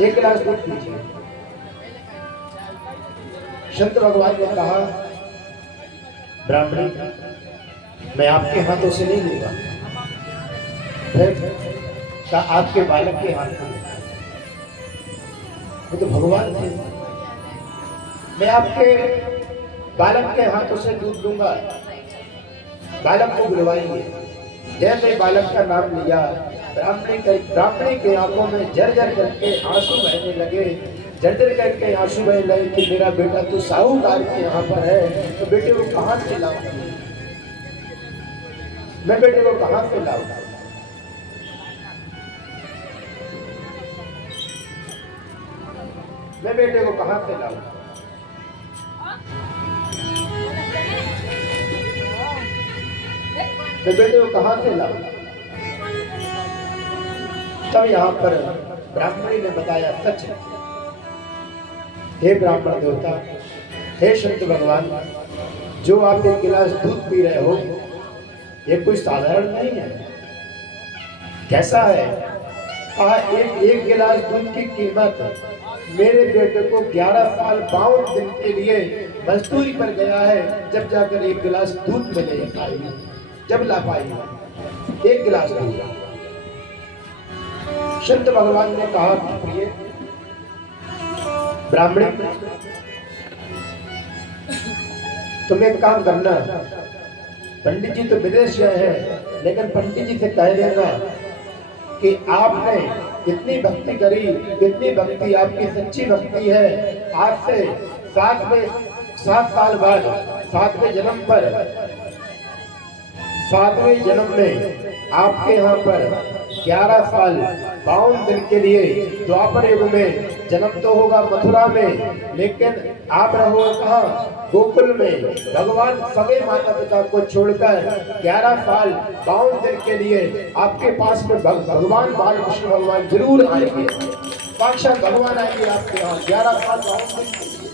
एक गिलास दूध पीजिए। संत भगवान ने कहा, ब्राह्मणी मैं आपके हाथों से नहीं लूंगा, फिर कहा आपके बालक के हाथ में। वो तो भगवान थे। मैं आपके बालक के हाथों से दूध दूंगा। बालक को बुलवाएंगे। जैसे बालक का नाम लिया, ब्राह्मणी के आंखों में झरझर करके आंसू बहने लगे। झरझर करके आंसू बहने लगे कि मेरा बेटा तो साहूकार के यहाँ पर है, तो बेटे को कहाँ से लाऊं, मैं बेटे को कहाँ से लाऊं। मैं बेटे को कहाँ से लाऊं। मैं बेटे को कहाँ से लाऊं। तब यहाँ पर ब्राह्मणी ने बताया, सच है। हे ब्राह्मण देवता, हे संत भगवान, जो आप एक गिलास दूध पी रहे हो ये कोई साधारण नहीं है। कैसा है? कहा एक गिलास दूध की कीमत मेरे बेटे को 11 साल 52 दिन के लिए मजदूरी पर गया है, जब जाकर एक गिलास दूध में ले पाई, जब ला पाई एक गिलास दूध। संत भगवान ने कहा, प्रिय ब्राह्मणी, तुम एक काम करना, पंडित जी तो विदेश गए हैं, लेकिन पंडित जी से कह देना कि आपने इतनी भक्ति करी, इतनी भक्ति आपकी सच्ची भक्ति है। आज से 7 साल बाद 7वें जन्म में आपके यहाँ पर 11 साल 52 दिन के लिए द्वापर युग में जन्म तो होगा मथुरा में, लेकिन आप रहो कहाँ? गोकुल में। भगवान सगे माता पिता को छोड़कर 11 साल 52 दिन के लिए आपके पास में भगवान बालकृष्ण भगवान जरूर आएंगे। साक्षात भगवान आएंगे आपके यहाँ 11 साल 52 दिन के लिए।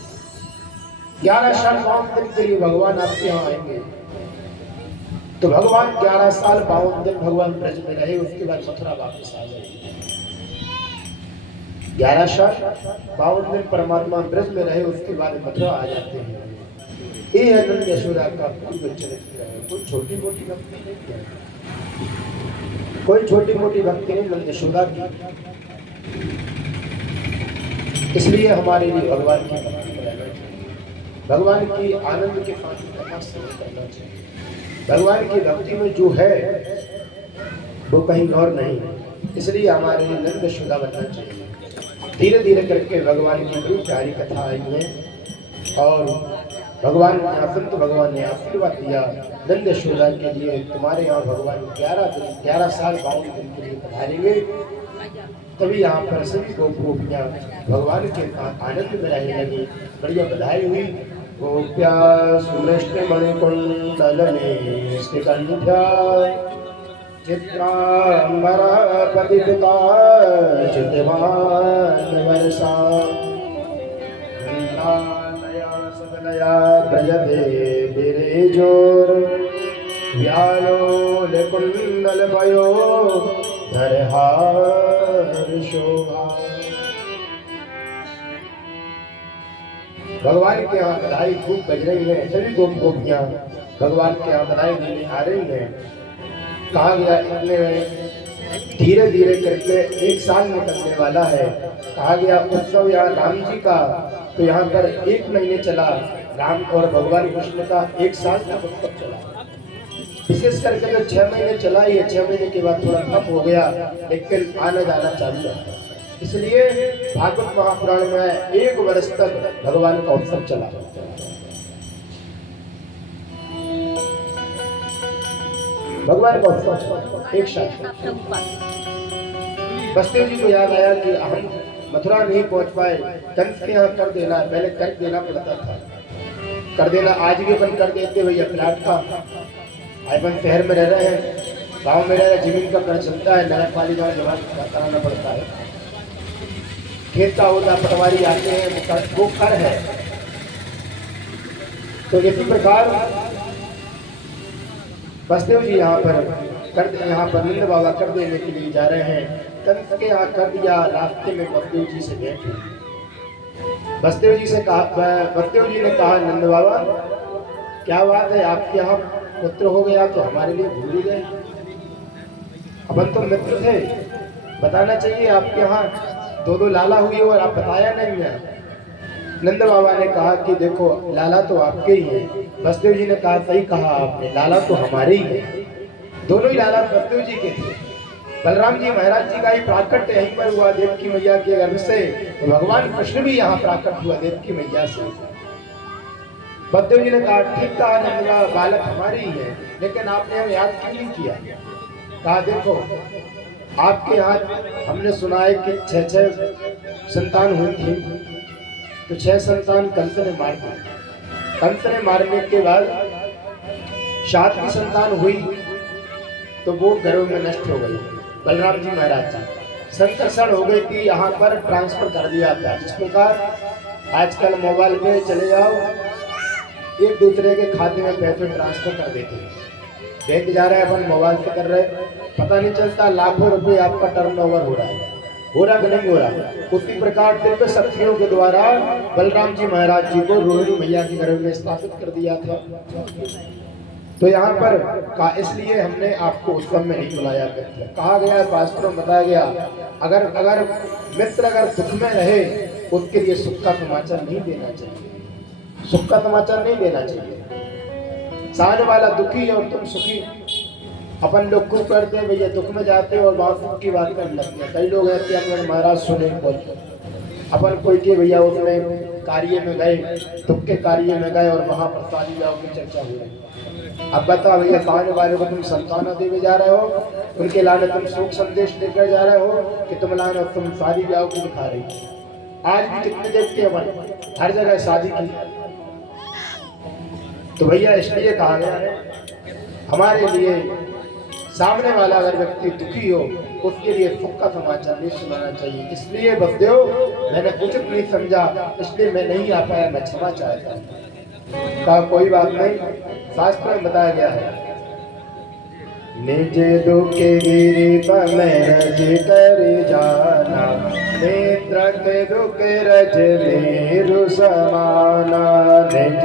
11 साल 52 दिन के लिए भगवान आपके यहाँ आएंगे। तो भगवान 11 साल 52 दिन भगवान ब्रज में रहे, उसके बाद मथुरा वापस आ गए। 11 साल 52 दिन परमात्मा ब्रज में रहे, उसके बाद मथुरा आ जाते हैं। ये है नंद यशोदा का पूर्ण चरित्र है। कोई छोटी मोटी भक्ति नहीं है, कोई छोटी मोटी भक्ति नहीं नंद यशोदा की। इसलिए हमारे लिए भगवान की भक्ति में रहना चाहिए, भगवान की आनंद के फांसी का सेवन करना चाहिए। भगवान की भक्ति में जो है वो कहीं और नहीं, इसलिए हमारे लिए नंद यशोदा बनना चाहिए। धीरे धीरे करके भगवान की बड़ी प्यारी कथा आई है और भगवान संत भगवान ने आशीर्वाद दिया नंद यशोदा के लिए, तुम्हारे यहाँ भगवान 11 साल 52 दिन के लिए पधारेंगे। तभी यहाँ पर सभी गोपियाँ भगवान के आनंद में रहने लगी। बढ़िया बधाई हुई। गोप्या सुमृष्ट मणिकुंडल में स्थितंध्या चित्रांबरा पतिता चितमान वर्षा नया ब्रजते बिरेजोर व्यालोल कुंडल भयो धरहार शोभा। भगवान के यहाँ बधाई खूब बज रही है। सभी गोपियाँ भगवान के यहाँ बधाई देने आ रही हैं। कहा गया इतने धीरे धीरे करके 1 साल निकलने वाला है। कहा गया उत्सव यहाँ राम जी का तो यहाँ पर 1 महीने चला, राम और भगवान कृष्ण का 1 साल का उत्सव चला। विशेष करके तो 6 महीने चला, ये 6 महीने के बाद थोड़ा ठप हो गया, लेकिन आना जाना चालू रहा। इसलिए भागवत महापुराण में 1 वर्ष तक भगवान का उत्सव चला। भगवान का उत्सव एक साथ। बसदेव जी को याद आया कि हम मथुरा नहीं पहुंच पाए, कंस के यहाँ कर देना, पहले कर देना पड़ता था, कर देना। आज भी अपन कर देते भैया, प्लाट का अपन शहर में रह रहे हैं, गांव में रह रहे, जमीन का कर चलता है, नगर पालिका जमा कराना पड़ता है, खेत का होता, पटवारी आते हैं, वो कर है। तो इसी प्रकार बसदेव जी यहाँ पर नंद बाबा कर देने के लिए जा रहे हैं। कंस के आकर दिया रास्ते में बलदेव जी से भेंट हुई। बलदेव जी ने कहा नंद बाबा क्या बात है, आपके यहाँ पुत्र हो गया तो हमारे लिए भूल ही गए। अपन तो मित्र थे, बताना चाहिए आपके यहाँ दो लाला हुई और आप बताया नहीं है। नंद बाबा ने कहा कि देखो लाला तो आपके ही है। बलदेव जी ने कहा सही कहा आपने, लाला तो हमारे ही है। दोनों ही लाला बलदेव जी के थे। बलराम जी महाराज जी का ही प्राकट्य यहीं पर हुआ देवकी मैया के गर्भ से, तो भगवान कृष्ण भी यहाँ प्राकट हुआ देवकी मैया से। बलदेव जी ने कहा ठीक कहा नंदा बालक हमारी ही है, लेकिन आपने हमें याद क्यों नहीं किया। कहा देखो आपके यहाँ हमने सुना है कि 6 संतान हुई थी, तो 6 संतान कंस ने मार दी। कंस ने मारने के बाद 7वीं संतान हुई तो वो गर्भ में नष्ट हो गई। बलराम जी महाराज जी संकर्षण हो गई कि यहाँ पर ट्रांसफर कर दिया था। जिस प्रकार आजकल मोबाइल में चले जाओ, एक दूसरे के खाते में पैसे ट्रांसफर कर देते हैं। बैंक जा रहा है अपन मोबाइल से कर रहे, पता नहीं चलता लाखों रुपए आपका टर्नओवर हो रहा है, हो रहा कि नहीं हो रहा। उसी प्रकार दिव्य शक्तियों के द्वारा बलराम जी महाराज जी को रोहिणी मैया के गर्भ में स्थापित कर दिया था। तो यहाँ पर का इसलिए हमने आपको उस समय में नहीं बुलाया करते। कहा गया शास्त्रों में बताया गया अगर मित्र अगर दुख में रहे उसके लिए सुख का समाचार नहीं देना चाहिए, सुख का समाचार नहीं देना चाहिए। सामने वाला दुखी और तुम सुखी, अपन लोग को करते हैं भैया दुख में जाते और वहाँ सुख की बात करने लगते हैं। कई लोग ऐसे अपने महाराज सुने बोलते अपन कोई के भैया उसमें कार्य में गए, दुख के कार्य में गए और वहाँ पर शादी ब्याह की चर्चा हो रही। अब बता भैया सामने वाले को तुम संतान देवे जा रहे हो, उनके लाने तुम शोक संदेश लेकर जा रहे हो कि तुम लाने तुम शादी ब्याह को दिखा रही। आज भी कितने देखते हैं अपन हर जगह शादी की। तो भैया इसलिए कहा गया है हमारे लिए सामने वाला अगर व्यक्ति दुखी हो उसके लिए सुख का समाचार नहीं सुनाना चाहिए। इसलिए बलदेव मैंने उचित नहीं समझा, इसलिए मैं नहीं आ पाया, मैं क्षमा चाहता हूँ। कहा कोई बात नहीं, शास्त्र में बताया गया है निज दुख गिरी रज कर जाना, नेत्र के दुख रज मेरु समाना। निज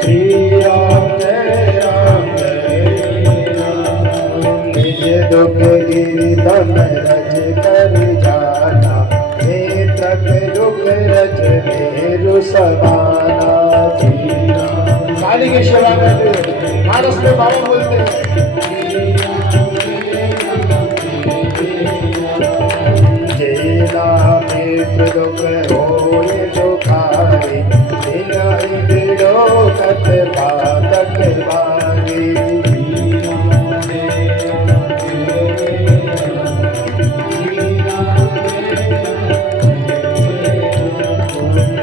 श्री राम जय राम जय राम। निज दुख गिरी रज कर जाना, नेत्र के दुख रज मेरु समाना। श्री राम काली की सेवा करते मानस में बाबा बोलते हैं जय राम नेत्र दुख होए दुखारे, बिनाई बिड़ो कत बातक बारी।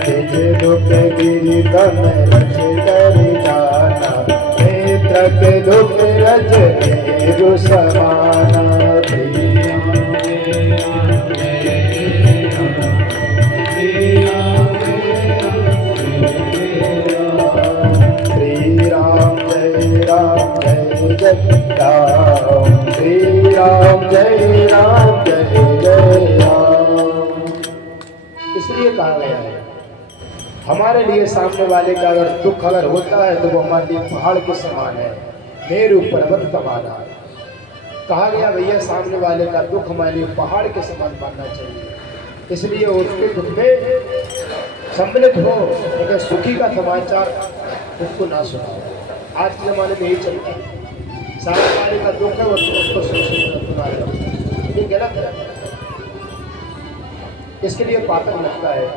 निज दुख गिरी तम रज कर जाना, नेत्र के दुख रज मेरु समाना। श्री राम जय राम जय जय राम, श्री राम जय राम जय जय राम। इसलिए कहा गया है हमारे लिए सामने वाले का अगर दुख अगर होता है तो वो हमारे लिए पहाड़ के समान है, मेरु पर्वत समान है। कहा गया भैया सामने वाले का दुख हमारे लिए पहाड़ के समान मानना चाहिए। इसलिए उसके दुख में सम्मिलित हो, अगर सुखी का समाचार उसको ना सुनाओ। आज के जमाने में यही चलता है, सामने वाले का दुख है उसको सुना, ये गलत है। इसके लिए पातक लगता है।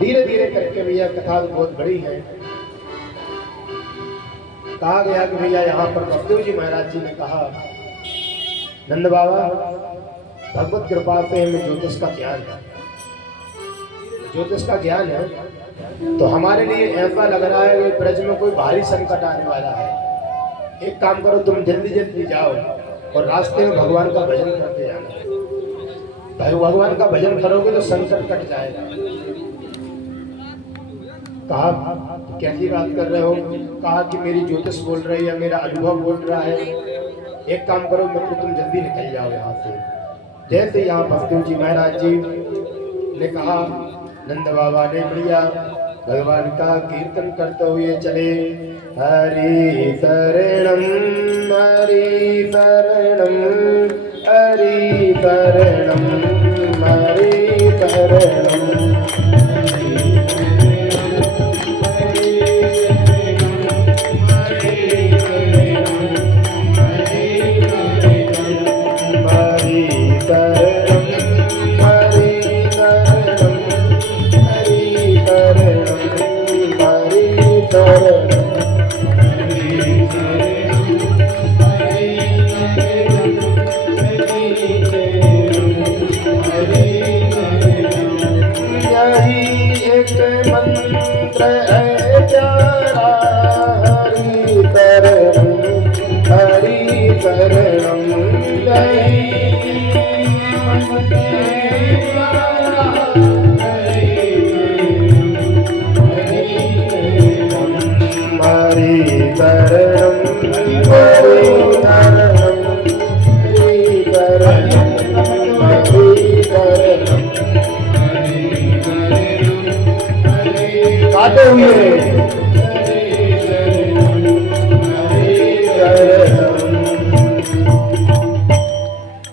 धीरे धीरे करके भैया कथा बहुत बड़ी है। कहा गया कि भैया यहाँ पर बलदेव जी महाराज जी ने कहा नंद बाबा भगवत कृपा से हमें ज्योतिष का ज्ञान है, ज्योतिष का ज्ञान है, तो हमारे लिए ऐसा लग रहा है कि ब्रज में कोई भारी संकट आने वाला है। एक काम करो तुम जल्दी जल्दी जाओ और रास्ते में भगवान का भजन करते जाना। भाई भगवान का भजन करोगे तो संकट कट जाएगा। कहा कैसी बात कर रहे हो। कहा कि मेरी ज्योतिष बोल रही है, मेरा अनुभव बोल रहा है। एक काम करो मित्र, तुम जल्दी निकल जाओ यहाँ से। जैसे यहाँ बसदेव जी महाराज जी ने कहा, नंद बाबा ने बढ़िया भगवान का कीर्तन करते हुए चले। हरि शरणम हरि शरणम हरि शरणम हरि शरणम।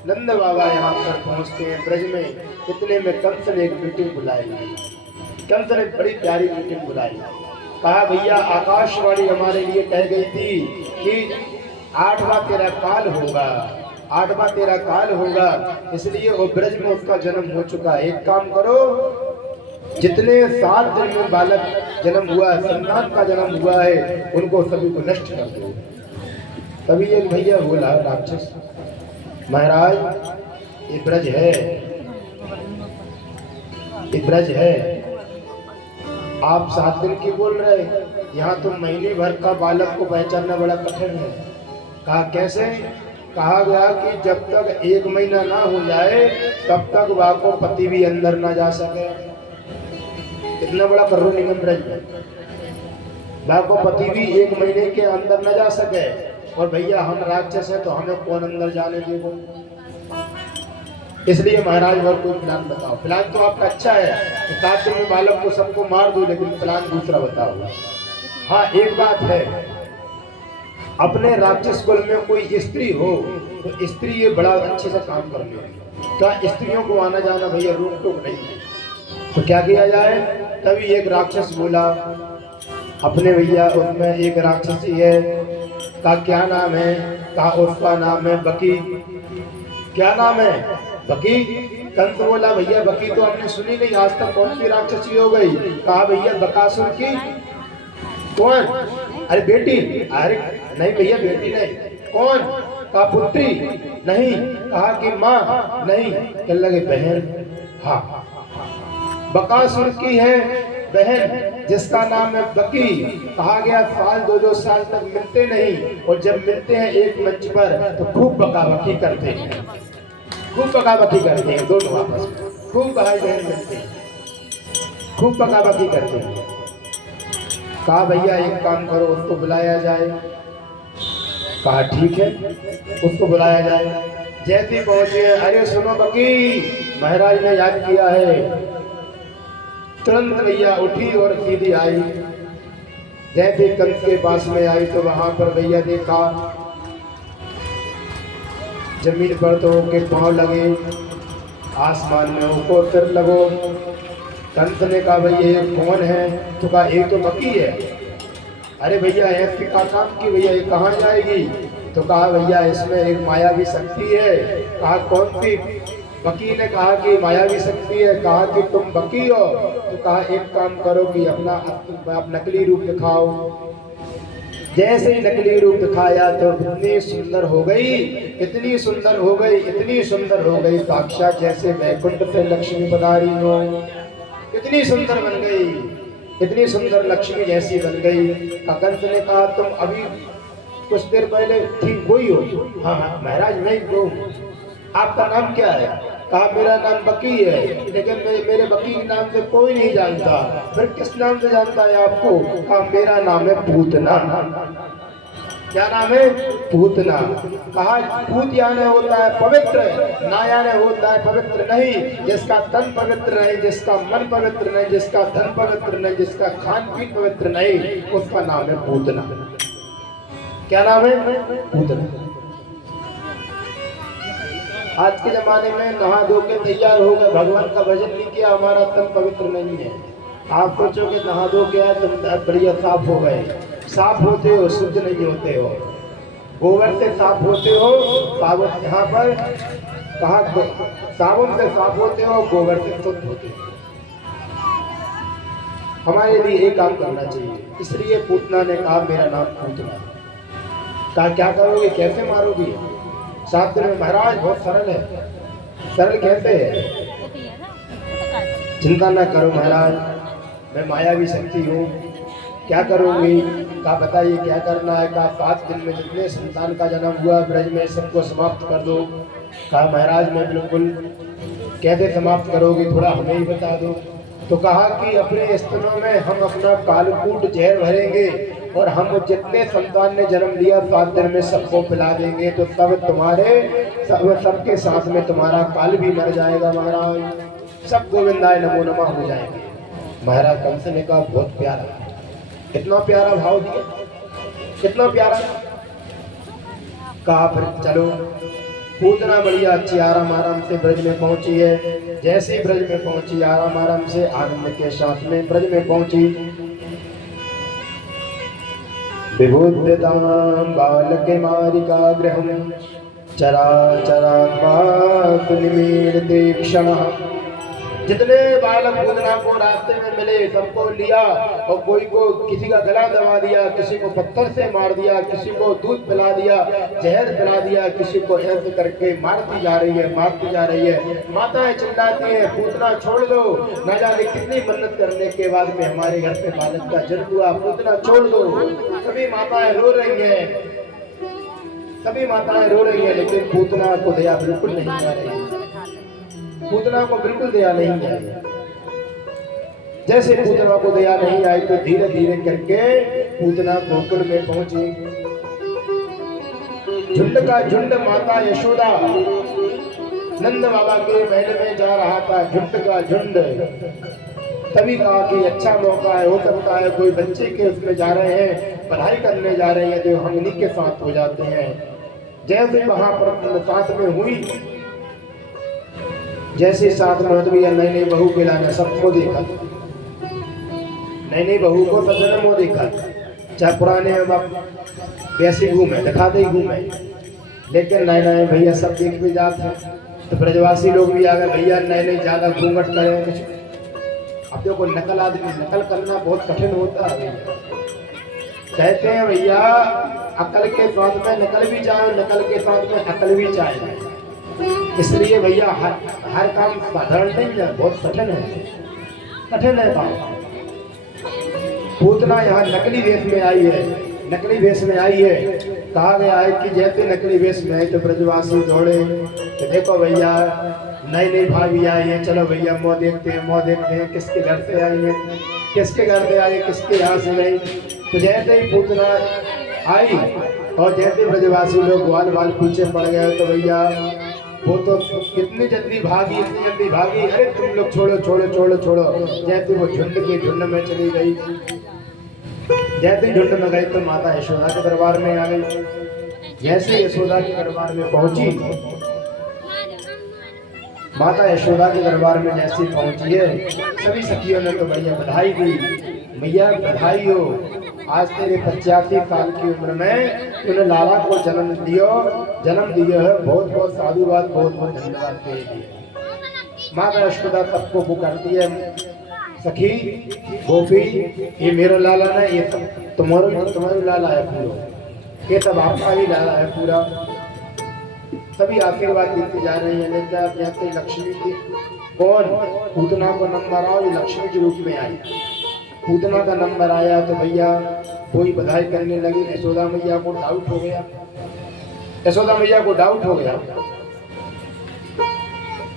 नंद बाबा यहाँ पर पहुँचते हैं ब्रज में। इतने में कंस ने एक मीटिंग बुलाई। कंस ने बड़ी प्यारी मीटिंग बुलाई। कहा भैया आकाशवाणी हमारे लिए कह गई थी कि 8वां तेरा काल होगा, 8वां तेरा काल होगा, इसलिए वो ब्रज में उसका जन्म हो चुका। एक काम करो, जितने 7 दिन में बालक जन्म हुआ है, संतान का जन्म हुआ है, उनको सभी को नष्ट कर दो। तभी एक भैया बोला राक्षस, महाराज ये ब्रज है, ये ब्रज है, आप 7 दिन की बोल रहे, यहाँ तो महीने भर का बालक को पहचानना बड़ा कठिन है। कहा कैसे? कहा गया कि जब तक 1 महीना ना हो जाए तब तक वह को पति भी अंदर ना जा सके। इतना बड़ा करो निगम ब्रज में, वह को पति भी 1 महीने के अंदर न जा सके। और भैया हम राक्षस है तो हमें कौन अंदर जाने देगा? इसलिए महाराज और कोई प्लान बताओ। प्लान तो आपका अच्छा है कि 7 दिन में बालक को सबको मार दो, लेकिन प्लान दूसरा बताओ। हाँ एक बात है, अपने राक्षस कुल में कोई स्त्री हो तो स्त्री ये बड़ा अच्छे से काम कर ले। क्या स्त्रियों को आना जाना भैया रोक टोक नहीं है, तो क्या किया जाए? तभी एक राक्षस बोला अपने भैया, उसमें एक राक्षसी है, का क्या नाम है? कहा उसका नाम है बकी। क्या नाम है? बकी। कंस बोला भैया बकी तो हमने सुनी नहीं आज तक, कौन सी राक्षसी हो गई? कहा भैया बकासुर की। कौन? अरे बेटी। अरे नहीं भैया बेटी नहीं। कौन? कहा पुत्री। नहीं। कहा कि माँ। नहीं। कहने लगे बहन। हाँ बकासुर की है बहन, जिसका नाम है बकी। कहा गया साल 2-2 साल तक मिलते नहीं, और जब मिलते हैं एक मंच पर तो खूब बकाबकी करते हैं, खूब बकाबकी करते हैं दोनों आपस में, खूब भाई बहन मिलते हैं, खूब बकाबकी करते हैं। कहा भैया एक काम करो, उसको बुलाया जाए। कहा ठीक है, उसको बुलाया जाए। जैसे पहुंचे, अरे सुनो बकी, महाराज ने याद किया है। तुरंत भैया उठी और सीधी आई। जैसे कंस के पास में आई तो वहां पर भैया देखा जमीन पर तो उनके पांव लगे, आसमान में उनको सिर लगो। कंस ने कहा भैया ये कौन है? तो कहा एक तो बकी है। अरे भैया ऐसे का काम की भैया, ये कहाँ जाएगी? तो कहा भैया इसमें एक माया भी शक्ति है। कहा कौन सी? बकी ने कहा कि माया भी शक्ति है। कहा कि तुम बकी हो? तो कहा एक काम करो कि अपना नकली रूप दिखाओ। जैसे ही नकली रूप दिखाया तो इतनी सुंदर हो गई, इतनी सुंदर हो गई, इतनी सुंदर हो गई, साक्षात जैसे वैकुंठ से लक्ष्मी पधारी हो। इतनी सुंदर बन गई, इतनी सुंदर लक्ष्मी जैसी बन गई। कंस ने कहा तुम अभी कुछ देर पहले ठीक हुई हो? हाँ हाँ महाराज मैं हूँ। आपका नाम क्या है? कहा मेरा नाम बकी है, लेकिन मेरे बकी के नाम से कोई नहीं जानता। फिर किस नाम से जानता है आपको? कहा मेरा नाम है पूतना। क्या नाम है? पूतना। कहा पूत यानी होता है पवित्र, ना यानी होता है पवित्र नहीं। जिसका तन पवित्र नहीं, जिसका मन पवित्र नहीं, जिसका धन पवित्र नहीं, जिसका खान पीन पवित्र नहीं, उसका नाम है पूतना। क्या नाम है? पूतना। आज के जमाने में नहा धो के तैयार हो गए, भगवान का भजन नहीं किया, हमारा तन पवित्र नहीं है। आप सोचोगे नहा धो के आए तुम बढ़िया साफ हो गए, साफ होते हो, शुद्ध नहीं होते हो। गोबर से साफ होते हो, साबुन यहाँ पर कहा साबुन से साफ होते हो, गोबर से शुद्ध होते हो। हमारे लिए एक काम करना चाहिए। इसलिए पूतना ने कहा मेरा नाम पूतना। कहा क्या करोगे, कैसे मारोगे? शास्त्र में महाराज बहुत सरल है। सरल कैसे है? चिंता ना करो महाराज, मैं मायावी शक्ति हूँ। क्या करोगे? कहा बताइए क्या करना है? कहा 7 दिन में जितने संतान का जन्म हुआ ब्रज में सबको समाप्त कर दो। कहा महाराज मैं बिल्कुल। कैसे समाप्त करोगे, थोड़ा हमें ही बता दो। तो कहा कि अपने स्तनों में हम अपना कालकूट जहर भरेंगे और हम जितने संतान ने जन्म लिया 7 दिन में सबको पिला देंगे, तो सब तुम्हारे सबके साथ में तुम्हारा काल भी मर जाएगा महाराज, सब गोविंदाय नमो नमः हो जाएंगे। महाराज कंस ने कहा बहुत प्यारा, कितना प्यारा भाव दिया, कितना प्यारा। कहा फिर चलो। पूतना बढ़िया अच्छी आराम आराम से ब्रज में पहुंची है। जैसे ही ब्रज में पहुंची आराम आराम से आनंद के साथ में ब्रज में पहुंची। विभूतितां बालके मारिका गृहं चराचरात्मा निमीलते क्षणः। जितने बालक पूतना को रास्ते में मिले सबको लिया और कोई को किसी का गला दबा दिया, किसी को पत्थर से मार दिया, किसी को दूध पिला दिया, जहर पिला दिया, किसी को ऐसे करके मारती जा रही है, मारती जा रही है। माताएं चिल्लाती हैं पूतना छोड़ दो, न जाने कितनी मन्नत करने के बाद में हमारे घर पे बालक का जन्म हुआ, पूतना छोड़ दो। सभी माताएं रो रही हैं, सभी माताएं रो रही हैं, लेकिन पूतना को दया बिल्कुल नहीं आ रही। पूतना को बिल्कुल दया नहीं आई। जैसे पूतना को दया नहीं आई तो धीरे धीरे करके पूतना गोकुल में पहुंची। झुंड का झुंड माता यशोदा नंद बाबा के महल में जा रहा था, झुंड का झुंड। तभी कहा कि अच्छा मौका है, हो सकता है कोई बच्चे के उसमें जा रहे हैं, पढ़ाई करने जा रहे हैं, तो हम इन्हीं के साथ हो जाते हैं। जैसे वहां पर साथ में हुई, जैसे साथ में भैया नई नई बहू के लाना सबको देखा, नई नई बहू को सजन मुँह देखा, चाहे पुराने वैसे घूमे दिखाते ही घूमे, लेकिन नए नए भैया सब देख भी जाते हैं। तो ब्रजवासी लोग भी आ गए, भैया नए नए ज्यादा घूंघट करें कुछ। अब देखो नकल आदमी, नकल करना बहुत कठिन होता है। कहते हैं भैया अकल के साथ में नकल भी चाहे, नकल के साथ में अकल भी चाहे। इसलिए भैया हर काम साधारण नहीं है, बहुत कठिन है, कठिन है काम। पूतना यहाँ नकली वेश में आई है, नकली वेश में आई है। कहा गया है कि जैसे नकली वेश में आई तो ब्रजवासी दौड़े, तो देखो भैया नई नई भाभी आई है, चलो भैया मुँह देखते हैं, मुँह देखते हैं किसके घर से आई है, किसके घर से आई, किसके यहाँ से गई। तो जैसे ही पूतना आई और जैसे ब्रजवासी लोग वाल वाल पीछे पड़ गए, तो भैया वो तो कितनी जल्दी भागी, इतनी जल्दी भागी, अरे तुम लोग छोड़ो छोड़ो छोड़ो छोड़ो। जैसे वो झुंड के झुंड में चली गई, जैसे झुंड में गई तो माता यशोदा के दरबार में आ गई। जैसे यशोदा के दरबार में पहुंची, माता यशोदा के दरबार में जैसे पहुंची है, सभी सखियों ने तो भैया बधाई दी, भैया बधाई हो, आज तेरे 85 साल की उम्र में तूने लाला को जन्म दियो है, बहुत बहुत साधुवाद, बहुत बहुत धन्यवाद के लिए। माता यशोदा सबको वो करती है, सखी गोपी ये मेरा लाला नहीं, ये सब तुम्हारा लाला है पूरा, ये सब आपका ही लाला है पूरा। सभी आशीर्वाद देते जा रहे हैं। लेकिन लक्ष्मी की कौन पूतना को नंबर आओ, लक्ष्मी के रूप में आई। पूतना का नंबर आया तो भैया कोई बधाई करने लगी। यशोदा मैया को डाउट हो गया, यशोदा मैया को डाउट हो गया।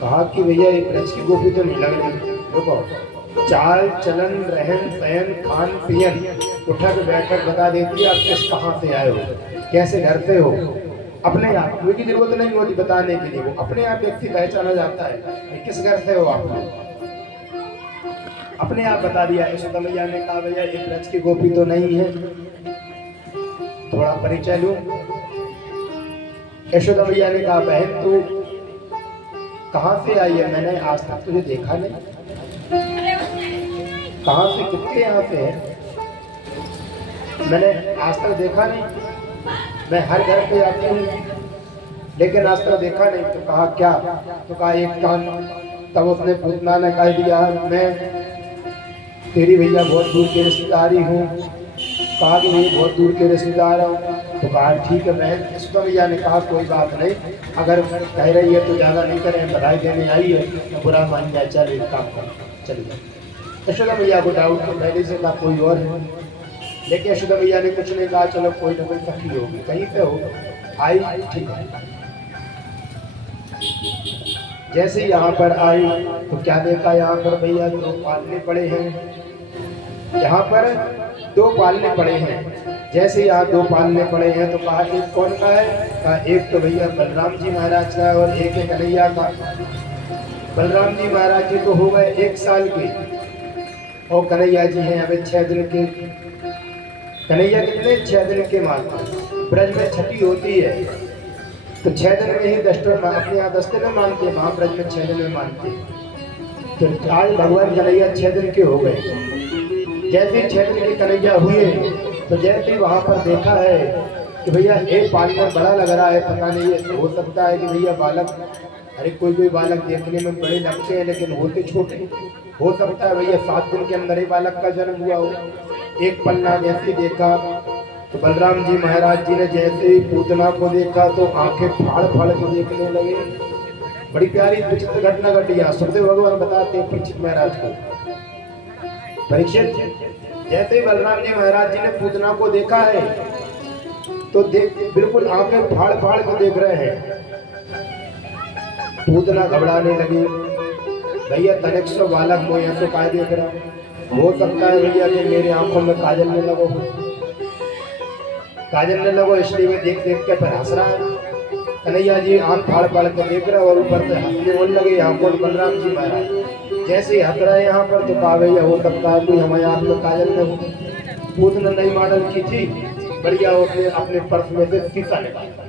कहा कि भैया एक ब्रज की गोपी तो नहीं लग रही। देखो चाल चलन रहन सहन खान पियन उठक बैठक बता देती है आप किस कहाँ से आए हो। कैसे डरते हो, अपने आप कोई की जरूरत नहीं होती बताने के लिए, वो अपने आप व्यक्ति पहचाना जाता है कि किस घर से हो आप लोग। अपने आप बता दिया। यशोदा मैया ने कहा भैया ये ब्रज की गोपी तो नहीं है, थोड़ा परिचय लूं। यशोदा मैया ने कहा बहन तू कहां से आई है, मैंने आज तक तुझे देखा नहीं, कहां से कितने यहाँ से है, मैंने आज तक देखा नहीं, मैं हर घर पे आती हूँ लेकिन आज तक देखा नहीं। तो कहा क्या, तो कहा एक कान। तब उसने पूतना ने कह दिया मैं तेरी भैया बहुत दूर के रिश्तेदारी हूँ। कहा कि मैं बहुत दूर के रिश्तेदार हूँ। तो कहा ठीक है बहन। यशोदा मैया ने कहा कोई बात नहीं, अगर कह रही है तो ज़्यादा नहीं करें, बधाई देने आई है तो बुरा मान जाए, चल एक काम कर चलिए। यशोदा मैया को डाउट तो पहले से था कोई और है, लेकिन यशोदा मैया ने कुछ नहीं कहा, चलो कोई ना कोई सखी होगी कहीं पे हो, आई ठीक है। जैसे यहाँ पर आई तो क्या देखा, यहाँ पर भैया दो पालने पड़े हैं, यहाँ पर दो पालने पड़े हैं। जैसे यहाँ दो पालने पड़े हैं तो कहा एक कौन का है, कहा एक तो भैया बलराम जी महाराज का और एक है कन्हैया का। बलराम जी महाराज जी तो हो गए 1 साल के और कन्हैया जी हैं अभी 6 दिन के। कन्हैया कितने 6 दिन के मानते, ब्रज में छठी होती है तो 6 दिन में ही 10 अपने यहाँ 10 दिन में मानते हैं, वहाँ ब्रज में 6 दिन में मानते हैं। तो आज भगवान कन्हैया 6 दिन के हो गए। जैसे 6 दिन के कन्हैया हुए तो जैसे वहाँ पर देखा है कि भैया एक पालना बड़ा लग रहा है, पता नहीं है हो सकता है कि भैया बालक, अरे कोई कोई बालक देखने में बड़े लगते हैं लेकिन होते छोटे, हो सकता है भैया 7 दिन के अंदर ही बालक का जन्म हुआ हो। एक पन्ना जैसे देखा तो बलराम जी महाराज जी ने जैसे ही पूतना को देखा तो आंखें फाड़ फाड़ के देखने लगे। बड़ी प्यारी विचित्र घटना घटी। सुखदेव भगवान बताते हैं परीक्षित महाराज को, परीक्षित जैसे ही बलराम जी महाराज जी ने पूतना को देखा है तो बिल्कुल आंखें फाड़ फाड़ के देख रहे हैं। पूतना घबराने लगी, भैया तनिक सो बालक को यहाँ तो काय देख रहा, हो सकता है भैया कि मेरी आंखों में काजल ने लगो, काजल ने लगो, इसलिए मैं देख देख के पर हंस रहा है। कन्हैया जी आंख फाड़ फाड़ के देख रहे और ऊपर से हंसने बोलने लगे यहाँ पर बलराम जी महाराज। जैसे ही हंस रहे यहाँ पर तो कहा भैया हो सकता है कोई हमारे आप में काजल ने हो। पूतना नई मॉडल की थी, बढ़िया उसने अपने पर्स में से शीशा निकाला।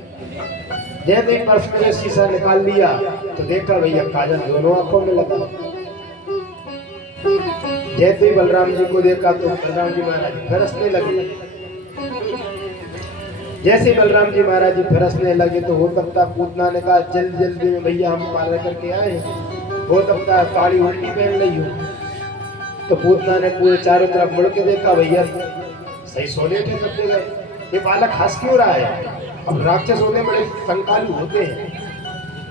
जैसे ही पर्स में शीशा निकाल लिया तो देखा भैया काजल दोनों आंखों में लगा। जैसे ही बलराम जी को देखा तो बलराम जी महाराज फिर हंसने लगे। जैसे बलराम जी महाराज जी फिर हंसने लगे तो हो सकता पूतना ने कहा जल्दी जल्दी में भैया हम पार्लर करके आए, हो सकता है साड़ी उल्टी पहन ली हो। तो पूतना ने पूरे चारों तरफ मुड़ के देखा, भैया सही सोने थे सब गए, ये बालक हंस क्यों रहा है। अब राक्षस होते बड़े संकालु होते हैं,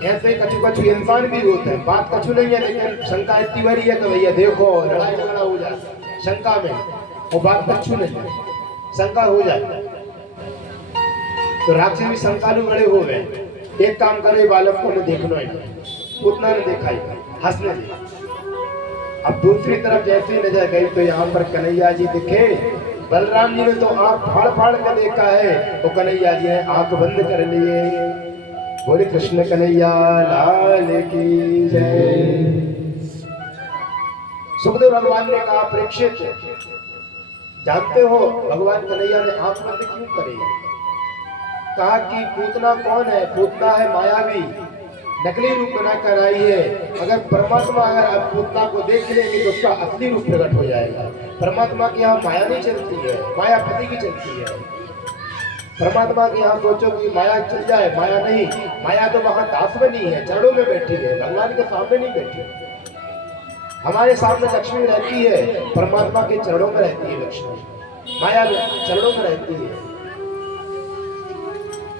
ऐसे कछु कछु इंसान भी होते हैं, बात कछु नहीं है लेकिन शंका इतनी बड़ी है कि भैया देखो लड़ाई झगड़ा हो जाए शंका में, और बात कछु नहीं शंका हो जाए। तो राक्षस भी संकालु बड़े हो गए, एक काम करे बालक को मैं देखना है, उतना ने देखा ही हंसने दिया। अब दूसरी तरफ जैसे ही नजर गई तो यहाँ पर कन्हैया जी दिखे। बलराम जी ने तो आंख फाड़ फाड़ कर देखा है, तो कन्हैया जी ने आंख बंद कर लिए। बोले कृष्ण कन्हैया लाल की जय। सुखदेव भगवान ने कहा परीक्षित जानते हो भगवान कन्हैया ने आंख बंद क्यों करी। कहा कि पूतना कौन है, पूतना है मायावी, नकली रूप बना कर आई है। अगर परमात्मा अगर पूतना को देख लेंगे तो उसका असली रूप प्रकट हो जाएगा। परमात्मा की यहाँ माया नहीं चलती है, माया पति की चलती है। परमात्मा की यहाँ सोचो कि माया चल जाए, माया नहीं, माया तो वहाँ दास बनी है, चरणों में बैठी है, भगवान के सामने नहीं बैठी। हमारे सामने लक्ष्मी रहती है, परमात्मा के चरणों में रहती है लक्ष्मी, माया चरणों में रहती है।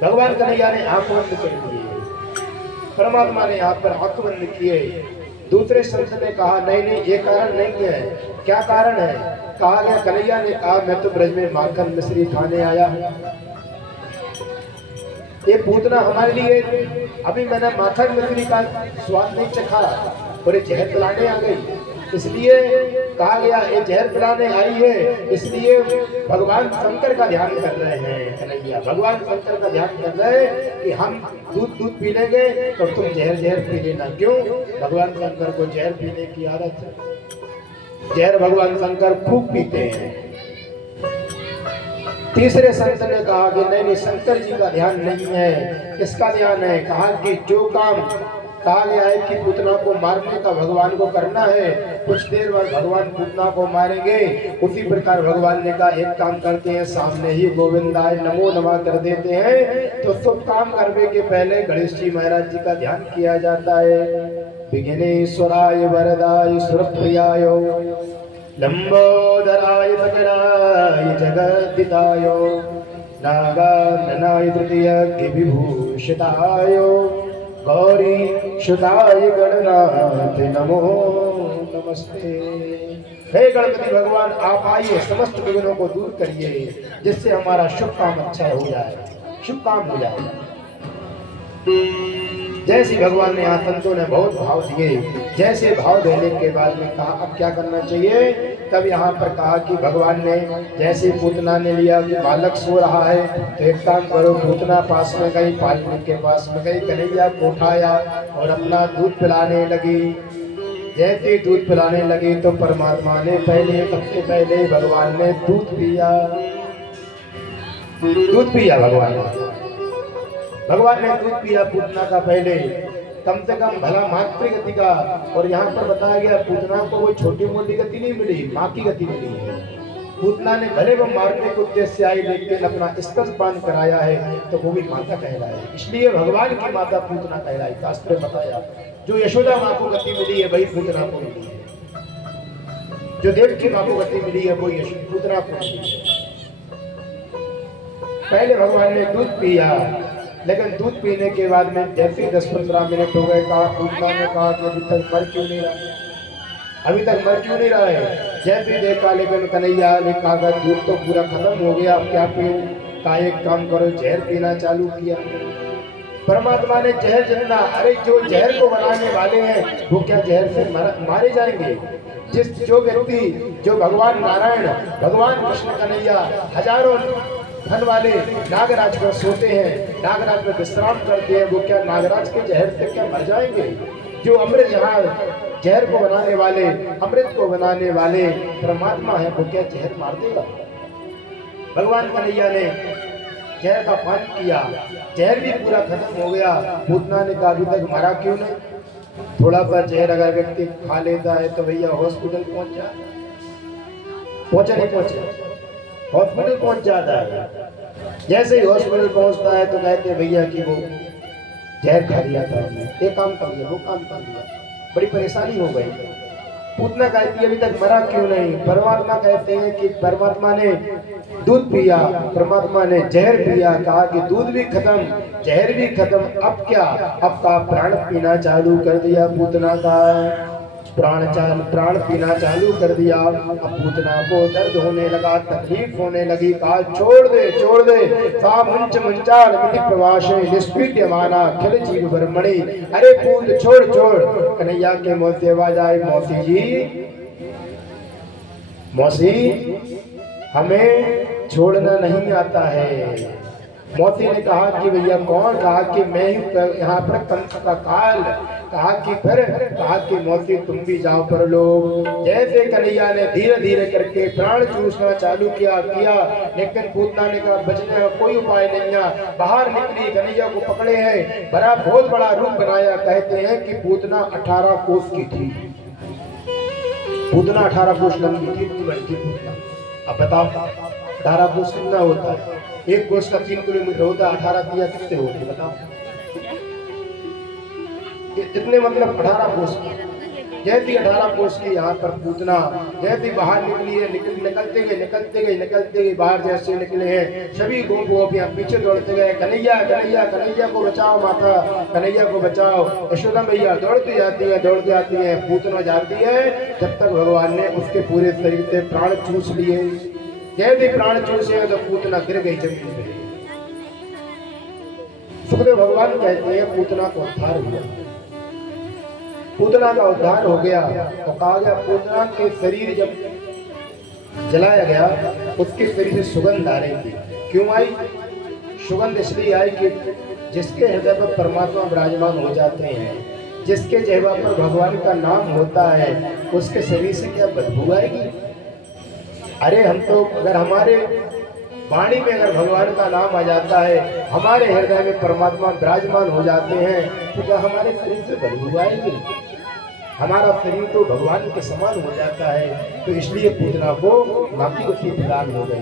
भगवान कन्हैया ने आंख बंद कर दी, परमात्मा ने यहाँ पर आंख बंद किए। दूसरे संत ने कहा नहीं नहीं ये कारण नहीं है। क्या कारण है। कहा गया कन्हैया ने कहा मैं तो ब्रज में माखन मिश्री खाने आया, ये पूतना हमारे लिए अभी मैंने माखन मिश्री का स्वाद नहीं चखा और ये जहर पिलाने आ गई, इसलिए कहा गया ये जहर पिलाने आई है, इसलिए भगवान शंकर का ध्यान कर रहे हैं कन्हैया। भगवान शंकर का ध्यान कर रहे हैं कि हम दूध पी लेंगे तो तुम जहर पी लेना। क्यों? भगवान शंकर को जहर पीने की आदत है। जहर भगवान शंकर खूब पीते हैं। तीसरे संत ने कहा कि नहीं, शंकर जी का ध्यान नहीं है। किसका ध्यान है? कहा कि जो काम कहा गया है कि पूतना को मारने का भगवान को करना है, कुछ देर बाद भगवान पूतना को मारेंगे। उसी प्रकार भगवान ने कहा एक काम करते हैं, सामने ही गोविंदाय नमो नमः कर देते हैं। तो सब काम करने के पहले गणेश जी महाराज जी का ध्यान किया जाता है। विघ्नेश्वराय वरदाय सुरप्रियाय लंबोदराय सकराय जगद्दिताय नागाननाय तृतीय विभूषिताय गौरी सुताय गणनाथ नमो नमस्ते। हे गणपति भगवान, आप आइए, समस्त विघ्नों को दूर करिए, जिससे हमारा शुभ काम अच्छा हो जाए, शुभ काम हो जाए। जैसे भगवान ने यहाँ संतों ने बहुत भाव दिए, जैसे भाव देने के बाद में कहा अब क्या करना चाहिए। तब यहाँ पर कहा कि भगवान ने जैसे पूतना ने लिया कि बालक सो रहा है, तो एक काम करो, पूतना पास में गई, पालने के पास में गई, कन्हैया को उठाया और अपना दूध पिलाने लगी। जैसे दूध पिलाने लगी तो परमात्मा ने सबसे पहले भगवान ने दूध पिया। भगवान ने दूध पिया पूतना का पहले, कम से कम भला मातृगति का। और यहाँ पर बताया गया पूतना को वो छोटी मोटी गति नहीं मिली, माँ की गति मिली है। पूतना ने भले वो मारने के उद्देश्य से आई, लेकिन अपना स्तनपान कराया है तो वो भी माता कहलाए, इसलिए भगवान की माता पूतना कहलाई। शास्त्र में बताया जो यशोदा माँ को गति मिली है वही पूतना को मिली है, जो देव की माँ को गति मिली है वो पूतना को मिली है। पहले भगवान ने दूध पिया, लेकिन दूध पीने के बाद में जैसे 10-15 मिनट हो गए, कहा पूतना ने कहा कि अभी तक मर क्यों नहीं रहा है। जैसे देखा, लेकिन कन्हैया ने कहा दूध तो पूरा खत्म हो गया, अब क्या पीऊं। कहा एक काम करो, जहर पीना चालू किया। परमात्मा ने जहर जितना, अरे जो जहर को बनाने वाले हैं वो क्या जहर से मारे जाएंगे। जो व्यक्ति, जो भगवान नारायण, भगवान कृष्ण कन्हैया हजारों धन वाले नागराज पर सोते हैं, नागराज पर विश्राम करते हैं, वो क्या नागराज के जहर से क्या मर जाएंगे। जो अमृत, यहाँ जहर को बनाने वाले, अमृत को बनाने वाले परमात्मा है, वो क्या जहर मार देगा। भगवान कन्हैया ने जहर का पान किया, जहर भी पूरा खत्म हो गया। पूतना ने कहा अभी तक मरा क्यों नहीं। थोड़ा सा जहर अगर व्यक्ति खा लेता है तो भैया हॉस्पिटल पहुंच हॉस्पिटल पहुंच जाता है। जैसे ही हॉस्पिटल पहुंचता है तो कहते हैं भैया कि वो जहर खा लिया था, ये काम कर लिया, वो काम कर लिया, बड़ी परेशानी हो गई। पूतना कहती है अभी तक मरा क्यों नहीं। परमात्मा कहते हैं कि परमात्मा ने दूध पिया, परमात्मा ने जहर पिया। कहा कि दूध भी खत्म, जहर भी खत्म, अब क्या, अब का प्राण पीना चालू कर दिया। पूतना का प्राण पीना चालू कर दिया। अब पूतना को दर्द होने लगा, तकलीफ होने लगी। कहा छोड़ दे सा मुंच मुंचाल मिति प्रवासे निष्पीड्यमाना खिल जीव ब्रह्मणि। अरे पूत छोड़। कन्हैया के मुंह से आवाज आई, मौसी जी, मौसी हमें छोड़ना नहीं आता है। मौसी ने कहा कि भैया कौन। कहा कि मैं ही यहाँ पर कंस का काल। कहा कि फिर, कहा कि मौसी तुम भी जाओ पर लोग। जैसे कन्हैया ने धीरे धीरे करके प्राण चूसना चालू किया, लेकिन पूतना ने कहा बचने का कोई उपाय नहीं है। बाहर निकली, कन्हैया को पकड़े हैं, बड़ा बहुत बड़ा रूप बनाया। कहते हैं कि पूतना 18 कोस की थी। पूतना 18 कोस लंबी थी, इतनी बड़ी थी पूतना। अब बताओ 18 कोस कितना होता है। एक कोस का 3 किलोमीटर होता है, 18 दिया कितने होते बताओ। इतने मतलब 18 कोस की। जैसी 18 कोस की यहाँ पर पूतना जैसी बाहर निकली है, निकलते गए बाहर जैसे निकले हैं सभी गोपियां पीछे दौड़ते गए। कन्हैया को बचाओ माता, कन्हैया को बचाओ। यशोदा मैया दौड़ती जाती है, पूतना जाती है, जब तक भगवान ने उसके पूरे शरीर से प्राण चूस लिए। जैसे प्राण चूसे तो पूतना गिर गई जमीन पे। सुखदेव भगवान कहते हैं पूतना को उद्धार हुआ। पूतना का उद्धार हो गया तो कहा गया पूतना के शरीर जब जलाया गया उसके शरीर से सुगंध आ रही थी। क्यों आई सुगंध? इसलिए आई कि जिसके हृदय पर परमात्मा विराजमान हो जाते हैं, जिसके जिह्वा पर भगवान का नाम होता है, उसके शरीर से क्या बदबू आएगी? अरे हम तो अगर हमारे वाणी में अगर भगवान का नाम आ जाता है, हमारे हृदय में परमात्मा विराजमान हो जाते हैं, तो क्या हमारे शरीर से बदबू आएगी? हमारा शरीर तो भगवान के समान हो जाता है। तो इसलिए पूतना को माँ की गति प्रदान हो गई।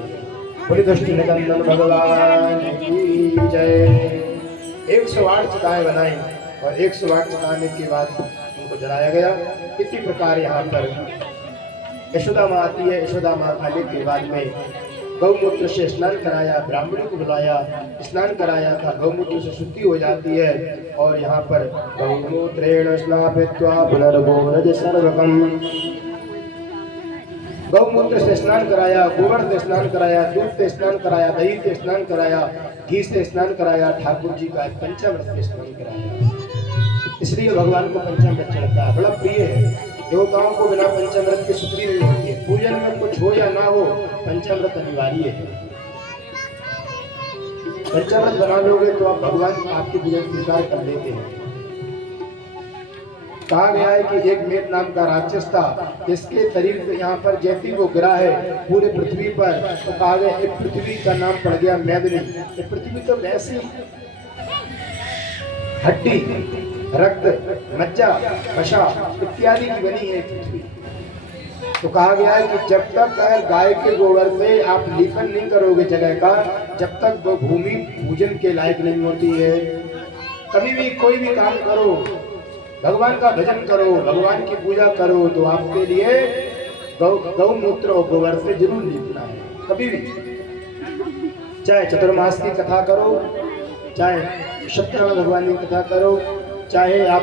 बोले दृष्टि निकंदन भगवान की जय। 108 चिताएं बनाई और 108 चिताने के बाद उनको जलाया गया। इसी प्रकार यहाँ पर यशोदा माँ आती है। यशोदा माँ आने के बाद में गौमूत्र से स्नान कराया, ब्राह्मणों को बुलाया, स्नान कराया था। गौमूत्र से शुद्धि हो जाती है और यहाँ पर गौमूत्रेण स्नापित्वा पुनर्गोरज सर्वकम। गौमूत्र से स्नान कराया, गोबर से स्नान कराया, दूध से स्नान कराया, दही से स्नान कराया, घी से स्नान कराया, ठाकुर जी का पंचामृत से स्नान कराया। इसलिए भगवान को पंचामृत चढ़ता है, बड़ा प्रिय है। देवताओं को बिना पंचामृत की शुद्धि नहीं होती है। पूजन में कुछ हो या ना हो, पंचामृत अनिवार्य है। पंचामृत बना लोगे तो आप भगवान आपकी पूजन स्वीकार कर लेते हैं। कहा गया है कि एक मेद नाम का राक्षस था, इसके शरीर पे यहाँ पर जैसी वो गिरा है पूरे पृथ्वी पर, तो कहा गया एक पृथ्वी का नाम पड़ गया मैदिनी। ये पृथ्वी तो वैसी हड्डी, रक्त, मज्जा, वसा इत्यादि की बनी है पृथ्वी। तो कहा गया है कि जब तक गाय के गोबर से आप लेखन नहीं करोगे जगह का, जब तक वो भूमि पूजन के लायक नहीं होती है। कभी भी कोई भी काम करो, भगवान का भजन करो, भगवान की पूजा करो, तो आपके लिए गौमूत्र और गोबर से जरूर लिखना है। कभी भी, चाहे चतुर्मास की कथा करो, चाहे सत्यनारायण भगवान की कथा करो, चाहे आप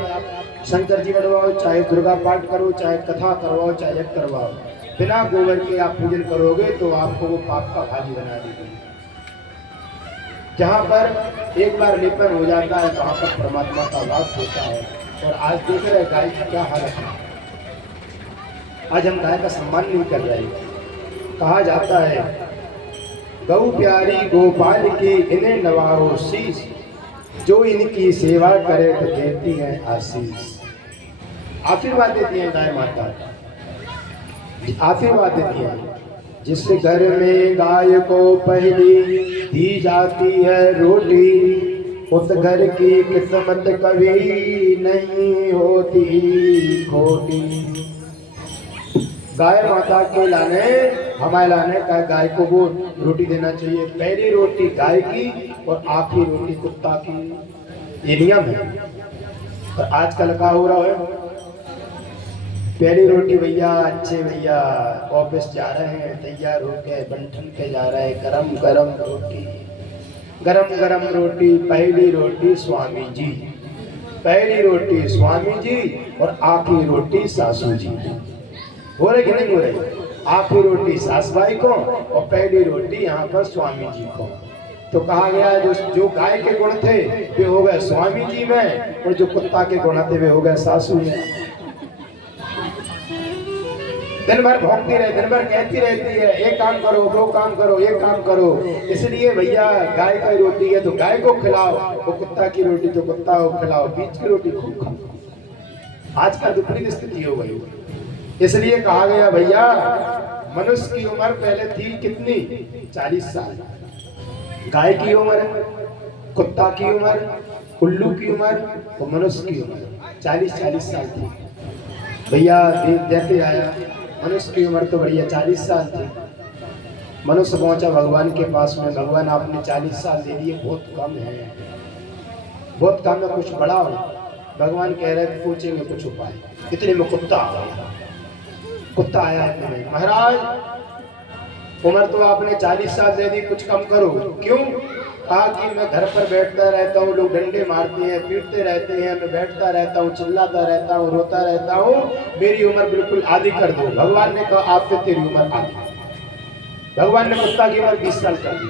शंकर जी बनवाओ, चाहे दुर्गा पाठ करो, चाहे कथा करवाओ, चाहे यज्ञ करवाओ, बिना गोबर के आप पूजन करोगे तो आपको वो पाप का भागी बना देगी। जहाँ पर एक बार लेपन हो जाता है वहाँ पर परमात्मा का वास होता है। और आज देख रहे गाय की क्या हालत है। आज हम गाय का सम्मान नहीं कर रहे। कहा जाता है गौ प्यारी गोपाल की इन्हें नवाओ शीश, जो इनकी सेवा करे तो देती है आशीष। आशीर्वाद देती है गाय माता, आशीर्वाद देती है। जिस घर में गाय को पहली दी जाती है रोटी, उस घर की किस्मत कभी नहीं होती खोटी। गाय माता के लाने, हमारे लाने का गाय को वो रोटी देना चाहिए। पहली रोटी गाय की और आखिरी रोटी कुत्ता की, ये नियम है। और आजकल का हो रहा है, पहली रोटी भैया अच्छे भैया ऑफिस जा रहे हैं, तैयार होके बंठन पे जा रहे हैं, गरम गरम रोटी, गरम गरम रोटी, पहली रोटी स्वामी जी, पहली रोटी स्वामी जी और आखिरी रोटी सासू जी। हो रहे कि नहीं हो रहे? आखिरी रोटी सास भाई को और पहली रोटी यहाँ पर स्वामी जी को। तो कहा गया जो गाय के गुण थे वे हो गए स्वामी जी में, और जो कुत्ता के गुण थे वे हो गए सासू में। दिन भर भौंकती रहे, दिन भर कहती रहती है एक काम करो, दो काम करो, एक काम करो। इसलिए भैया गाय की रोटी है तो गाय को खिलाओ, वो कुत्ता की रोटी तो कुत्ता को खिलाओ, बीच की रोटी खूब खाओ। आज का विपरीत स्थिति हो गई। इसलिए कहा गया भैया मनुष्य की उम्र पहले थी कितनी? 40 साल। गाय की उम्र, कुत्ता की उम्र, उल्लू की उम्र और मनुष्य की उम्र 40 साल थी। भैया जैसे आया मनुष्य की उम्र तो बढ़िया 40 साल थी। मनुष्य पहुंचा भगवान के पास में, भगवान आपने 40 साल दे दिए, बहुत कम है, बहुत कम है, कुछ बड़ा हो। भगवान कह रहे थे पूछेंगे कुछ उपाय। इतने में कुत्ता आ गया। कुत्ता आया है, महाराज उम्र तो आपने 40 साल दे दी, कुछ कम करो। क्यों? कहा कि मैं घर पर बैठता रहता हूँ, लोग डंडे मारते हैं, पीटते रहते हैं, मैं बैठता रहता हूँ, चिल्लाता रहता हूँ, रोता रहता हूँ, मेरी उम्र बिल्कुल आधी कर दो। भगवान ने कहा आपसे तेरी उम्र आधी। भगवान ने कुत्ता की उम्र 20 साल कर दी।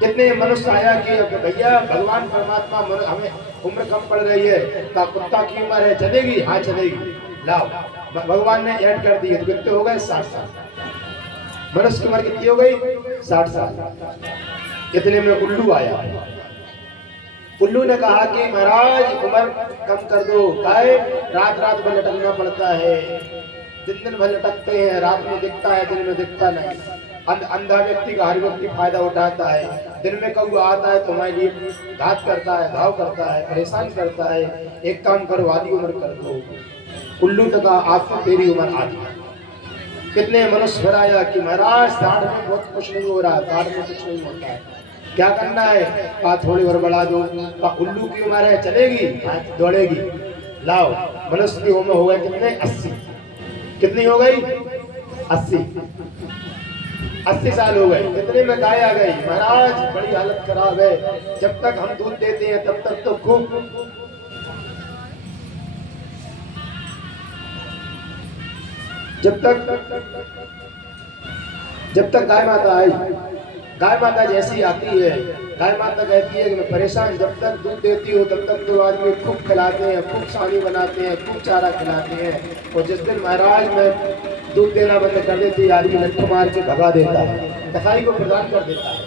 कितने मनुष्य आया कि भैया भगवान परमात्मा हमें उम्र कम पड़ रही है, तो कुत्ता की उम्र है, चलेगी? हाँ चलेगी, लाओ। भगवान ने ऐड कर दिए, तो कितने हो गए? 60 साल। मनुष्य की उम्र कितनी हो गई? 60 साल। इतने में उल्लू आया। उल्लू ने कहा कि महाराज उम्र कम कर दो, काहे? रात रात भर लटकना पड़ता है, दिन दिन भर लटकते हैं, रात में दिखता है, दिन में दिखता नहीं। अंधा व्यक्ति का हर व्यक्ति फायदा उठाता है, दिन में कौआ आता है तो हमारे लिए घात करता है, घाव करता है, परेशान करता है। एक काम करो, आधी उम्र कर दो। उल्लू ने कहा आपको तेरी उम्र आधी। कितने मनुष्य फिर आया कि महाराज 60 में बहुत कुछ नहीं हो रहा, 60 में कुछ नहीं होता है, क्या करना है? कहा थोड़ी और बढ़ा दो। कहा उल्लू की उम्र है, चलेगी? हाँ दौड़ेगी, लाओ। मनुष्य की उम्र हो गई कितने? 80। कितनी हो गई? 80। 80 साल हो गए। कितने में गाय आ गई? महाराज बड़ी हालत खराब है, जब तक हम दूध देते हैं तब तक तो खूब, जब तक गाय माता आई, गाय माता जैसी आती है, गाय माता कहती है कि मैं परेशान, जब तक दूध देती हो तब तक तो आदमी खूब खिलाते हैं, खूब सानी बनाते हैं, खूब चारा खिलाते हैं, और जिस दिन महाराज में दूध देना बंद कर देती है, आदमी लट्ठू मार के भगा देता है, कसाई को प्रदान कर देता है,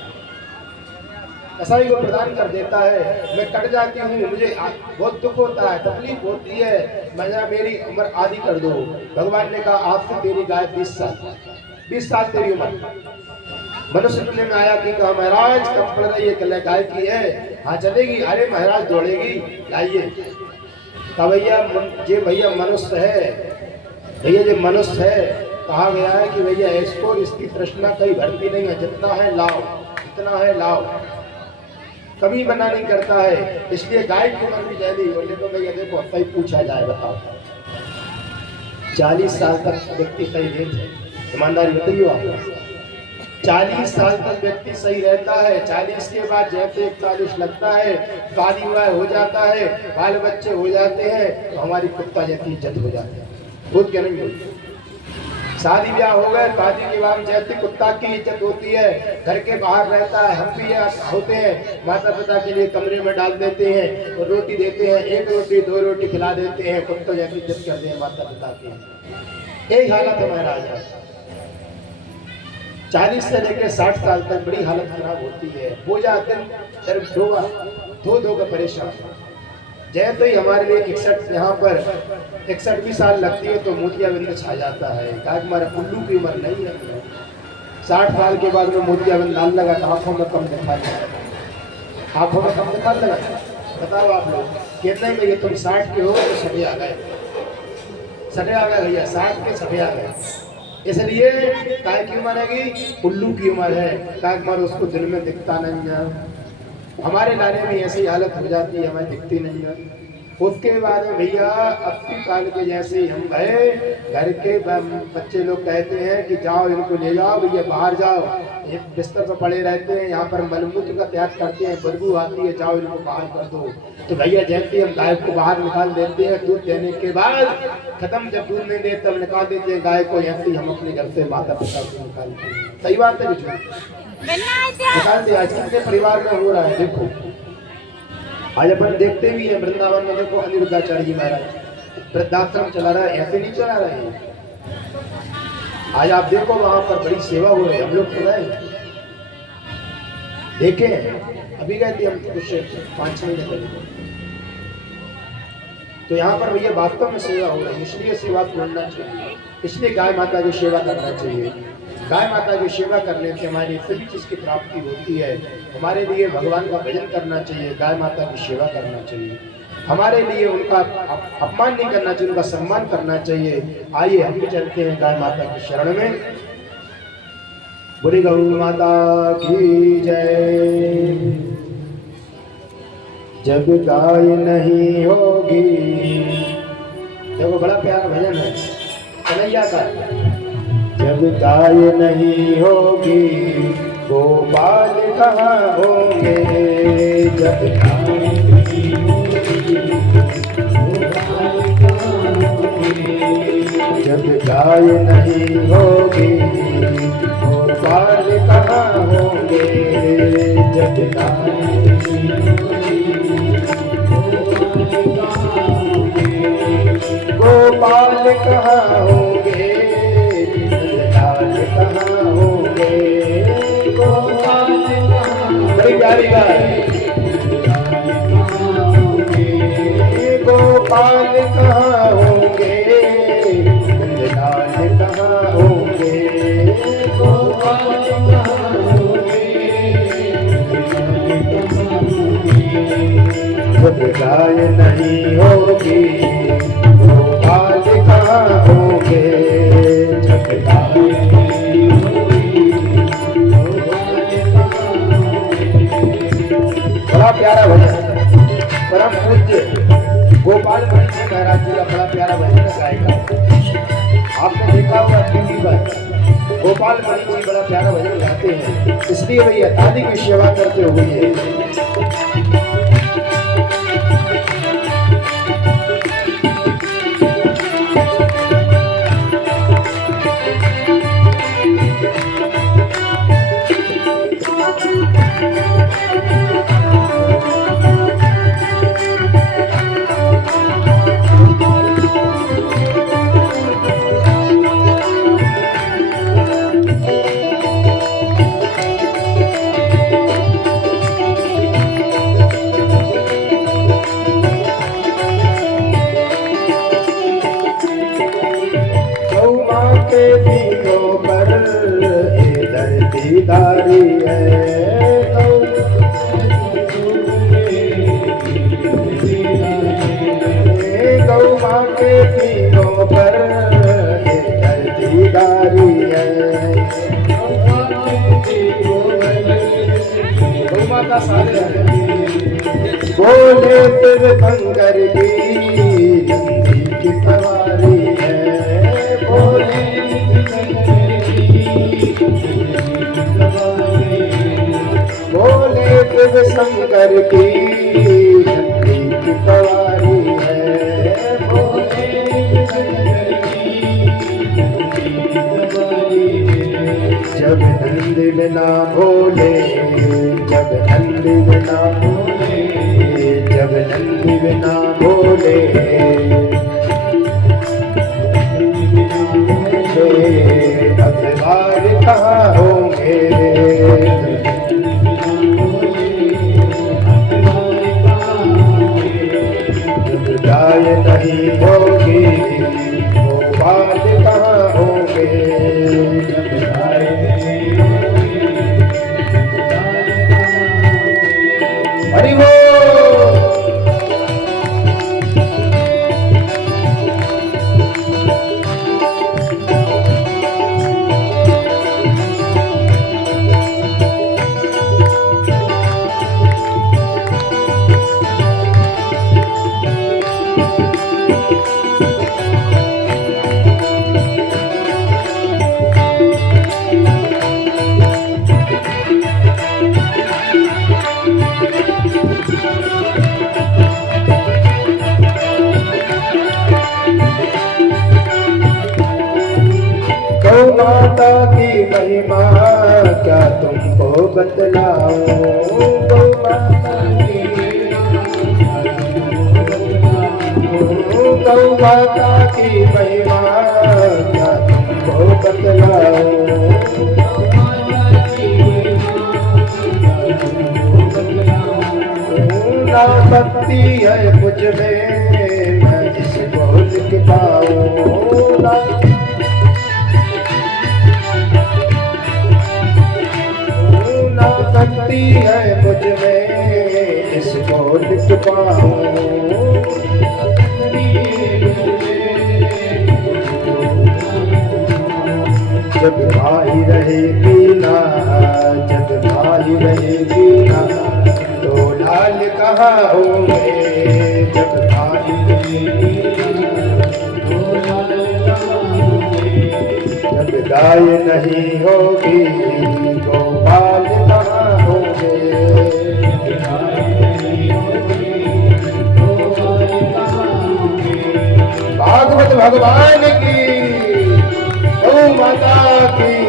कसाई को प्रदान कर देता है। मैं कट जाती हूँ, मुझे बहुत दुख होता है, तकलीफ होती है, मेरी उम्र आधी कर दो। भगवान ने कहा आपसे तेरी गाय 20 साल, 20 साल तेरी उम्र। मनुष्य में आया कि कहा महाराज कब पड़ रही है? कल गाय की है, हाँ चलेगी? अरे महाराज दौड़ेगी, लाइए। कहा भैया ये भैया मनुष्य है, भैया जो मनुष्य है, कहा गया है कि भैया इसको इसकी तृष्णा कहीं भरती नहीं है, जितना है लाओ, जितना है लाओ, कभी मना नहीं करता है। इसलिए गाय की उम्र भी दे दी। बोले तो भैया देखो सही पूछा जाए, बताओ 40 साल तक व्यक्ति सही नहीं है, ईमानदारी बताइए आप। 40 साल तक व्यक्ति सही रहता है, 40 के बाद जैसे 41 लगता है, शादी विवाह हो जाता है, बाल बच्चे हो जाते हैं, तो हमारी कुत्ता जैसी इज्जत हो जाती है। खुद क्या नहीं होती? शादी ब्याह हो गए, शादी के बाद जैसी कुत्ता की इज्जत होती है, घर के बाहर रहता है, हम भी होते हैं, माता पिता के लिए कमरे में डाल देते हैं और रोटी देते हैं, 1 रोटी 2 रोटी खिला देते हैं, कुत्तों जैसी इज्जत करते हैं माता पिता की। यही हालत है महाराज। 40 से लेकर 60 साल तक बड़ी हालत खराब होती है। वो जाते धो का परेशान। जैसे ही हमारे लिए 61 यहाँ पर 61 साल लगती है तो मोतियाबिंद छा जाता है। हमारा उल्लू की उम्र नहीं है। 60 साल के बाद में मोतियाबिंद लाल लगा, आंखों में कम दिखाई लगा, आंखों में कम दिखाई लगा। बताओ आप लोग कहते हैं भैया तुम 60 के हो तो सभी आ गए, सभी आ गए भैया, 60 के सभी आ गए। इसलिए काय की उम्र है? उल्लू की उम्र है। काय उम्र उसको दिल में दिखता नहीं है। हमारे लाने में ऐसी हालत हो जाती है, हमें दिखती नहीं है। उसके बाद में भैया 80 साल के जैसे हम गए, घर के बच्चे लोग कहते हैं कि जाओ इनको ले जाओ भैया, बाहर जाओ, एक बिस्तर पर पड़े रहते हैं, यहाँ पर मलमूत्र का त्याग करते हैं, बदबू आती है, जाओ इनको बाहर कर दो। तो भैया जैसे हम गाय को बाहर निकाल देते हैं, दूध देने के बाद खत्म, जब दूध नहीं देते हम निकाल देते हैं गाय को, ऐसे ही हम अपने घर से माता पिता को निकालते हैं। सही बात है, निकालते। आज कितने परिवार में हो रहा है, देखो आज अपन देखते भी हैं वृंदावन में, देखो अनिरुद्धाचार्य जी महाराज वृद्धाश्रम चला रहा है, ऐसे नहीं चला रहे हैं। आज आप देखो वहां पर बड़ी सेवा हो रही है, हम लोग तो गए देखे, अभी गए थे हम कुछ 5-6 महीने पहले। तो यहाँ पर भैया वास्तव में सेवा हो रही है, इसलिए सेवा छोड़ना चाहिए, इसलिए गाय माता की सेवा करना चाहिए। गाय माता की सेवा करने से हमारी सभी चीज़ की प्राप्ति होती है। हमारे लिए भगवान का भजन करना चाहिए, गाय माता की सेवा करना चाहिए, हमारे लिए उनका अपमान नहीं करना चाहिए, उनका सम्मान करना चाहिए। आइए हम भी चलते हैं गाय माता की शरण में। बुरी गौ माता की जय। जब गाय नहीं होगी, देखो बड़ा प्यारा भजन है कन्हैया का। जब गाय नहीं होगी गोपाल कहाँ होंगे, जब गाय नहीं होगी गोपाल कहाँ होंगे, जब गाय नहीं होगी गोपाल कहाँ होंगे, जब गोपाल कहाँ होंगे, नंदलाल कहाँ होंगे, गोपाल कहाँ, बड़ी प्यारी बात, गोपाल कहाँ होंगे, नंदलाल कहाँ होंगे, गोपाल कहाँ होंगे, जब गाय नहीं होगी, गोपाल कहाँ होंगे, जब गाय नहीं होगी, गोपाल कहाँ होंगे। बड़ा प्यारा भजन, परम पूज्य गोपाल मणि जी महाराज जी का बड़ा प्यारा भजन गायका। आपने देखा होगा टीवी पर गोपाल मणि जी बड़ा प्यारा भजन गाते हैं, इसलिए भैया दादी की सेवा करते हुए के दीनों पर ये दर्दीदारी है, गौ माँ के दीनों पर ये दर्दीदारी है, गौ माँ का सारे बोले फिर शंकर की नंदी की सवारी है, बोले बोले फिर शंकर की नंदी की सवारी है, बोले जब नंदी बिना भोले, जब नंदी बिना भोले, जब नंदी बिना भोले, अखबार कहाँ होंगे, जब गाय नहीं होगी, गोपाल कहाँ होंगे, जब गाय नहीं होगी, हरि बोल। गौ माता की महिमा क्या तुमको बतलाऊं, गौ माता की, गौ माता की महिमा क्या तुमको बतलाऊं, ना भक्ति है मुझ में मैं इसको लिख पाऊं, ना भक्ति है मुझ में इसको लिख पाऊं, जब भाई रहेगी ना, जब भाई रहेगी ना, तो लाल कहाँ होंगे, जब भाई रहेगी ना, तो लाल कहाँ होंगे, जब गाय नहीं होगी, गोपाल कहाँ होंगे, भागवत भगवान की, गौ माता की।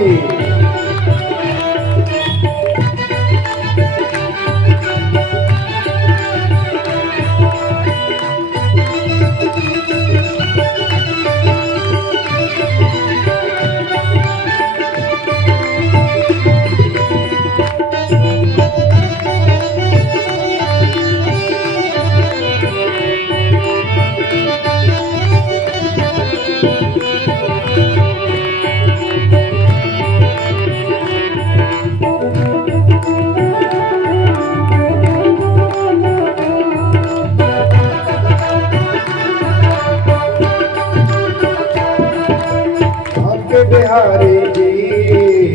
बिहारी जी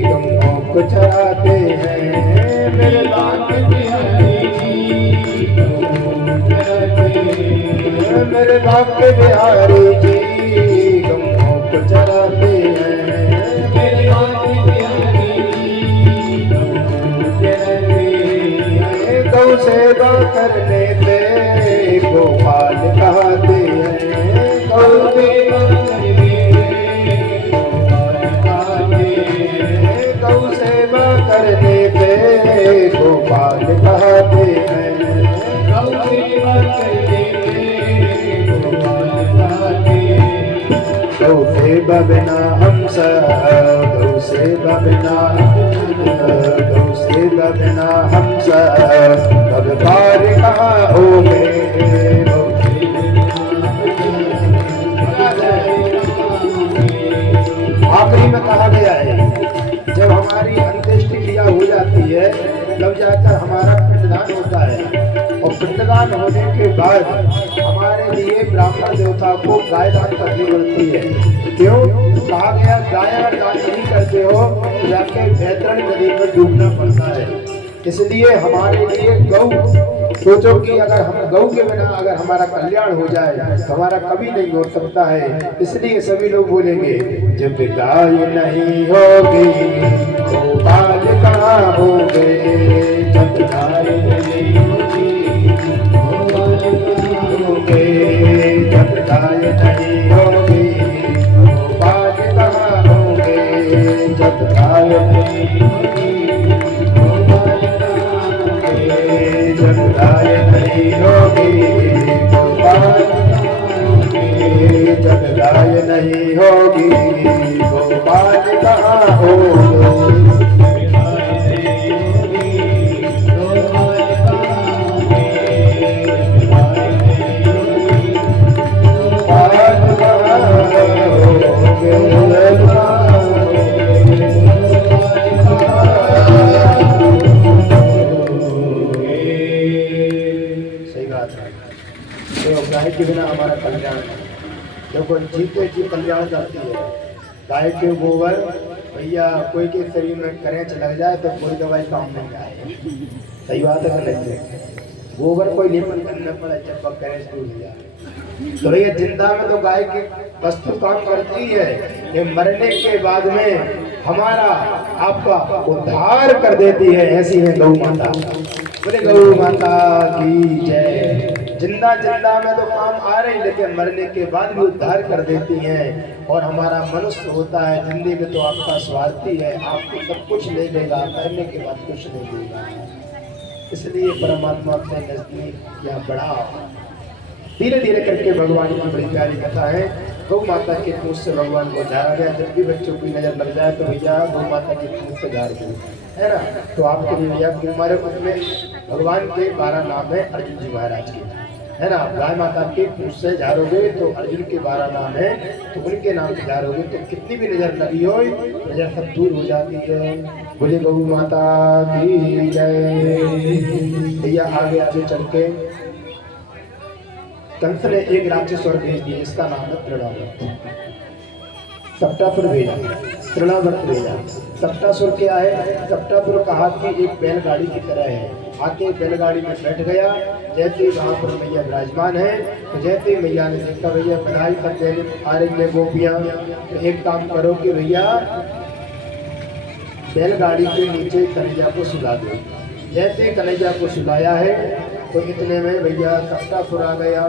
गमों को चराते हैं, मेरे बांके बिहारी जी गमों को चराते हैं, मेरे बांके बिहारी जी गमों को चराते हैं, मेरे बांके बिहारी जी गमों को चराते हैं। गौ सेवा करने पे गोपाल कहते हैं, गौ सेवा करने पे गोपाल कहते हैं, गौ सेवा करने पे गोपाल कहते हैं। गौ सेवा बिना हम सब, गौ सेवा बिना, गौ सेवा बिना हम सब कब पार कहाँ होंगे। आखिरी में कहा गया है जब हमारी अंत्येष्टि क्रिया हो जाती है तब जाकर हमारा पिंडदान होता है, और पिंडदान होने के बाद हमारे लिए ब्राह्मण देवता को गाय दान करनी पड़ती है। क्यों? कहा गया गाय अगर दान नहीं करते हो तो जाके भैतरणी नदी में डूबना पड़ता है। इसलिए हमारे लिए गौ, सोचो कि अगर हम गौ के बिना अगर हमारा कल्याण हो जाए तो हमारा कभी नहीं हो सकता है। इसलिए सभी लोग बोलेंगे जब गाय नहीं होगी गोपाल कहाँ होंगे, जब गाय नहीं होगी गोपाल कहाँ होंगे, जब गाय नहीं होगी गोपाल कहाँ होंगे, जब गाय नहीं होगी गोपाल कहाँ होंगे, जब गाय नहीं होगी गोपाल कहाँ होंगे, जब गाय नहीं होगी गोपाल कहाँ होंगे। गाय के बिना हमारा कल्याण है। देखो जीते जी कल्याण करती है गाय के गोबर। भैया कोई के शरीर में करेंच लग जाए तो कोई दवाई काम नहीं आए, सही बात है कि गोबर कोई लेपन करना पड़े जब करेंच टूट जाए। तो भैया जिंदा में तो गाय की वस्तु काम करती है, ये मरने के बाद में हमारा आपका उद्धार कर देती है। ऐसी है गौ माता। बोले गौ माता की जय। जिंदा में तो काम आ रही, लेकिन मरने के बाद भी उद्धार कर देती हैं। और हमारा मनुष्य होता है जिंदगी में तो आपका स्वार्थी है, आपको सब कुछ ले लेगा, मरने के बाद कुछ नहीं देगा। इसलिए परमात्मा अपने नजदीक या बढ़ा धीरे धीरे करके भगवान की बड़ी प्यारी कथा है। गौ माता के पूछ से भगवान को झाड़ा गया। जब भी बच्चों की नजर लग जाए तो भैया गौ माता के पूछ से झाड़ दो, है ना। तो आपके लिए भैया हमारे उसमें भगवान के 12 नाम है अर्जुन जी महाराज के, है ना। गाय माता के पूछ से झाड़ोगे तो अर्जुन के 12 नाम है, तो उनके नाम से झाड़ोगे तो कितनी भी नजर लगी हो नजर सब दूर हो जाती है। बोले गौ माता की जय। भैया आगे आगे चल के कंस ने एक राक्षस और भेज दिया, इसका नाम है तृणावर्त। सप्तासुर भेजा, तृणावर्त भेजा। सप्तासुर क्या है? सप्तासुर कहा कि एक बैलगाड़ी की तरह है। आके बैलगाड़ी में बैठ गया। जैसे ही वहाँ पर मैया विराजमान है, तो जैसे ही मैया ने देखा भैया बधाई कर देने आ रही है गोपियाँ, तो एक काम करो कि भैया बैलगाड़ी के नीचे कन्हैया को सुला दो। जैसे ही कन्हैया को सुलाया है तो इतने में भैया सप्तासुर आ गया।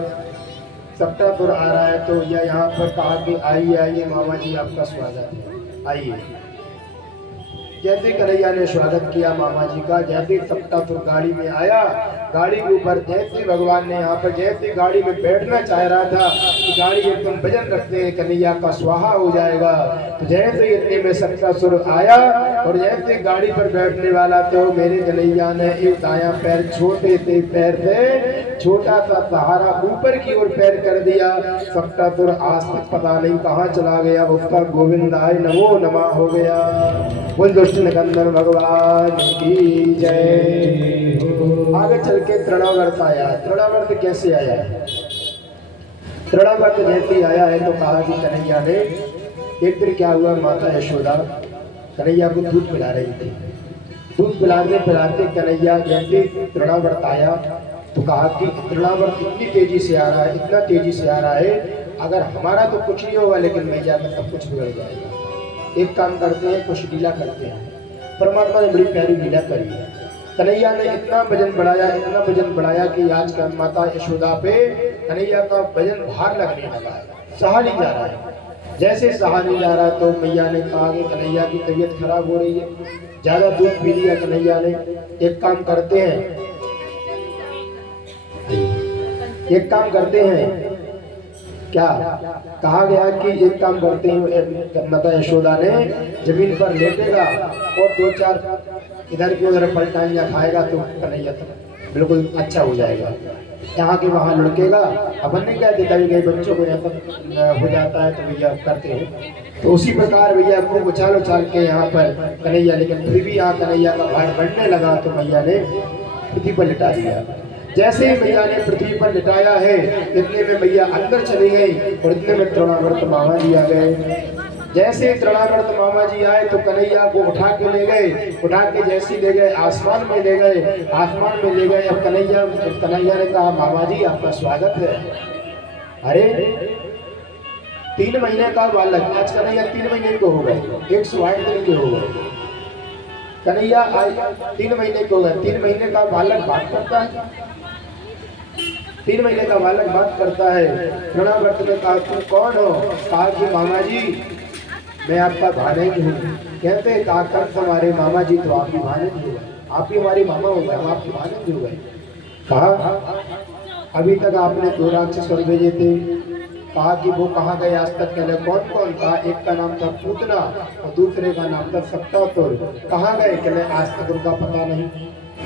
सप्तासुर आ रहा है तो भैया यहाँ पर कहा कि आइए आइए मामा जी आपका स्वागत है, आइए। जैसे कन्हैया ने स्वागत किया मामा जी का, जैसे सप्तासुर गाड़ी में आया, गाड़ी के ऊपर जैसे भगवान ने यहाँ पर जैसे गाड़ी में बैठना चाह रहा था कि गाड़ी एकदम वजन रखते हैं कन्हैया का स्वाहा हो जाएगा, तो जैसे इतने में सप्तासुर आया और जैसे गाड़ी पर बैठने वाला तो मेरे कन्हैया ने एक दायां पैर छोटे से पैर से छोटा सा सहारा ऊपर की ओर पैर कर दिया। सप्तासुर आज तक पता नहीं कहाँ चला गया, उसका गोविंदाय नमो नमः हो गया। बोल दुष्ट निकंदन भगवान की जय। आगे चल के तृणावर्त आया। तृणावर्त कैसे आया? तृणावर्त जैसे आया है तो कहा कि कन्हैया ने एक दिन क्या हुआ, माता यशोदा कन्हैया को दूध पिला रही थी। दूध पिलाते पिलाते कन्हैया जैसे तृणावर्त आया तो कहा कि तृणावर्त इतनी तेजी से आ रहा है, इतना तेजी से आ रहा है, अगर हमारा तो कुछ नहीं होगा लेकिन मैं जाकर सब कुछ बिगड़ जाएगा। एक काम करते हैं, कुछ लीला करते हैं। परमात्मा ने बड़ी प्यारी लीला करी है। कन्हैया ने इतना वजन बढ़ाया, इतना वजन बढ़ाया कि आज का माता यशोदा पे कन्हैया का वजन भार लगने लगा है, सहा नहीं जा रहा है। जैसे सहा नहीं जा रहा तो मैया ने कहा कि कन्हैया की तबीयत खराब हो रही है, ज्यादा दूध पी लिया कन्हैया ने। एक काम करते हैं, एक काम करते हैं, क्या कहा गया कि एक काम करते हैं, माता यशोदा ने जमीन पर लेटेगा और 2-4 इधर की उधर पलटाइयाँ खाएगा तो कन्हैया बिल्कुल अच्छा हो जाएगा। यहाँ के वहाँ लुढ़केगा। अपन ने क्या देखा, गए बच्चों को यहाँ हो जाता है तो भैया करते हैं, तो उसी प्रकार भैया को उछाल उछाल के यहाँ पर कन्हैया, लेकिन फिर भी यहाँ कन्हैया का भार बढ़ने लगा तो मैया ने पृथ्वी पर लिटा दिया। जैसे ही मैया ने पृथ्वी पर लिटाया है, इतने में मैया अंदर चली गई और इतने में तृणावर्त मामा जी आ गए। जैसे तृणावर्त मामा जी आए तो कन्हैया को उठा के ले गए। उठा के जैसे ले गए आसमान में ले गए, आसमान में ले गए। अब कन्हैया ने कहा मामा जी आपका स्वागत है। अरे 3 महीने का बालक, आज कन्हैया 3 महीने को हो गए, 108 दिन के हो गए। कन्हैया आज 3 महीने के हो गए। 3 महीने का बालक बात करता है, 3 महीने का बालक बात करता है। तृणावर्त ने कहा तुम कौन हो? कहा कि मामा जी मैं आपका भाणेज हूँ। कहते काकर हमारे मामा जी तो आपकी भाणेज हो गए, आप ही हमारी मामा हो गए, हम आपकी भाणेज हो गए। कहा अभी तक आपने 2 राक्षस और भेजे थे। कहा कि वो कहाँ गए आज तक? कहले कौन कौन? कहा एक का नाम था पूतना और दूसरे का नाम था सप्तासुर। कहाँ गए? कहले आज तक उनका पता नहीं,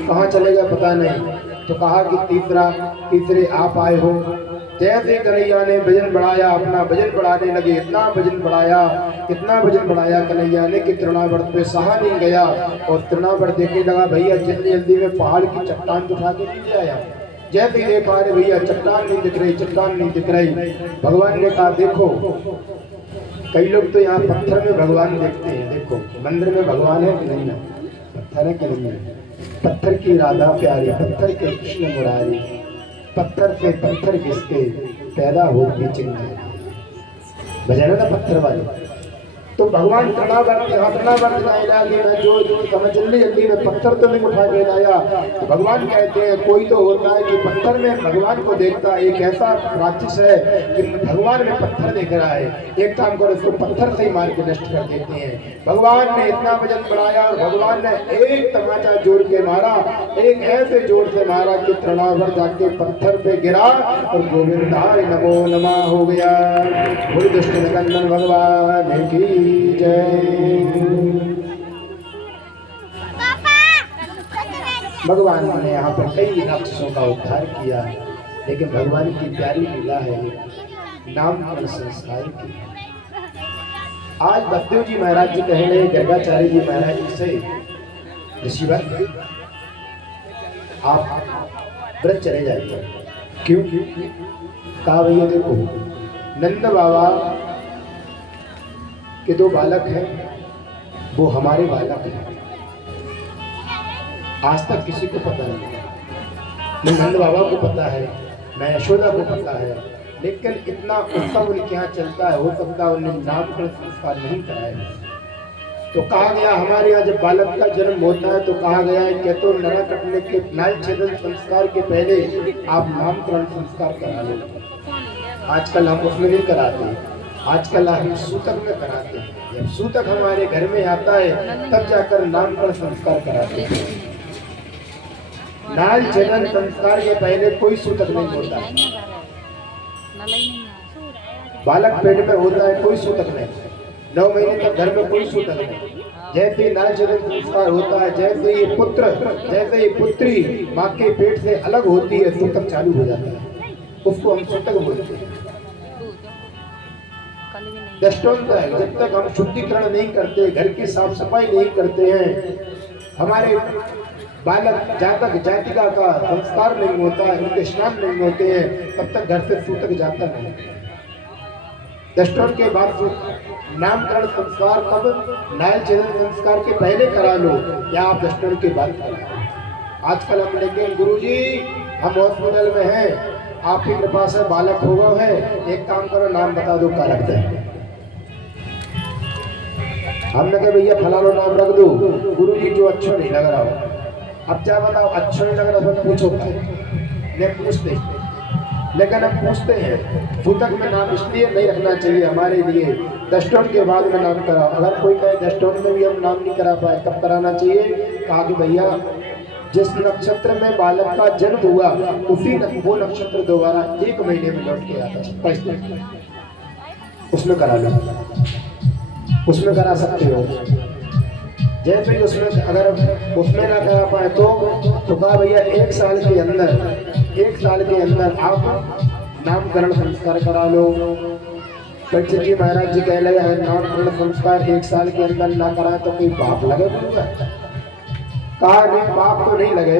कहाँ चले गए पता नहीं। तो कहा कि तीसरे आप आए हो। जैसे कन्हैया ने वजन बढ़ाया, अपना वजन बढ़ाने लगे, इतना वजन बढ़ाया कन्हैया ने कि तृणावर्त पे सहा नहीं गया। और तृणावर्त देखने लगा भैया जल्दी जल्दी में पहाड़ की चट्टान उठा के नीचे आया। जैसे ही देखा अरे भैया चट्टान नहीं दिख रही, चट्टान नहीं दिख रही। भगवान ने कहा देखो, कई लोग तो यहाँ पत्थर में भगवान देखते हैं, देखो मंदिर में भगवान है कि नहीं है, पत्थर है कि नहीं है। पत्थर की राधा प्यारी, पत्थर के कृष्ण मुरारी, पत्थर से पत्थर किसके पैदा हो चिंगारी। भजन ना पत्थर वाले। तो भगवान तृणावर्त लाया कि मैं जो समझ जल्दी में पत्थर तो नहीं उठा के लाया। तो भगवान कहते हैं कोई तो होता है कि पत्थर में भगवान को देखता है। एक ऐसा राक्षस है कि भगवान में पत्थर देख रहा है। एक काम करो इसको पत्थर से ही मार के नष्ट कर देते हैं। भगवान ने इतना वजन बढ़ाया और भगवान ने एक तमाचा जोड़ के मारा, एक ऐसे जोर से मारा कि तृणावर्त जाके पत्थर पे गिरा और गोविंदाय नमो नमः हो गया। बोल दुष्ट निकंदन भगवान की जय। भगवान ने यहाँ पर कई राक्षसों का उद्धार किया, लेकिन भगवान की प्यारी लीला है नामकरण संस्कार की। आज बलदेव जी महाराज जी कह रहे गर्गाचार्य जी महाराज जी से ऋषिवर आप व्रत चले जाइए। क्यों? कहा भैया देखो नंद बाबा के 2 बालक हैं, वो हमारे बालक हैं। आज तक किसी को पता नहीं, नंद बाबा को पता है, मैं यशोदा को पता है, लेकिन इतना उत्सव उनके यहाँ चलता है, हो सकता है उन्हें नामकरण संस्कार नहीं कराया। तो कहा गया हमारे यहाँ जब बालक का जन्म होता है तो कहा गया है कि तो नरा कटने के नाल छेदन संस्कार के पहले आप नामकरण संस्कार करा लें। आजकल हम उसमें नहीं कराते, आजकल हम सूतक में कराते हैं। जब सूतक हमारे घर में आता है तब जाकर नामकरण संस्कार कराते हैं। नाल छेदन संस्कार के पहले कोई सूतक नहीं होता है। बालक पेट में होता है कोई सूतक नहीं, 9 महीने तक घर में कोई सूतक नहीं। जैसे नाचरण संस्कार होता है, जैसे ये पुत्र, जैसे ये पुत्री माँ के पेट से अलग होती है, सूतक चालू हो जाता है, उसको हम सूतक बोलते हैं। दृष्टांत है, जब तक हम शुद्धिकरण नहीं करते, घर की साफ सफाई नहीं करते हैं, हमारे बालक जातक जातिका का संस्कार नहीं होता है, उनके स्नान नहीं होते हैं, तब तक घर से सूतक जाता नहीं। दृष्टांत के बाद नामकरण संस्कार कब? नायल चरण संस्कार के पहले करा लो या आप दृष्टांत के बाद करा। आजकल हम लेंगे गुरुजी हम हॉस्पिटल में हैं, आपकी कृपा से बालक हो गया है, एक काम करो नाम बता दो क्या रखते हैं। हमने कहा भैया फलाना नाम रख दो, गुरुजी जो अच्छा नहीं लग रहा हो। अब क्या बताओ, अच्छा नहीं लग रहा तो पूछो, पूछते लेकिन हम पूछते हैं। सूतक में नाम इसलिए नहीं रखना चाहिए हमारे लिए, दृष्टांत के बाद में नाम करा। अगर कोई कहे दृष्टांत में भी हम नाम नहीं करा पाए, कब कराना चाहिए? कहा कि भैया जिस नक्षत्र में बालक का जन्म हुआ उसी वो नक्षत्र दोबारा 1 महीने में लौट के आता है, उसमें करा लो, उसमें करा सकते हो। जैसे ही उसमें अगर उसमें ना करा पाए तो कहा भैया 1 साल के अंदर आप नामकरण संस्कार करा लो। परीक्षित जी महाराज जी कह रहे हैं नामकरण संस्कार 1 साल के अंदर ना कराए तो कोई पाप लगे? कहा नहीं, पाप तो नहीं लगे,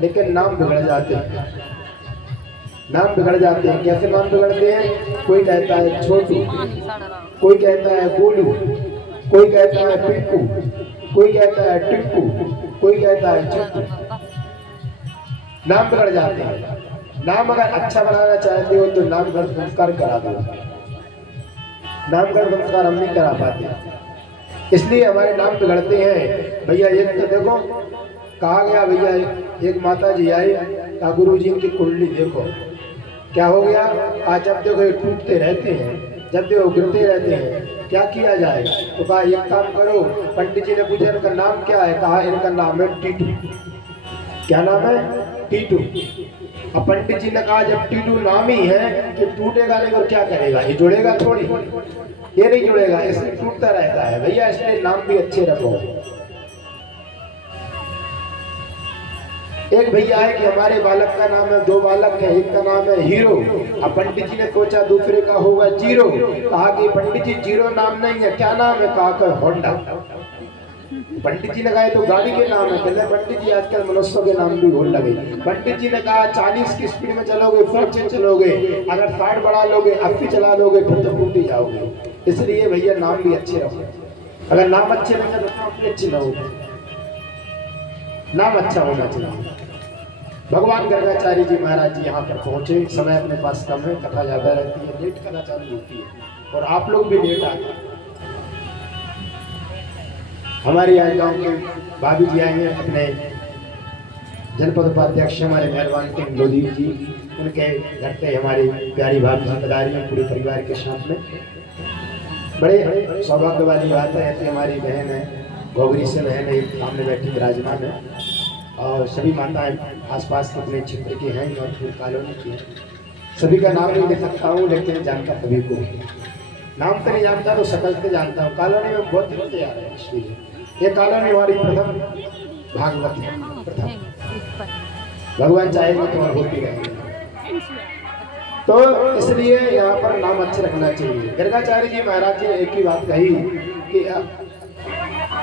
लेकिन नाम बिगड़ जाते हैं। नाम बिगड़ जाते हैं। कैसे नाम बिगड़ते हैं? कोई कहता है छोटू, कोई कहता है गोलू, कोई कहता है पिंकू, कोई कहता है टिंकू, कोई कहता है चिंकू। नाम बिगड़ जाते हैं। नाम अगर अच्छा बनाना चाहते हो तो नामकरण संस्कार करा दो। नामकरण संस्कार हम नहीं करा पाते, इसलिए हमारे नाम बिगड़ते हैं। भैया एक तो देखो कहा गया, भैया एक माता जी आई, कहा गुरु जी की कुंडली देखो, क्या हो गया? आज जब देखो ये टूटते रहते हैं, जब देखो गिरते रहते हैं, क्या किया जाए? तो कहा एक काम करो। पंडित जी ने पूछा इनका नाम क्या है? कहा इनका नाम है टीटू। क्या नाम है? टीटू। अब पंडित जी ने कहा जब टीटू नाम ही है तो टूटेगा नहीं और क्या करेगा? ये जुड़ेगा थोड़ी, ये नहीं जुड़ेगा, इसलिए टूटता रहता है। भैया इसलिए नाम भी अच्छे रखो। एक भैया है कि हमारे बालक का नाम है, 2 बालक है, एक का नाम है हीरो। अब पंडित जी ने सोचा दूसरे का होगा जीरो। कहा कि पंडित जी जीरो नाम नहीं है, क्या नाम है? कहा कि होंडा। पंडित जी ने कहा तो गाड़ी के नाम है। कहते पंडित जी आजकल मनुष्यों के नाम भी होने लगे। पंडित जी ने कहा 40 की स्पीड में चलोगे, 40 चलोगे, अगर 60 बढ़ा लोगे, 80 चला लोगे, फिर तो टूट ही जाओगे। इसलिए भैया नाम भी अच्छे रखो। अगर नाम अच्छे नहीं है तो नाम भी अच्छे ना हो, नाम अच्छा होना चाहिए। भगवान गर्गाचार्य जी महाराज जी यहाँ पर पहुंचे, समय अपने पास कम है, कथा ज्यादा रहती है, लेट कथा चालू होती है और आप लोग भी लेट आते। हमारे यहाँ गांव के भाभी जी आए हैं, अपने जनपद उपाध्यक्ष हमारे मेहरबान सिंह लोधी जी, उनके घर पे हमारी प्यारी भाभी जी पधारी हैं पूरे परिवार के साथ में। बड़े सौभाग्य वाली बात है कि हमारी बहन है, गोगरी से बहन है, सामने बैठी विराजमान है, और सभी माताएं आसपास अपने क्षेत्र की हैं और फिर कॉलोनी की। सभी का नाम नहीं ले सकता हूँ, लेकिन जानता सभी को। नाम तो नहीं जानता तो शकल से जानता हूँ। कॉलोनी में बहुत दिनों से आ रहे हैं, इसलिए ये कॉलोनी हमारी प्रथम भागवत है, प्रथम। भगवान चाहेंगे तो और होती रहेगी, तो इसलिए यहाँ पर नाम अच्छे रखना चाहिए। गर्गाचार्य जी महाराज जी ने एक ही बात कही कि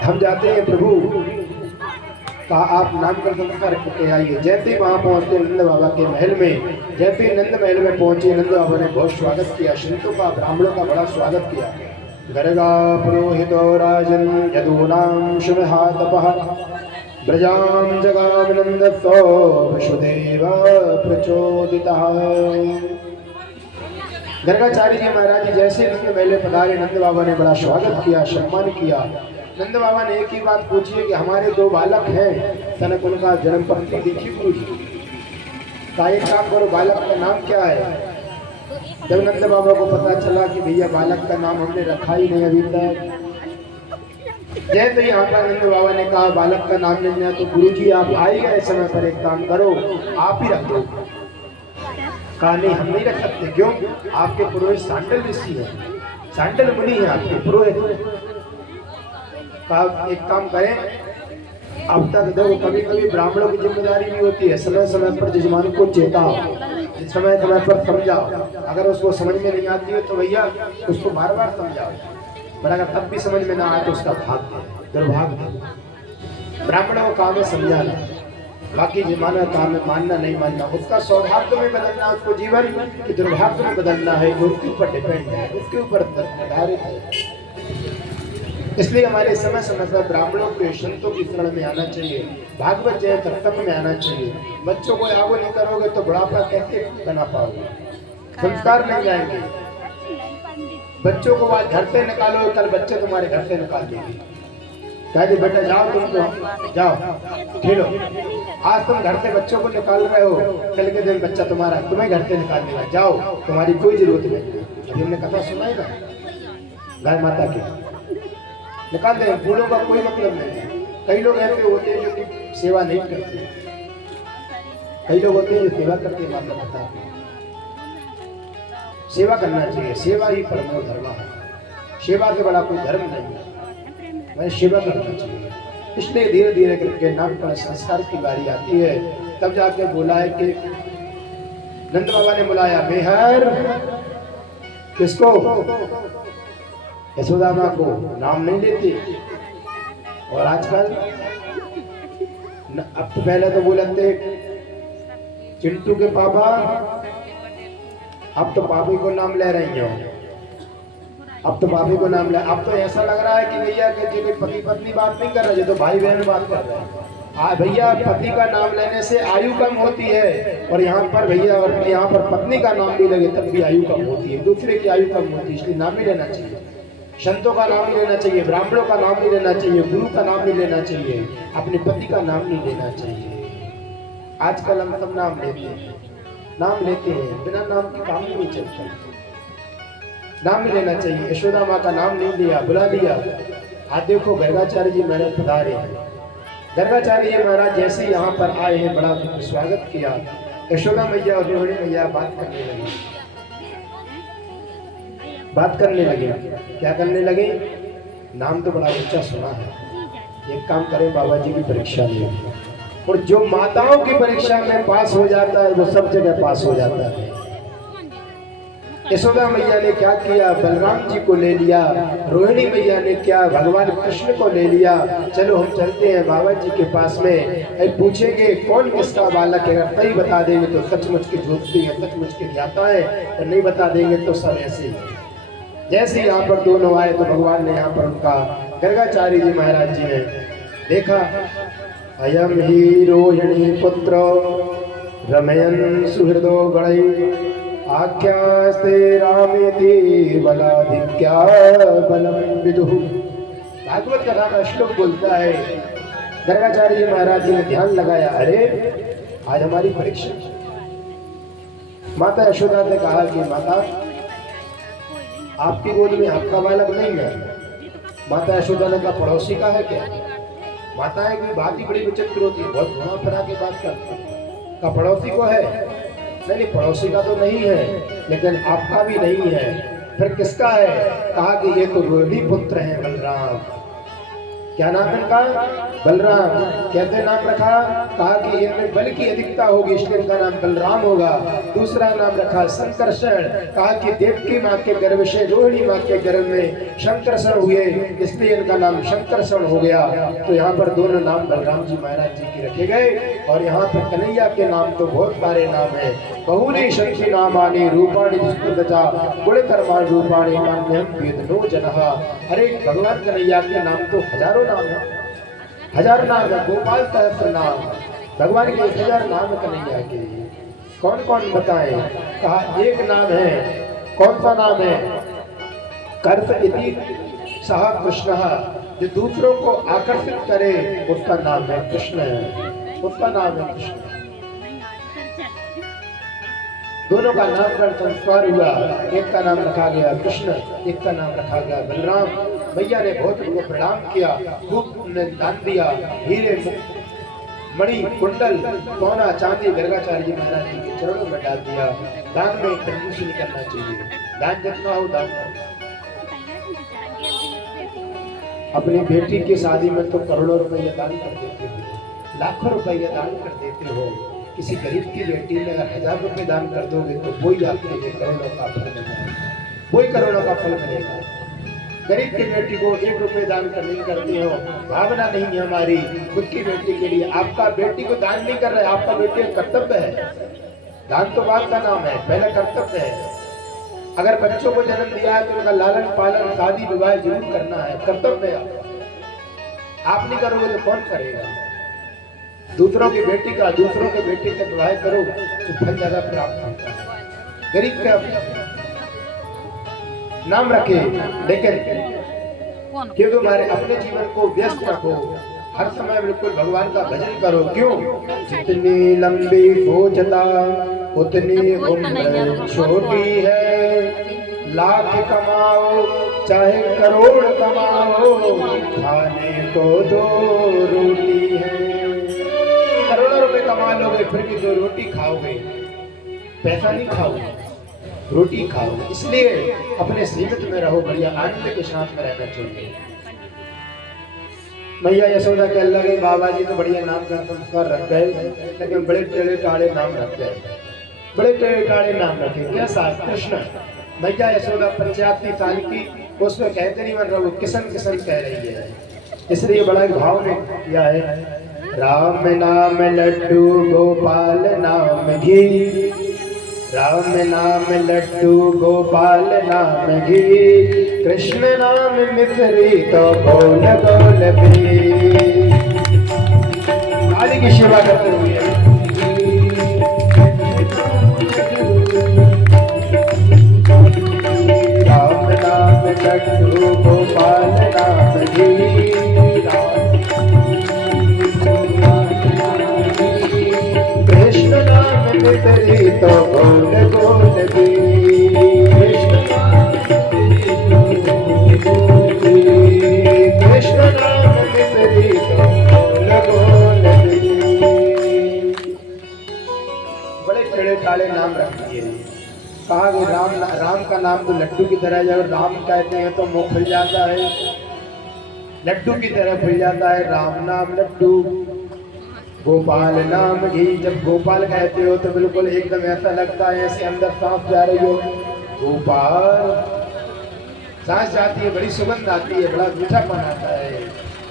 हम जाते हैं प्रभु, कहा आप नामकरण संस्कार करके आइए। जैसे ही वहाँ पहुँचते नंद बाबा के महल में, जैसे ही नंद महल में पहुँचे, नंद बाबा ने बहुत स्वागत किया, संतों का ब्राह्मणों का बड़ा स्वागत किया। गर्गा पुरोहितो राजन यदूनां शुभहातपः ब्रजां जगामनन्दसो वसुदेव प्रचोदितः। गर्गाचार्य जी महाराज जी जैसे नंद महल पधारे, नंद बाबा ने बड़ा स्वागत किया, सम्मान किया। नंद बाबा ने एक ही बात पूछी है कि हमारे 2 बालक हैं, तनक उनका जन्म पत्री देखिए गुरु जी, का एक काम करो, बालक का नाम क्या है? जब नंद बाबा को पता चला कि भैया बालक का नाम हमने रखा ही नहीं अभी तक, जैसे ही आता नंद बाबा ने कहा बालक का नाम नहीं है, तो गुरु जी आप आए गए समय पर, एक काम करो आप ही रख दो। कहा नहीं हम नहीं रख सकते। क्यों? आपके पुरोहित सांडल ऋषि है, सांडल मुनि है आपके पुरोहित का। एक काम करें, अब तक देखो कभी कभी ब्राह्मणों की जिम्मेदारी भी होती है समय समय पर जजमान को चेताओ, समय समय पर समझाओ। अगर उसको समझ में नहीं आती है तो भैया उसको बार बार समझाओ, पर अगर तब भी समझ में ना आए तो उसका भाग्य दुर्भाग्य। ब्राह्मणों को काम है समझाना, बाकी जमाना काम है मानना नहीं मानना। उसका सौभाग्य में बदलना, उसको जीवन की दुर्भाग्य में बदलना है, उसके ऊपर डिपेंड है, उसके ऊपर आधारित है। इसलिए हमारे समय समय पर ब्राह्मणों के संतों की शरण में आना चाहिए, भागवत जय सत्संग में आना चाहिए। बच्चों को आगो नहीं करोगे तो बुढ़ापा कैसे बना पाओगे, संस्कार नहीं जाएंगे। बच्चों को आज घर से निकालो, कल बच्चे तुम्हारे घर से निकाल देंगे। कह दे बेटा जाओ, तुम तो जाओ खेलो। आज तुम घर से बच्चों को निकाल रहे हो, कल के दिन बच्चा तुम्हारा तुम्हें घर से निकाल देगा, जाओ तुम्हारी कोई जरूरत नहीं। अभी हमने कथा सुनाई ना गाय माता की, निकाल दे। बूढ़ों का कोई मतलब नहीं है। कई लोग ऐसे होते हैं जो कि सेवा नहीं करते, कई लोग होते हैं जो सेवा करते हैं। माता पिता सेवा करना चाहिए, सेवा ही परमो धर्म है। सेवा से बड़ा कोई धर्म नहीं है, मैं सेवा करना चाहिए। इसलिए धीरे धीरे करके नाम पर संस्कार की बारी आती है। तब जाके बोला है कि नंद बाबा ने बुलाया मेहर, किसको? यशोदा माँ को। नाम नहीं लेती। और आजकल अब तो पहले तो बोलते चिंटू के पापा, अब तो पापी को नाम ले रही हो। अब तो भाभी को नाम ले। अब तो ऐसा लग रहा है कि भैया कि जो पति पत्नी बात नहीं कर रहे, तो भाई बहन बात कर रहे हैं। भैया पति का नाम लेने से आयु कम होती है, और यहाँ पर भैया और यहाँ पर पत्नी का नाम भी लगे तब भी आयु कम होती है, दूसरे की आयु कम होती है। इसलिए नाम ही लेना चाहिए, संतों का नाम लेना चाहिए, ब्राह्मणों का नाम नहीं लेना चाहिए, गुरु का नाम नहीं लेना चाहिए, अपने पति का नाम नहीं लेना चाहिए। आजकल हम सब नाम लेते हैं, बिना नाम के काम नहीं चलता। नाम नहीं लेना चाहिए। यशोदा माँ का नाम नहीं लिया, बुला लिया। आज देखो गर्गाचार्य जी महाराज पधारे हैं। गर्गाचार्य जी महाराज जैसे यहाँ पर आए हैं, बड़ा स्वागत किया। यशोदा मैया और रोहिणी मैया बात करने लगे। क्या करने लगे? नाम तो बड़ा ऊंचा सुना है। एक काम करें, बाबा जी की परीक्षा लें, और जो माताओं की परीक्षा में पास हो जाता है वो सब जगह पास हो जाता है। यशोदा मैया ने क्या किया? बलराम जी को ले लिया। रोहिणी मैया ने क्या? भगवान कृष्ण को ले लिया। चलो हम चलते हैं बाबा जी के पास में, पूछेंगे कौन किसका बालक है। अगर सही बता देंगे तो सचमुच की ज्योति है, सचमुच की ज्ञाता है, और नहीं बता देंगे तो सब ऐसे ही। जैसे यहाँ पर दोनों आए तो भगवान ने यहाँ पर उनका गर्गाचार्य जी महाराज जी ने देखा, अयम ही रोहिणी पुत्र रमयन सुहृदो गणै आख्यास्ते रामेति बलाधिक्या बलम विदुः। भागवत कथा का श्लोक बोलता है, गर्गाचार्य जी महाराज जी ने ध्यान लगाया, अरे आज हमारी परीक्षा। माता यशोदा ने कहा कि माता आपकी गोद में आपका बालक नहीं है। माता यशोदा ने कहा पड़ोसी का है क्या? माताएं की बात ही बड़ी विचित्र होती है, बहुत घुमा फिरा के बात करती है। का पड़ोसी को है? नहीं, पड़ोसी का तो नहीं है, लेकिन आपका भी नहीं है। फिर किसका है? कहा कि ये तो रोहिणी पुत्र है बलराम। क्या नाम है इनका? बलराम। कैसे नाम रखा? कहा कि इनमें बल की अधिकता होगी इसलिए इनका नाम बलराम होगा। दूसरा नाम रखा संकर्षण। कहा कि देवकी माँ के गर्भ से रोहिणी माँ के गर्भ में संकर्षण हुए, इसलिए इनका नाम संकर्षण हो गया। तो यहाँ पर दोनों नाम बलराम जी महाराज जी के रखे गए। और यहाँ पर कन्हैया के नाम तो बहुत सारे नाम है। बहुनी शक्ति नामानि रूपाणि दुष्टदचा गुणकर्माणि रूपाणि मान्यं वेदनो जनः। अरे भगवान कन्हैया के नाम तो हजारों नाम है, हजार नाम है। गोपाल सहस्त्र नाम, भगवान के 1000 नाम कन्हैया के। कौन कौन बताएं? कहा एक नाम है, कौन सा नाम है? कर्त इति सह कृष्ण, जो दूसरों को आकर्षित करे उसका नाम है कृष्ण, उसका नाम है कृष्ण। दोनों का नामकरण संस्कार हुआ, एक का नाम रखा गया कृष्ण, एक का नाम रखा गया बलराम। मैया ने बहुत उनको प्रणाम किया, खूब ने दान दिया, हीरे मणि कुंडल सोना चांदी गर्गाचार्य जी महाराज जी के चरणों में डाल दिया। दान में कंजूसी नहीं करना चाहिए, दान जितना हो दान करो। अपनी बेटी की शादी में तो करोड़ों रुपये दान कर देते हो, लाखों रुपये दान कर देते हो। किसी गरीब की बेटी में अगर 1000 रुपये दान कर दोगे तो वही आपके लिए करोड़ों का फल मिलेगा, वही करोड़ों का फल मिलेगा। गरीब की बेटी को 1 रुपये दान करते हो, भावना नहीं है हमारी खुद की बेटी के लिए। आपका बेटी को दान नहीं कर रहे, आपका बेटी का कर्तव्य है। दान तो बात का नाम है, पहले कर्तव्य है। अगर बच्चों को जन्म दिया है तो उनका लालन पालन शादी विवाह जरूर करना है, कर्तव्य है। आप नहीं करोगे तो कौन करेगा? दूसरों की बेटी का, दूसरों के बेटे का विवाह करो तो फल ज्यादा प्राप्त होता है। गरीब का नाम रखे, लेकिन क्यों तुम्हारे अपने जीवन को व्यस्त रखो, हर समय बिल्कुल भगवान का भजन करो। क्यों? जितनी लंबी सोचता उतनी उम्र छोटी है। लाख कमाओ चाहे करोड़ कमाओ, खाने को 2 रोटी है। करोड़ों रुपए कमा लोगे फिर भी 2 रोटी खाओगे, पैसा नहीं खाओगे, रोटी खाओगे। इसलिए अपने सीमित में रहो, बढ़िया आनंद के साथ में रहना चाहिए। मैया यशोदा के अल्लाह के बाबा जी तो बढ़िया नाम का संस्कार रख गए, लेकिन बड़े टेढ़े टाढ़े नाम रख गए, बड़े टेढ़े टाढ़े नाम रखे। क्या साथ कृष्ण, मैया यशोदा 85 साल की, उसमें कहते नहीं बन रहा, वो किसन किसन कह रही है। इसलिए बड़ा भाव में किया है, राम नाम लड्डू गोपाल नाम घी, राम नाम लड्डू गोपाल नाम घी, कृष्ण नाम मिश्री तो बोल बोल भी। काली की सेवा करते हुए राम नाम लड्डू गोपाल नाम घी, कृष्ण नाम मिश्री तो बोल बोल भी। कृष्ण नाम मिश्री तो बोल बोल भी। बड़े टेढ़े टाढ़े नाम रख दिए। कहा कि राम का नाम तो लड्डू की तरह, जब राम कहते हैं तो मुंह खुल जाता है, लड्डू की तरह खुल जाता है। राम नाम लड्डू गोपाल नाम घी, जब गोपाल कहते हो तो बिल्कुल एकदम ऐसा लगता है ऐसे अंदर सांस जा रही हो। गोपाल सांस जाती है, बड़ी सुगंध आती है, बड़ा मीठापन आता है।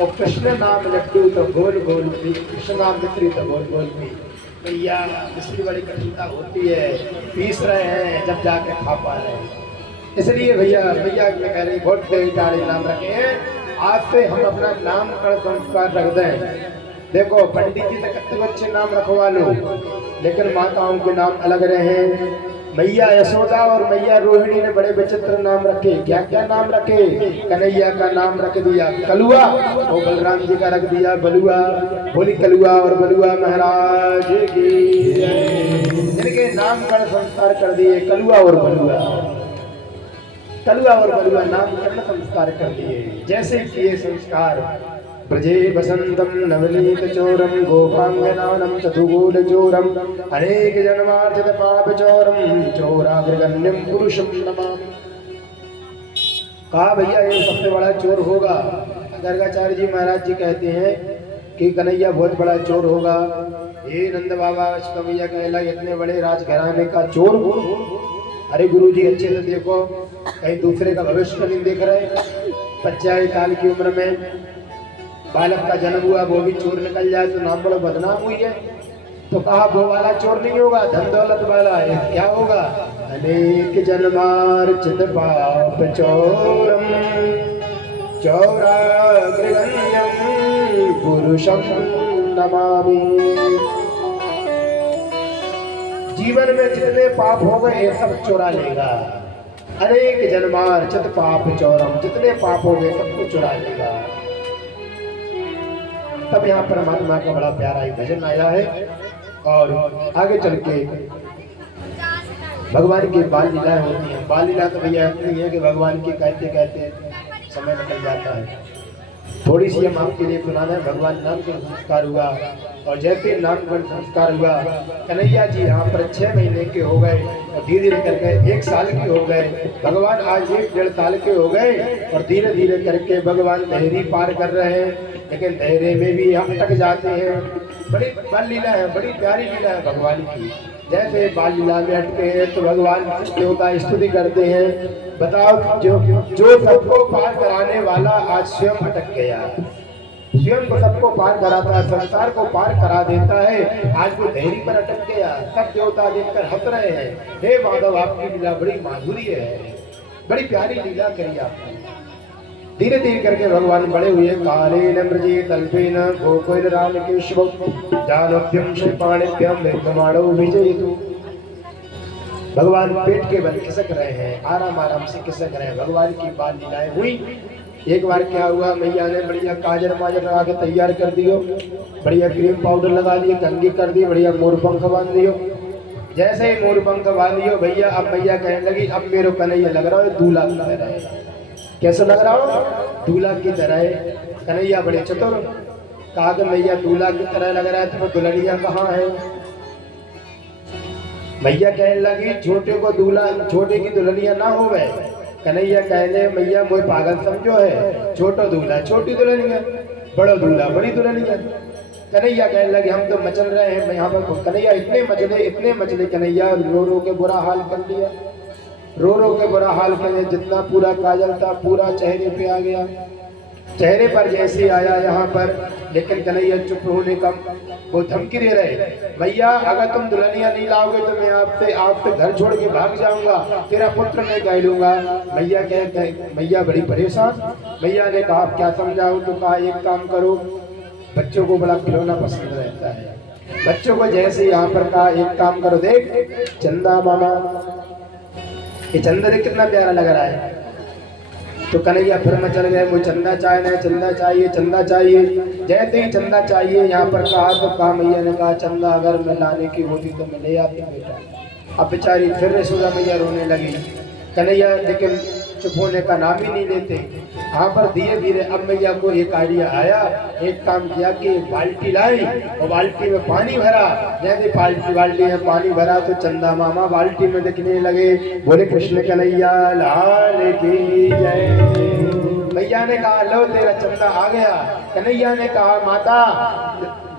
और कृष्ण नाम लड्डू तो गोल गोल भी, कृष्ण नाम मिश्री तो गोल गोल भी। भैया मिश्री बड़ी कठिनता होती है, पीस रहे हैं जब जाके खा पा रहे हैं। इसलिए भैया मैं कह रही बहुत टेढ़े टाढ़े नाम रखे हैं। आज से हम अपना नामकरण संस्कार रख दें। देखो पंडित जी से कितने बच्चे नाम रखवा लो, लेकिन माताओं के नाम अलग रहे। मैया यशोदा और मैया रोहिणी ने बड़े विचित्र नाम रखे। क्या क्या नाम रखे? कन्हैया का नाम रख दिया कलुआ, और बलराम जी का रख दिया बलुआ। बोली कलुआ और बलुआ महाराज की। इनके नामकरण संस्कार कर दिए, कलुआ और बलुआ, कलुआ और बलुआ नामकरण संस्कार कर दिए। जैसे किए संस्कार, ब्रजे बसंतम नवनीत चोरम गोपांगनानम चतुगोल चोरम अनेक जन्मार्जित पाप चोरम चोराग्रगण्यम पुरुषम नमामि। कहा भैया ये सबसे बड़ा चोर होगा। गर्गाचार्य जी महाराज जी कहते हैं कि कन्हैया बहुत बड़ा चोर होगा। ये नंद बाबा भैया कहला इतने बड़े राजघराने का चोर हो। अरे गुरु जी अच्छे से देखो, कहीं दूसरे का भविष्य नहीं देख रहे। 25 साल की उम्र में बालक का जन्म हुआ, वो भी चोर निकल जाए तो नाम बड़ा बदनाम हुई है। तो कहा वो वाला चोर नहीं होगा, धन दौलत वाला है। क्या होगा? अनेक जन्मार्जित पाप चोरम चौराग्रगण्यम पुरुषम नमामि। जीवन में जितने पाप हो गए सब चुरा लेगा। अनेक जन्मार्जित पाप चोरम, जितने पाप हो गए सबको चुरा लेगा। तब यहाँ परमात्मा का बड़ा प्यारा एक भजन आया है। और आगे चल के भगवान की बाल लीलाएं होती हैं। बाल लीला तो भैया इतनी है कि भगवान की कहते कहते समय निकल जाता है। थोड़ी सी हम आपके लिए सुनाना है। भगवान नाम का संस्कार हुआ और जैसे नाम का संस्कार हुआ, कन्हैया जी यहाँ पर 6 महीने के हो गए और धीरे धीरे करके 1 साल के हो गए। भगवान आज 1-1.5 साल के हो गए और धीरे धीरे करके भगवान धैर्य पार कर रहे हैं, लेकिन धैर्य में भी अटक जाते हैं। बड़ी बाल लीला है, बड़ी प्यारी लीला है भगवान की। जैसे बाल लीला में अटके हैं तो भगवान देवता स्तुति करते हैं। बताओ, जो सबको पार कराने वाला आज स्वयं अटक गया, स्वयं को सबको पार कराता है, संसार को पार करा देता है, आज वो धैर्य पर अटक गया। सब देवता देखकर हंस रहे हैं। हे माधव, आपकी लीला बड़ी माधुर्य है, बड़ी प्यारी लीला करी आपने। धीरे धीरे करके भगवान बड़े हुए। काले न मृजे तल्पेन गोकुल राम केशव जानभ्यम श्रीपाणिभ्यम वेदमाणो विजयतु। भगवान पेट के बल खिसक रहे हैं, आराम आराम से खिसक रहे हैं। भगवान की बाल लीलाएं हुई। एक बार क्या हुआ, मैया ने बढ़िया काजल माजल लगा के तैयार कर दियो, बढ़िया क्रीम पाउडर लगा दिए, कंघी कर दी, बढ़िया मोरपंख बांध दियो। जैसे ही मोरपंख बांध दियो भैया, अब मैया कहने लगी, अब मेरे कन्हैया लग रहा है दूल्हा की तरह। कैसे लग रहा हो? दूल्हा की तरह। कन्हैया बड़े चतुर, कहा कि मैया दूल्हा की तरह लग रहा है, तुम्हें दुल्हनिया कहाँ है? मैया कहने लगी, छोटे को दूल्हा, छोटे की दुल्हनिया ना हो गए। कन्हैया कहने, मैया मुझे पागल समझो है, छोटा दूल्हा छोटी दुल्हनिया, बड़ा दूल्हा बड़ी दुल्हनिया। कन्हैया कहने लगे, हम तो मचल रहे हैं यहाँ पर। कन्हैया इतने मचले कन्हैया रो रो के बुरा हाल कर लिया, रो रो के बुरा हाल कर। जितना पूरा काजल था पूरा चेहरे पे आ गया, चेहरे पर जैसे आया यहाँ पर। लेकिन कन्हैया चुप होने का वो धमकी दे रहे, भैया अगर तुम दुल्हनिया नहीं लाओगे तो मैं आपसे घर छोड़ के भाग जाऊंगा, तेरा पुत्र मैं कह लूंगा। मैया बड़ी परेशान। मैया ने कहा, क्या समझाऊं? तो कहा, एक काम करो, बच्चों को बड़ा खिलौना पसंद रहता है, बच्चों को जैसे यहाँ पर कहा, एक काम करो, देख चंदा मामा, ये चंदा देख कितना प्यारा लग रहा है। तो कन्हैया फिर में चल गए, मुझे चंदा चाहिए, चंदा चाहिए, चंदा चाहिए। जैसे ही चंदा चाहिए यहाँ पर कहा तो कहा, मैया ने कहा, चंदा अगर मैं लाने की होती तो मैं ले आती बेटा। अब बेचारी फिर यशोदा मैया रोने लगी। कन्हैया लेकिन चुप होने का नाम ही नहीं लेते। यहाँ पर धीरे धीरे अब मैया को एक आइडिया आया। एक काम किया कि बाल्टी लाई और बाल्टी में पानी भरा। जैसे बाल्टी में पानी भरा तो चंदा मामा बाल्टी में दिखने लगे। बोले, कृष्ण कन्हैया लाल की जय। मैया ने कहा, लो तेरा चंदा आ गया। कन्हैया ने कहा, माता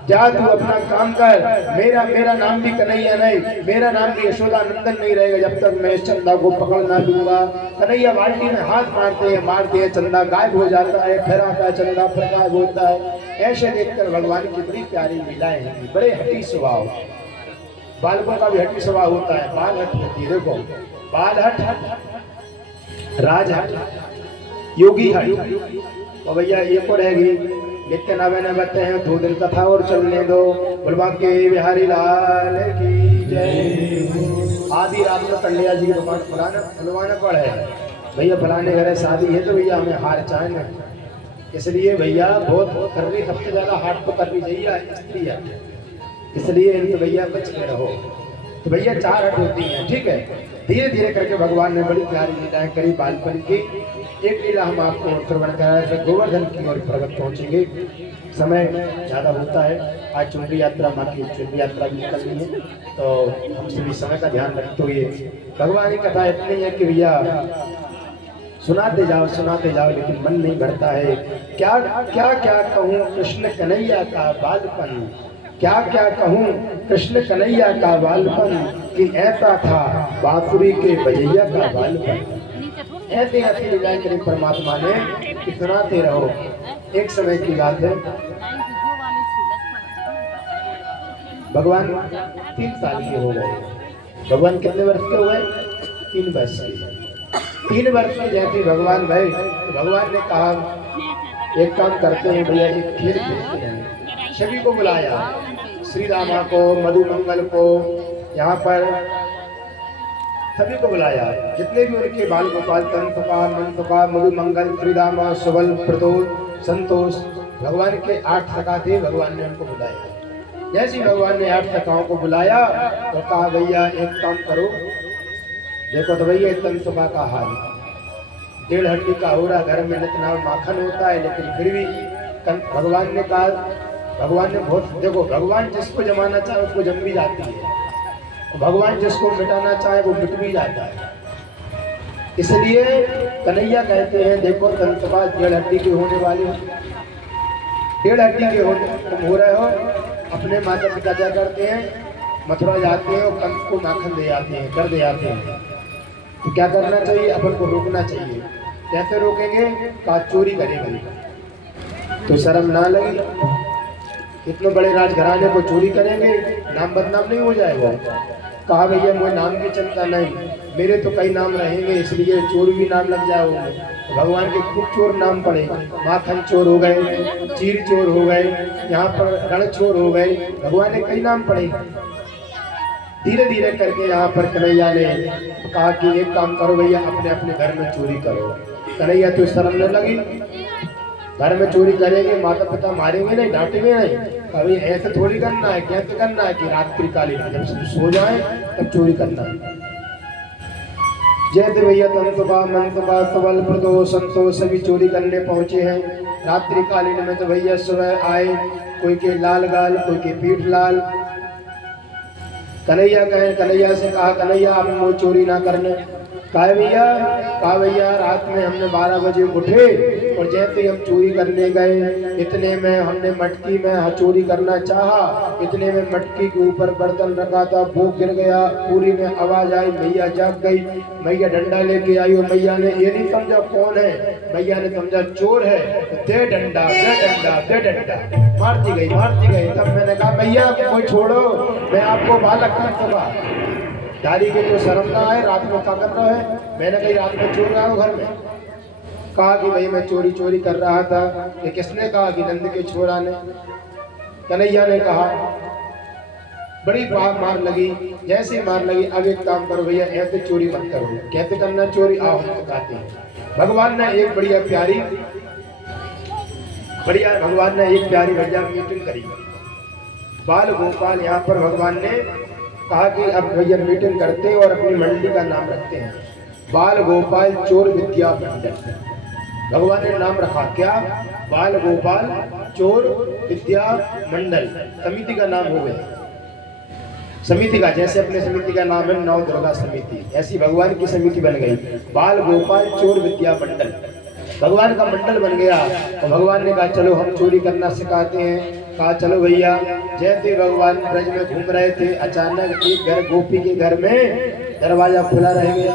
जा तू अपना काम कर, मेरा नाम भी कन्हैया नहीं, मेरा नाम भी यशोदा नंदन नहीं रहेगा जब तक मैं इस चंदा को पकड़ ना लूंगा। कन्हैया बाल्टी में हाथ मारते हैं, चंदा गायब हो जाता है, फिर आता है चंदा, फिर गायब होता है। ऐसे देखकर भगवान की बड़ी प्यारी लीलाएं हैं। बड़े हठी स्वभाव, बालकों का भी हठी स्वभाव होता है। बाल हट होती है, देखो बाल हट, राज हट, योगी हट। और भैया ये को रहेगी, लेकिन अब न बते हैं 2 दिन कथा और चलने दो। बुलवा के बिहारी लाल की जय। आधी रात में कन्हैया जी की दुकान बुलवाना पड़े, भैया फलाने घर शादी है तो भैया हमें हार चाहिए। इसलिए भैया बहुत करनी, सबसे ज्यादा हाथ तो करनी चाहिए स्त्री है, इसलिए इनसे भैया बच के रहो। तो भैया 4 हट होती हैं, ठीक है। धीरे धीरे करके भगवान ने बड़ी प्यारी लीलाएं करी बालपन की। एक लीला हम आपको श्रवण कराया, गोवर्धन की ओर प्रगट पहुंचेंगे। समय ज़्यादा होता है, आज चुनरी यात्रा, माँ की चुनरी यात्रा भी निकलनी है, तो हम सभी समय का ध्यान रखते हुए भगवान की कथा इतनी है कि भैया सुनाते जाओ लेकिन मन नहीं भरता है। क्या क्या क्या कहूँ कृष्ण कन्हैया का बालपन, क्या क्या कहूँ कृष्ण कन्हैया का बालपन, कि ऐसा था बांसुरी के बजैया का बालपन। ऐसे ऐसी लीलाएं करी परमात्मा ने कि सुनाते रहो। एक समय की बात है, भगवान 3 साल के हो गए। भगवान कितने वर्ष के हुए? 3 वर्ष के। 3 वर्ष में जैसे भगवान भय तो भगवान ने कहा, एक काम करते हैं भैया, एक खेल खेलते हैं। सभी को बुलाया, श्री रामा को, मधु मंगल को, यहाँ पर सभी को बुलाया, जितने भी उनके बाल गोपाल, तंतुका, मंतुका, मधु मंगल, श्री रामा, सुबल, प्रदोष, संतोष, भगवान के 8 सखा थे। भगवान ने उनको बुलाया। जैसे ही भगवान ने 8 सखाओं को बुलाया तो कहा, भैया एक काम करो, देखो तो भैया तंतुका का हाल, डेढ़ हड्डी का हो रहा, घर में इतना माखन होता है, लेकिन फिर भी भगवान ने कहा, भगवान ने बहुत, देखो भगवान जिसको जमाना चाहे उसको जम भी जाती है, भगवान जिसको मिटाना चाहे वो मिट भी जाता है। इसलिए कन्हैया कहते हैं देखो तंतुबा डेढ़ हड्डी के होने वाले हो, डेढ़ हड्डी के तुम हो रहे हो। अपने माता पिता क्या करते हैं, मथुरा जाते हैं और कंस को माखन दे आते हैं, कर दे आते हैं। तो क्या करना चाहिए, अपन को रोकना चाहिए। कैसे रोकेंगे, कहा चोरी करेंगे तो शर्म ना लगे, इतने बड़े राजघराने को चोरी करेंगे, नाम बदनाम नहीं हो जाएगा। कहा भैया मुझे नाम की चिंता नहीं, मेरे तो कई नाम रहेंगे, इसलिए चोर भी नाम लग जाओगे। तो भगवान के खूब चोर नाम पड़े, माखन चोर हो गए, चीर चोर हो गए, यहाँ पर रण चोर हो गए, भगवान ने कई नाम पड़े। धीरे धीरे करके यहाँ पर कन्हैया ने कहा कि एक काम करो भैया, अपने अपने घर में चोरी करो। कन्हैया तो शर्म न लगी, घर में चोरी करेंगे माता पिता मारेंगे नहीं, डांटेंगे नहीं। कभी ऐसे थोड़ी करना है, कैसे करना है कि रात्रिकालीन जब सब सो जाए तब चोरी करना है। जैसे भैया तंतुबा मंतुबा सबल प्रदो संतो सभी चोरी करने पहुंचे हैं। रात्रिकालीन में तो भैया सुबह आए, कोई के लाल गाल, कोई के पीठ लाल। कन्हैया से कहा कन्हैया आप वो चोरी ना करने। कहा भैया रात में हमने 12 बजे उठे और जैसे हम चोरी करने गए, इतने में हमने मटकी में चोरी करना चाहा, इतने में मटकी के ऊपर बर्तन रखा था, वो गिर गया, पूरी में आवाज आई, मैया जाग गई। मैया डंडा लेके आई और मैया ने ये नहीं समझा कौन है, मैया ने समझा चोर है, दे डंडा दे डंडा दे डंडा, मारती गई। तब मैंने कहा भैया कोई छोड़ो, मैं आपको बालक कर सका दादी के जो शर्म ना आए, रात में क्या कर रहा है। मैंने कही रात में चोर रहा हूँ घर में। कहा कि भाई मैं चोरी कर रहा था। ये किसने कहा कि नंद के छोरा ने। कन्हैया ने कहा, बड़ी मार लगी। जैसे मार लगी, अब एक काम करो भैया, ऐसे चोरी मत करो। कैसे करना चोरी, आओ हम सिखाते हैं। भगवान ने एक बढ़िया प्यारी भैया मीटिंग करी। बाल गोपाल यहाँ पर भगवान ने कहा कि अब भैया मीटिंग करते हैं और अपनी मंडली का नाम रखते हैं, बाल गोपाल चोर विद्या मंडल। भगवान ने नाम रखा क्या, बाल गोपाल चोर विद्या मंडल। समिति का नाम हो गया, समिति का, जैसे अपने समिति का नाम है नव दुर्गा समिति, ऐसी भगवान की समिति बन गई, बाल गोपाल चोर विद्या मंडल। भगवान का मंडल बन गया। और भगवान ने कहा चलो हम चोरी करना सिखाते हैं। कहा चलो भैया। जैसे भगवान ब्रज में घूम रहे थे, अचानक एक घर गोपी के घर में दरवाजा खुला रह गया।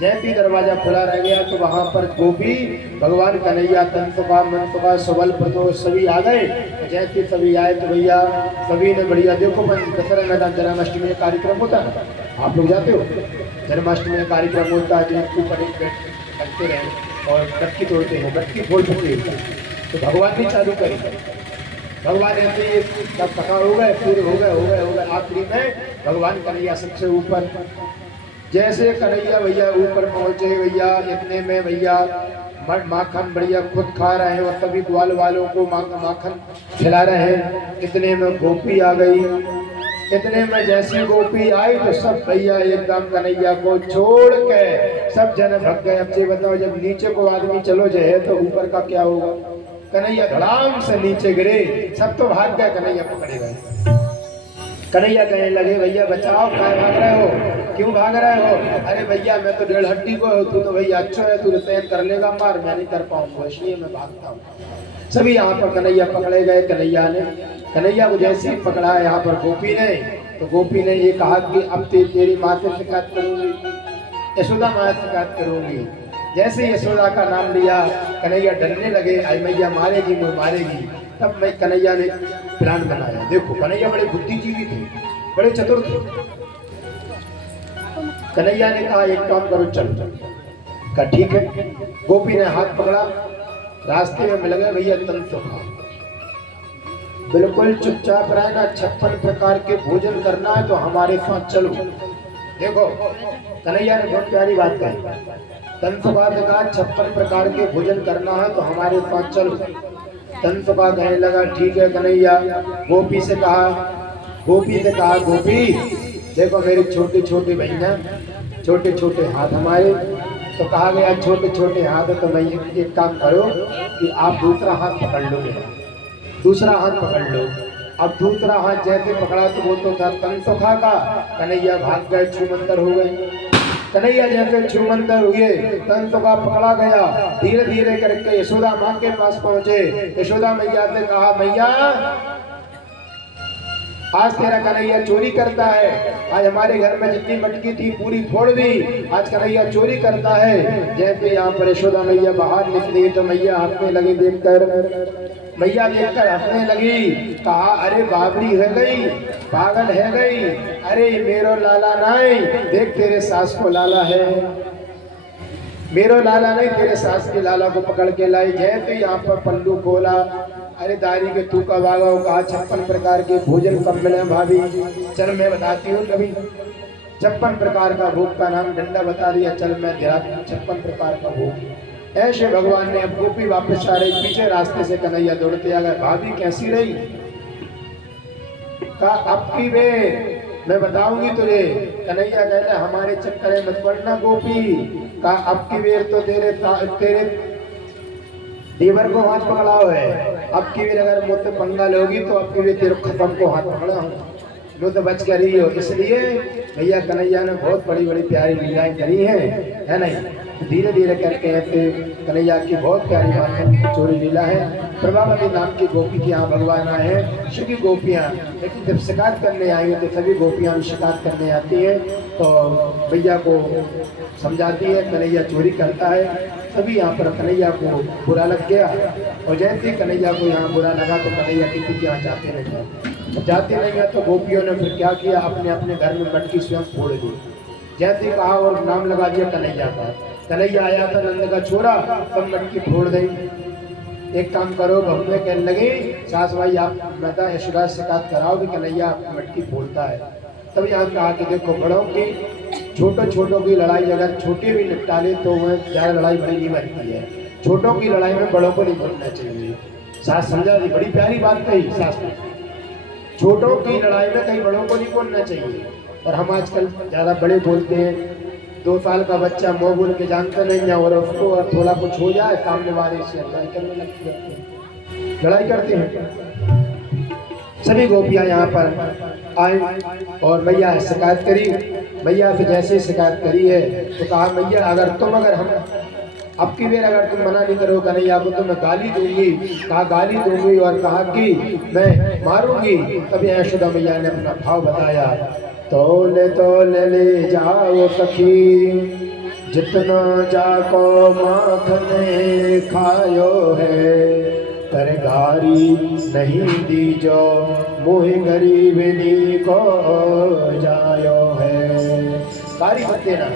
जैसे दरवाजा खुला रह गया तो वहां पर गोपी, भगवान कन्हैया, तंतुबा मंतुबा सबल प्रदो सभी आ गए। जैसे सभी आए तो भैया सभी ने बढ़िया, देखो दशहरा मैदान जन्माष्टमी का कार्यक्रम होता है, आप लोग जाते हो, जन्माष्टमी का कार्यक्रम होता है, जिसके ऊपर एक बैठते रहे और डबकी तोड़ते हैं, डबकी फोड़ चुके हैं। तो भगवान ने चालू करी, भगवान ऐसे सब पका हो गए, पूरे हो गए। आखिरी में भगवान कन्हैया सबसे ऊपर। जैसे कन्हैया भैया ऊपर पहुंचे भैया, इतने में भैया माखन बढ़िया खुद खा रहे हैं और सभी ग्वाल वालों को माखन खिला रहे हैं। इतने में गोपी आ गई। इतने में जैसी गोपी आई तो सब भैया एकदम कन्हैया को छोड़ के सब जन भग गए। अब ये बताओ, जब नीचे को आदमी चलो जाए तो ऊपर का क्या होगा। कन्हैया धड़ाम से नीचे गिरे, सब तो भाग गए, कन्हैया पकड़े गए। कन्हैया कहने लगे भैया बचाओ, क्या भाग रहे हो, क्यों भाग रहे हो। अरे भैया मैं तो डेढ़ हड्डी को, तू तो भैया अच्छा है, तू रिटर्न कर लेगा मार, मैं नहीं कर पाऊंगा, इसलिए मैं भागता हूँ। सभी यहाँ पर कन्हैया पकड़े गए। कन्हैया को जैसे ही पकड़ा यहाँ पर गोपी ने, तो गोपी ने ये कहा कि अब तेरी माँ से शिकायत करूंगी, यशोदा माँ से शिकायत करूंगी। जैसे यशोदा का नाम लिया, कन्हैया डरने लगे, आई मैया मारेगी, मुझे मारेगी। तब मैं कन्हैया ने प्लान बनाया। देखो कन्हैया बड़े बुद्धिजीवी थे, बड़े चतुर थे। कन्हैया ने कहा एक काम करो, चल कहा ठीक है। गोपी ने हाथ पकड़ा, रास्ते में मिल गए भैया तंतुबा। बिल्कुल चुपचाप रहना, 56 प्रकार के भोजन करना है तो हमारे साथ चलो। देखो कन्हैया ने बहुत प्यारी बात कही। तंतुबा ने कहा 56 प्रकार के भोजन करना है तो हमारे साथ चलो। तंतुबा कहने लगा ठीक है कन्हैया। गोपी से कहा गोपी देखो मेरी छोटी छोटी बहना, छोटे छोटे हाथ हमारे, तो कहा गया छोटे छोटे हाथ, तो मैं एक काम करो कि आप दूसरा हाथ पकड़ लो मेरा, दूसरा हाथ पकड़ लो। अब दूसरा हाथ जैसे पकड़ा तो वो तो था तन सुखा का, कन्हैया भाग गए, छूमंतर हो गए। कन्हैया जैसे छूमंतर हुए, तन सुखा पकड़ा गया, धीरे धीरे करके यशोदा माँ के पास पहुंचे। यशोदा मैया से कहा, मैया आज तेरा कन्हैया चोरी करता है, आज हमारे घर में जितनी मटकी थी पूरी फोड़ दी, आज कन्हैया चोरी करता है। जैसे यहाँ पर यशोदा मैया बाहर निकली तो मैया हंसने लगी देखकर, मैया देखकर हंसने लगी। कहा, अरे बाबरी है गई, पागल है गई, अरे मेरो लाला नहीं, देख तेरे सास को लाला है, मेरो लाला नहीं, तेरे सास के लाला को पकड़ के लाई। जैसे यहाँ पर पल्लू खोला, अरे दारी के तू कब आ गया, कहा 56 प्रकार के भोजन कब मिले भाभी, चल मैं बताती हूँ कभी। 56 प्रकार का भोग का नाम डंडा बता दिया, चल मैं 56 प्रकार का भोग। ऐसे भगवान ने अब गोपी वापस आ रही, पीछे रास्ते से कन्हैया दौड़ते आ गए। भाभी कैसी रही? कहा अब की बेर मैं बताऊंगी तुझे। कन्हैया कहता हमारे चक्कर में मत पड़ना गोपी। कहा अब की बेर तो तेरे देवर को हाथ पकड़ाओ है, अब की बेर अगर मुझसे पंगा लोगी तो अब की बेर तेरे खत्म को हाथ पकड़ा हूँ, जो तो बच कर ही हो। इसलिए भैया कन्हैया ने बहुत बड़ी बड़ी प्यारी लीलाएं करी है नहीं। धीरे धीरे करके ऐसे कन्हैया की बहुत प्यारी बात है, चोरी लीला है। प्रभावती नाम की गोपी के यहाँ भगवान आए हैं, सभी गोपियाँ, लेकिन जब शिकायत करने आई तो सभी गोपियाँ शिकायत करने आती है तो भैया को समझाती है कन्हैया चोरी करता है। सभी यहाँ पर कन्हैया को बुरा लग गया, और जैसे कन्हैया को यहाँ बुरा लगा तो कन्हैया किसी के यहाँ जाते नहीं है। तो गोपियों ने फिर क्या किया, अपने अपने घर में मटकी स्वयं फोड़ दी। जैसे कहा और नाम लगा दिया कन्हैया का। कन्हैया आया था नंद का छोरा, सब मटकी फोड़ दी। एक काम करो, बहू में कहने लगे सास भाई आप माता यशोदा से शिकायत कराओ कि कन्हैया मटकी फोड़ता है। तब यहाँ कहा कि देखो बड़ों की छोटों की लड़ाई अगर छोटे भी निपटा ले तो वह ज़्यादा लड़ाई बड़ी नहीं बनती है। छोटों की लड़ाई में बड़ों को नहीं बोलना चाहिए। सास समझा दी, बड़ी प्यारी बात कही सास ने। छोटों की लड़ाई में कहीं बड़ों को नहीं बोलना चाहिए। और हम आजकल ज़्यादा बड़े बोलते हैं, 2 साल का बच्चा मुँह बोल के जानता नहीं है, और उसको और थोड़ा कुछ हो जाए सामने वाले से लड़ाई करने लगती है, लड़ाई करते हैं। सभी गोपियाँ यहाँ पर आई और मैया से शिकायत करी। मैया से जैसे शिकायत करी है तो कहा मैया अगर हम अब की बेर अगर तुम मना नहीं करो कन्हैया को तो मैं गाली दूंगी। कहा गाली दूंगी और कहा कि मैं मारूंगी। तभी यशोदा मैया ने अपना भाव बताया, तोले ले जाओ सखी, जितना जाको माखने खायो है, कर गारी नहीं दीजो मोह गरीबनी को जायो है। गारी मत देना,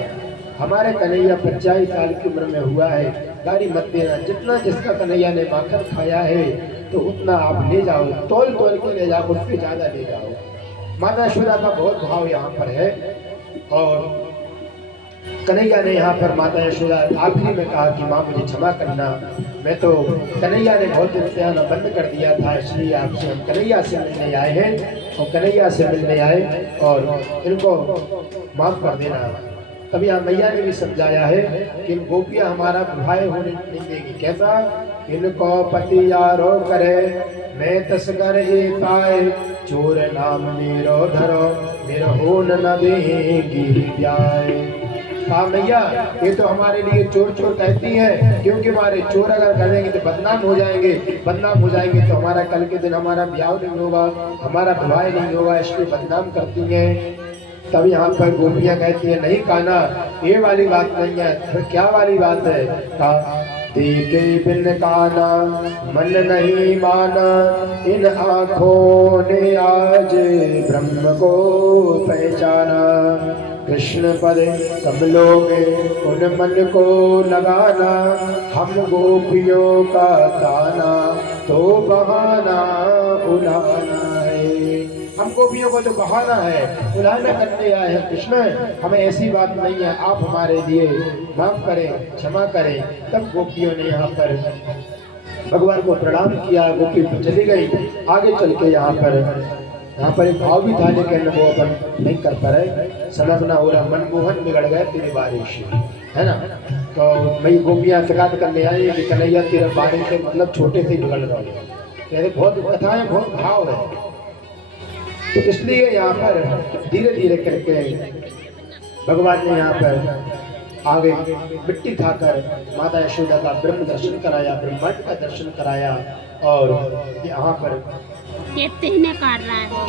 हमारे कन्हैया 50 साल की उम्र में हुआ है, गारी मत देना। जितना जिसका कन्हैया ने माखन खाया है तो उतना आप ले जाओ, तोल के ले जाओ, उससे ज़्यादा ले जाओ। माता यशोदा का बहुत भाव यहाँ पर है। और कन्हैया ने यहाँ पर माता यशोदा आखिरी में कहा कि माँ मुझे क्षमा करना, मैं तो कन्हैया ने बहुत दिन से आना बंद कर दिया था, इसलिए आपसे हम कन्हैया से मिलने आए हैं और कन्हैया से मिलने आए और इनको माफ़ कर देना। तभी यहाँ मैया ने भी समझाया है कि गोपियाँ हमारा भाई होने नहीं देगी। कैसा? इनको पति यारो करे, मैं तस्कर पाए, चोर नाम मेरो धरो, मेरा होन न देगी प्याए। कहा मैया ये तो हमारे लिए चोर कहती है, क्योंकि हमारे चोर अगर करेंगे तो बदनाम हो जाएंगे तो हमारा कल के दिन हमारा ब्याह नहीं होगा, हमारा विवाह नहीं होगा, इसलिए बदनाम करती हैं। तब यहाँ पर गोपियाँ कहती है नहीं काना ये वाली बात नहीं है। फिर क्या वाली बात है? कहा देखे बिन काना मन नहीं माना, इन आँखों ने आज ब्रह्म को पहचाना, कृष्ण पद कमलों में उन मन को लगाना, हम गोपियों का ताना तो बहाना उड़ाना है। हम गोपियों को तो बहाना है, उड़ाना करते आए हैं कृष्ण, हमें ऐसी बात नहीं है, आप हमारे लिए माफ करें, क्षमा करें। तब गोपियों ने यहाँ पर भगवान को प्रणाम किया, गोपी चली गई। आगे चल के यहाँ पर एक भाव भी था लेकिन वो अपन नहीं कर पा रहे। सनक ना हो रहा, मनमोहन बिगड़ गए तेरी बारिश, है ना। तो वही गोपियाँ शिकायत करने आई कि कन्हैया तेरा बारे से मतलब छोटे से बिगड़ रहा है, तेरे बहुत कथाएं बहुत भाव है। तो इसलिए यहाँ पर धीरे धीरे करके भगवान ने यहाँ पर आगे मिट्टी खाकर माता यशोदा का ब्रह्म दर्शन कराया, ब्रह्मांड का दर्शन कराया और यहाँ पर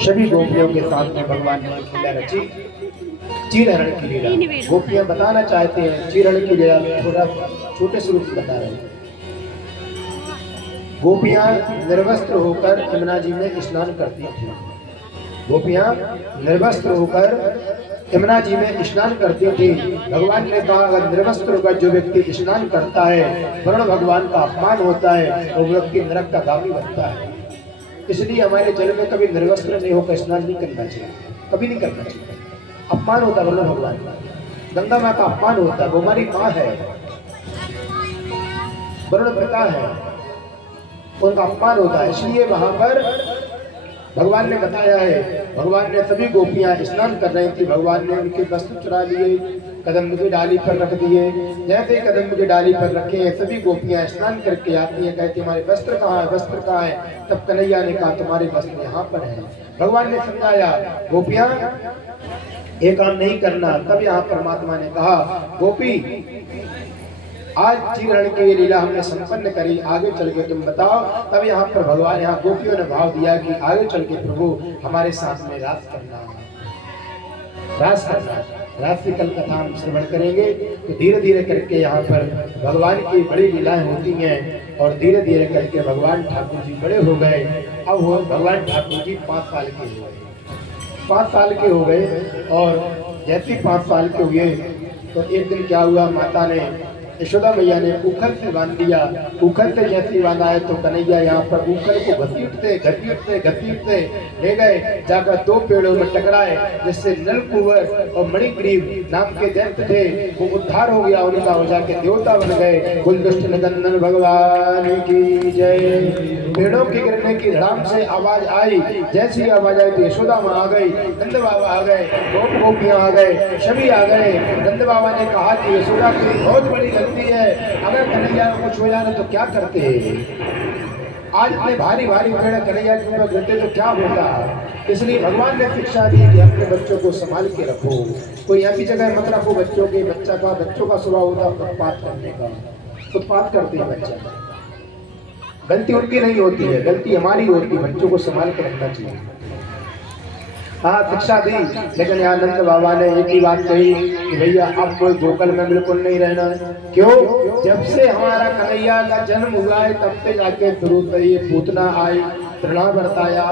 सभी गोपियों के साथ में भगवान ने लीला रची, चीरहरण की लीला। गोपियां बताना चाहते हैं चीरहरण की लीला, थोड़ा छोटे स्वरूप से बता रहे हैं। गोपियां निर्वस्त्र होकर यमुना जी में स्नान करती थी। गोपियां निर्वस्त्र होकर यमुना जी में स्नान करती थी। भगवान ने कहा अगर निर्वस्त्र होकर जो व्यक्ति स्नान करता है, वरुण भगवान का अपमान होता है और व्यक्ति नरक का गामी बनता है। इसलिए हमारे जल में कभी निर्वस्त्र नहीं होकर स्नान नहीं करना चाहिए, कभी नहीं करना चाहिए। अपमान होता है वरुण भगवान का, गंगा माँ का अपमान होता है। वो हमारी माँ है, वरुण पिता है, उनका अपमान होता है। इसलिए वहां पर भगवान ने बताया है, भगवान ने सभी गोपियां स्नान कर रही थी, भगवान ने उनके वस्त्र चुरा लिए, कदम की डाली पर रख दिए। जैसे कदम की डाली पर रखे सभी गोपियां स्नान करके आती हैं, कहती हमारे वस्त्र कहाँ है, वस्त्र कहाँ है। तब कन्हैया ने कहा तुम्हारे वस्त्र यहाँ पर है। भगवान ने समझाया गोपियां ये काम नहीं करना। तब यहाँ परमात्मा ने कहा गोपी आज चीरहरण की लीला हमने संपन्न करी, आगे चल के तुम बताओ। तब यहाँ पर भगवान यहाँ गोपियों ने भाव दिया कि आगे चल के प्रभु हमारे साथ में रास करना, रास करना। रास की कल कथा हम श्रवण करेंगे। तो धीरे धीरे करके यहाँ पर भगवान की बड़ी लीलाएं होती हैं और धीरे धीरे करके भगवान ठाकुर जी बड़े हो गए। अब वो भगवान ठाकुर जी 5 साल के हो गए, 5 साल के हो गए। और जैसे 5 साल के हुए तो एक दिन क्या हुआ, माता ने यशोदा मैया ने उखल से बांध दिया। उखल से जैसे बांधा है तो कन्हैया यहाँ पर उखल को घसीटते घसीटते घसीटते ले गए, जाकर 2 पेड़ों में टकराए, जिससे नलकुंवर और मणिग्रीव नाम के दैत्य थे वो उद्धार हो गया, उनका हो जाके देवता बन गए। कुल दुष्ट नंदन भगवान की जय। पेड़ों के गिरने की धड़ाम से आवाज आई, जैसी आवाज आई तो यशोदा माँ आ गई, नंद बाबा आ गए, गोपियां आ गए, सभी आ गए। नंद बाबा ने कहा कि यशोदा की बहुत बड़ी गलती है, अगर कन्हैया को कुछ हो जाए तो क्या करते हैं। आज इतने भारी भारी पेड़ कन्हैया के ऊपर गिरते तो क्या होता। इसलिए भगवान ने शिक्षा दी कि अपने बच्चों को संभाल के रखो, कोई ऐसी जगह मत रखो बच्चों के। बच्चों का स्वभाव होता है उत्पात करने का, उत्पात करते हैं बच्चा। गलती उनकी नहीं होती है, गलती हमारी होती है, बच्चों को संभाल के रखना चाहिए। हाँ शिक्षा दी, लेकिन यहाँ नंद बाबा ने एक ही बात कही कि भैया अब कोई गोकुल में बिल्कुल नहीं रहना। क्यों? जब से हमारा कन्हैया का जन्म हुआ है तब से जाके शुरू से ये पूतना आई, तृणा बरताया,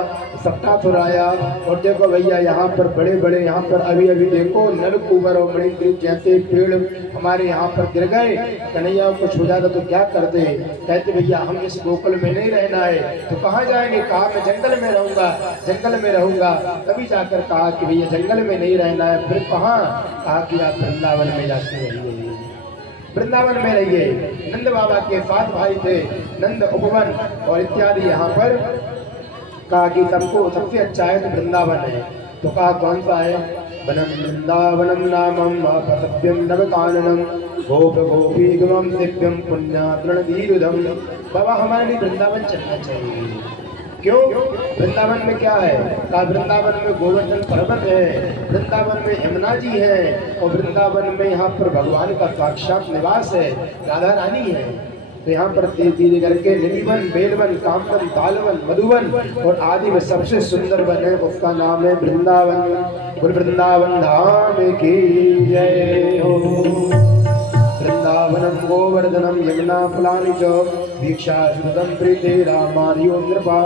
सबका थुराया। और देखो भैया यहाँ पर बड़े बड़े यहाँ पर अभी अभी देखो नलकुंवर और मणिग्रीव जैसे पेड़ हमारे यहाँ पर गिर गए। कन्हैया को कुछ हो जाता तो क्या करते। कहते भैया हम इस गोकुल में नहीं रहना है तो कहाँ जाएंगे। कहा मैं जंगल में रहूंगा, जंगल में रहूंगा। तभी जाकर कहा कि भैया जंगल में नहीं रहना है, फिर कहाँ। कहा कि आप वृंदावन में जाके रहिए, वृंदावन में रहिए। नंद बाबा के 7 भाई थे, नंद उपवन और इत्यादि। यहाँ पर कहा कि सबको सबसे अच्छा है तो वृंदावन है। तो कहा कौन सा है। वनम वृंदावनम नामम अपसभ्यम नवकाननम गोप गोपी गमम दिव्यम पुण्यात्रणधीरुधम। बाबा हमारे लिए वृंदावन चलना चाहिए। क्यों? वृंदावन में क्या है। कहा वृंदावन में गोवर्धन पर्वत है, वृंदावन में यमुना जी है और वृंदावन में यहाँ पर भगवान का साक्षात निवास है, राधा रानी है। तो यहाँ पर धीरे धीरे करके नीलवन, बेलवन, कामवन, तालवन, मधुवन और आदि में सबसे सुंदर वन है, उसका नाम है वृंदावन। वृंदावन धाम की जय हो। वृंदावनम गोवर्धनम यमुना फलानि च भिक्षा श्रुतम प्रीते रामारियो नृपा।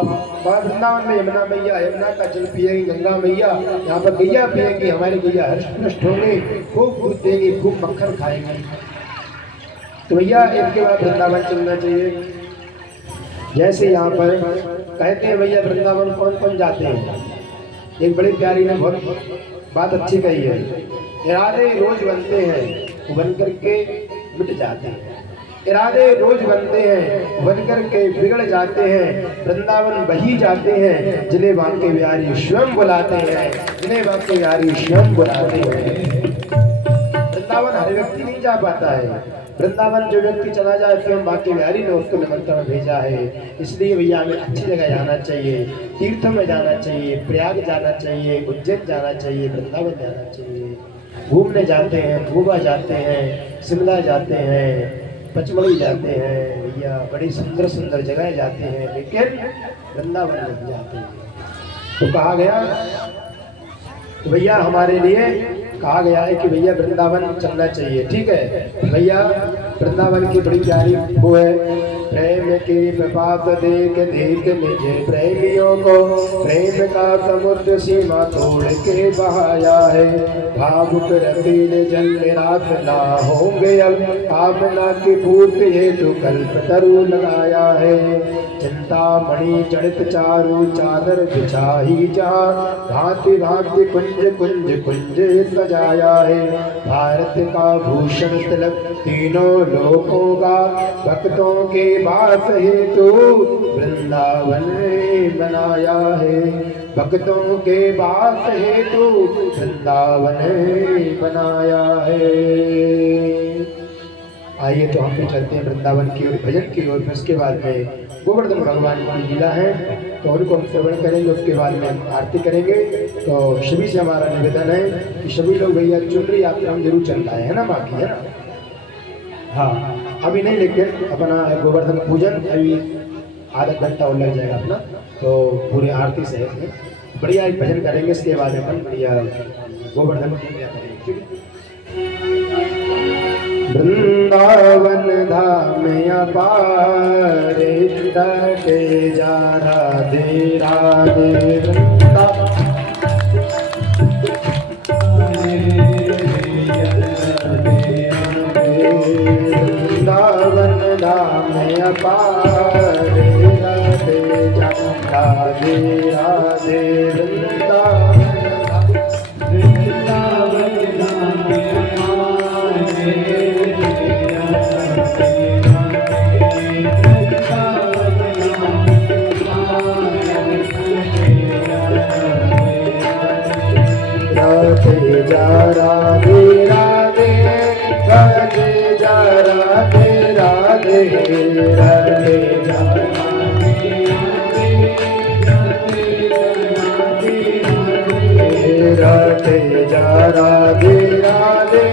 वृंदावन में यमुना मैया, यमुना का जल पिएगी गंगा मैया, यहाँ पर गैया पिएगी, हमारी गैया हर्षपुष्ट होंगी, खूब दूध देगी, खूब मक्खन खाएंगी। तो भैया इनके बाद वृंदावन चलना चाहिए। जैसे यहाँ पर कहते हैं भैया वृंदावन कौन कौन जाते हैं। एक बड़ी प्यारी ने बहुत बात अच्छी कही है, इरादे रोज बनते हैं बन करके मिट जाते हैं। इरादे रोज बनते हैं बन करके बिगड़ जाते हैं। वृंदावन वही जाते हैं जिन्हें बांके बिहारी स्वयं बुलाते हैं, जिन्हें बांके बिहारी स्वयं बुलाते हैं। वृंदावन हर व्यक्ति नहीं जा पाता है। वृंदावन जो व्यक्ति चला जाए, स्वयं बांके बिहारी ने उसको निमंत्रण भेजा है। इसलिए भैया हमें अच्छी जगह जाना चाहिए, तीर्थों में जाना चाहिए, प्रयाग जाना चाहिए, उज्जैन जाना चाहिए, वृंदावन जाना चाहिए। घूमने जाते हैं, गोवा जाते हैं, शिमला जाते हैं, पचमढ़ी जाते हैं, भैया बड़ी सुंदर सुंदर जगह जाते हैं, लेकिन वृंदावन नहीं जाते हैं। तो कहा गया तो भैया हमारे लिए कहा गया है कि भैया वृंदावन चलना चाहिए। ठीक है भैया, वृंदावन की बड़ी प्यारी वो है, प्रेम की प्रपात देख देख निजे प्रेमियों को प्रेम का समुद्र सीमा तोड़ के बहाया है। भावुक रतील जल रात ना होंगे अब, कामना की पूर्ति हेतु कल्प तरु लगाया है। चिंतामणि जड़ित चारु चादर बिछाई जहाँ, भांति भांति कुंज कुंज कुंज सजाया है। भारत का भूषण तिलक तीनों लोकों का, भक्तों के वास हेतु वृंदावन बनाया है। भक्तों के वास हेतु वृंदावन बनाया है। आइए तो हम भी चलते हैं वृंदावन की ओर, भजन की ओर। फिर उसके बाद में गोवर्धन भगवान की लीला है तो उनको हम श्रवण करेंगे, उसके बाद में हम आरती करेंगे। तो सभी से हमारा निवेदन है कि सभी लोग भैया चुनरी यात्रा हम जरूर चल रहा है ना, बाकी है ना। हाँ अभी नहीं, लेकिन अपना गोवर्धन पूजन अभी आधा घंटा और लग जाएगा अपना, तो पूरी आरती से बढ़िया एक भजन करेंगे। इसके बाद में अपन बढ़िया गोवर्धन पूजा करेंगे। वृंदावन धाम अपार तटे जा राधे राधे। वृंदावन धाम अपार राधे जा राधे राधे। राधे जा राधे राधे, राधे जा राधे राधे, राधे जा राधे जा राधे राधे,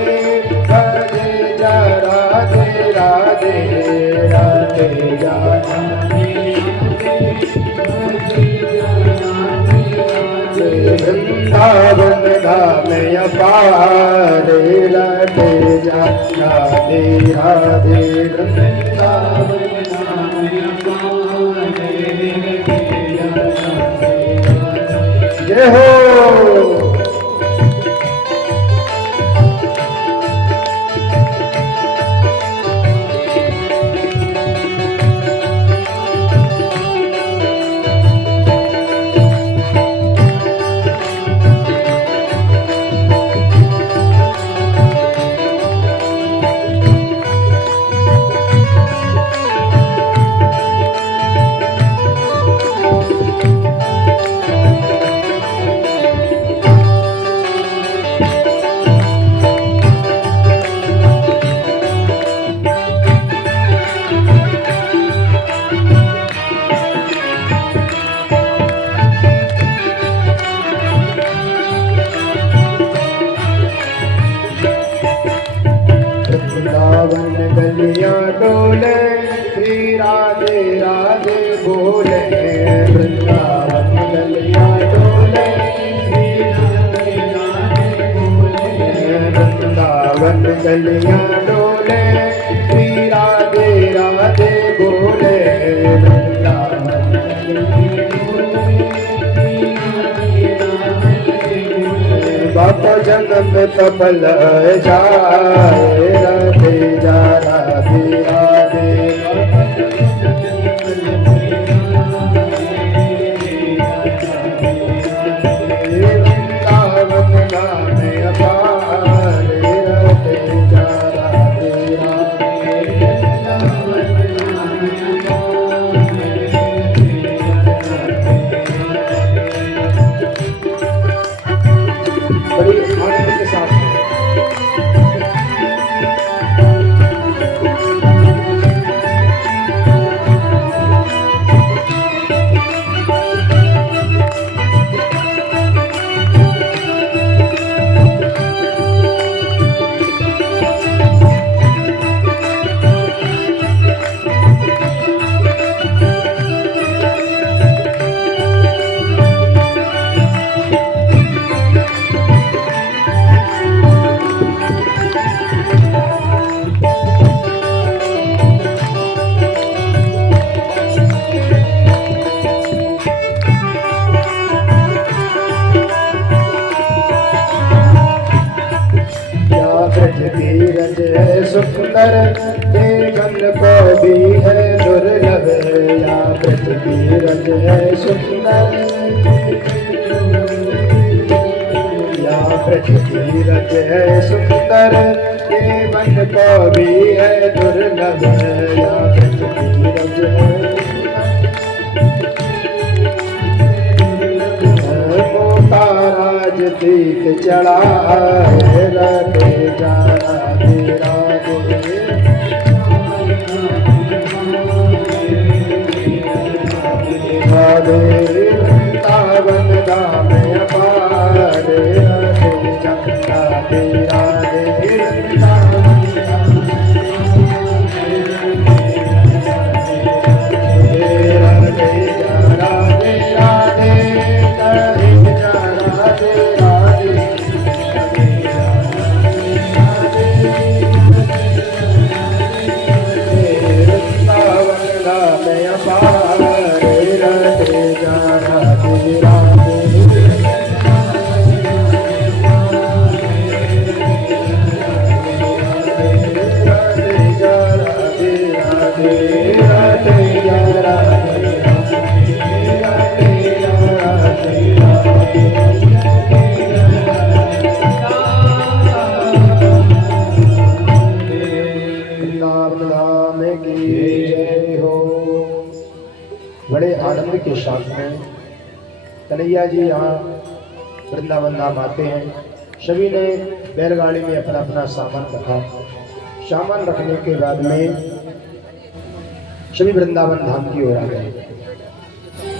राधे जा राधे राधे, राधे जा वृंदावन धाम अपार राधे जा राधे राधे। वृंदावन धाम अपार जय हो। गलियां डोले श्री राधे राधे बोले। वृंदावन गलियां डोले श्री राधे राधे बोले। वृंदावन गलियां डोले श्री राधे राधे बोले। बाबा जन्म सफल जाए राधे जा राधे राधे। वृंदावन धाम अपार राधे जा राधे राधे। बड़ी आनंद के साथ सुंदर, देखन को भी है दुर्लभ, या व्रज की रज है सुंदर, या व्रज की रज है सुंदर, देखन को भी है दुर्लभ, या व्रज की रज है राज तीत चढ़ाए, राधे जा राधे राधे, राधे वृंदावन धाम अपार, राधे जा राधे राधे वृंदावन धाम, राधे जा राधे राधे, कहे जा राधे राधे, वृंदावन धाम अपार, राधे जा राधे राधे, राधे जा राधे राधे, राधे जा राधे राधे, राधे जा राधे राधे, वृंदावन धाम की जय हो। बड़े आनंद के साथ में कन्हैया जी यहाँ वृंदावन धाम आते हैं। सभी ने बैलगाड़ी में अपना अपना सामान रखा। सामान रखने के बाद में सभी वृंदावन धाम की ओर आ गए।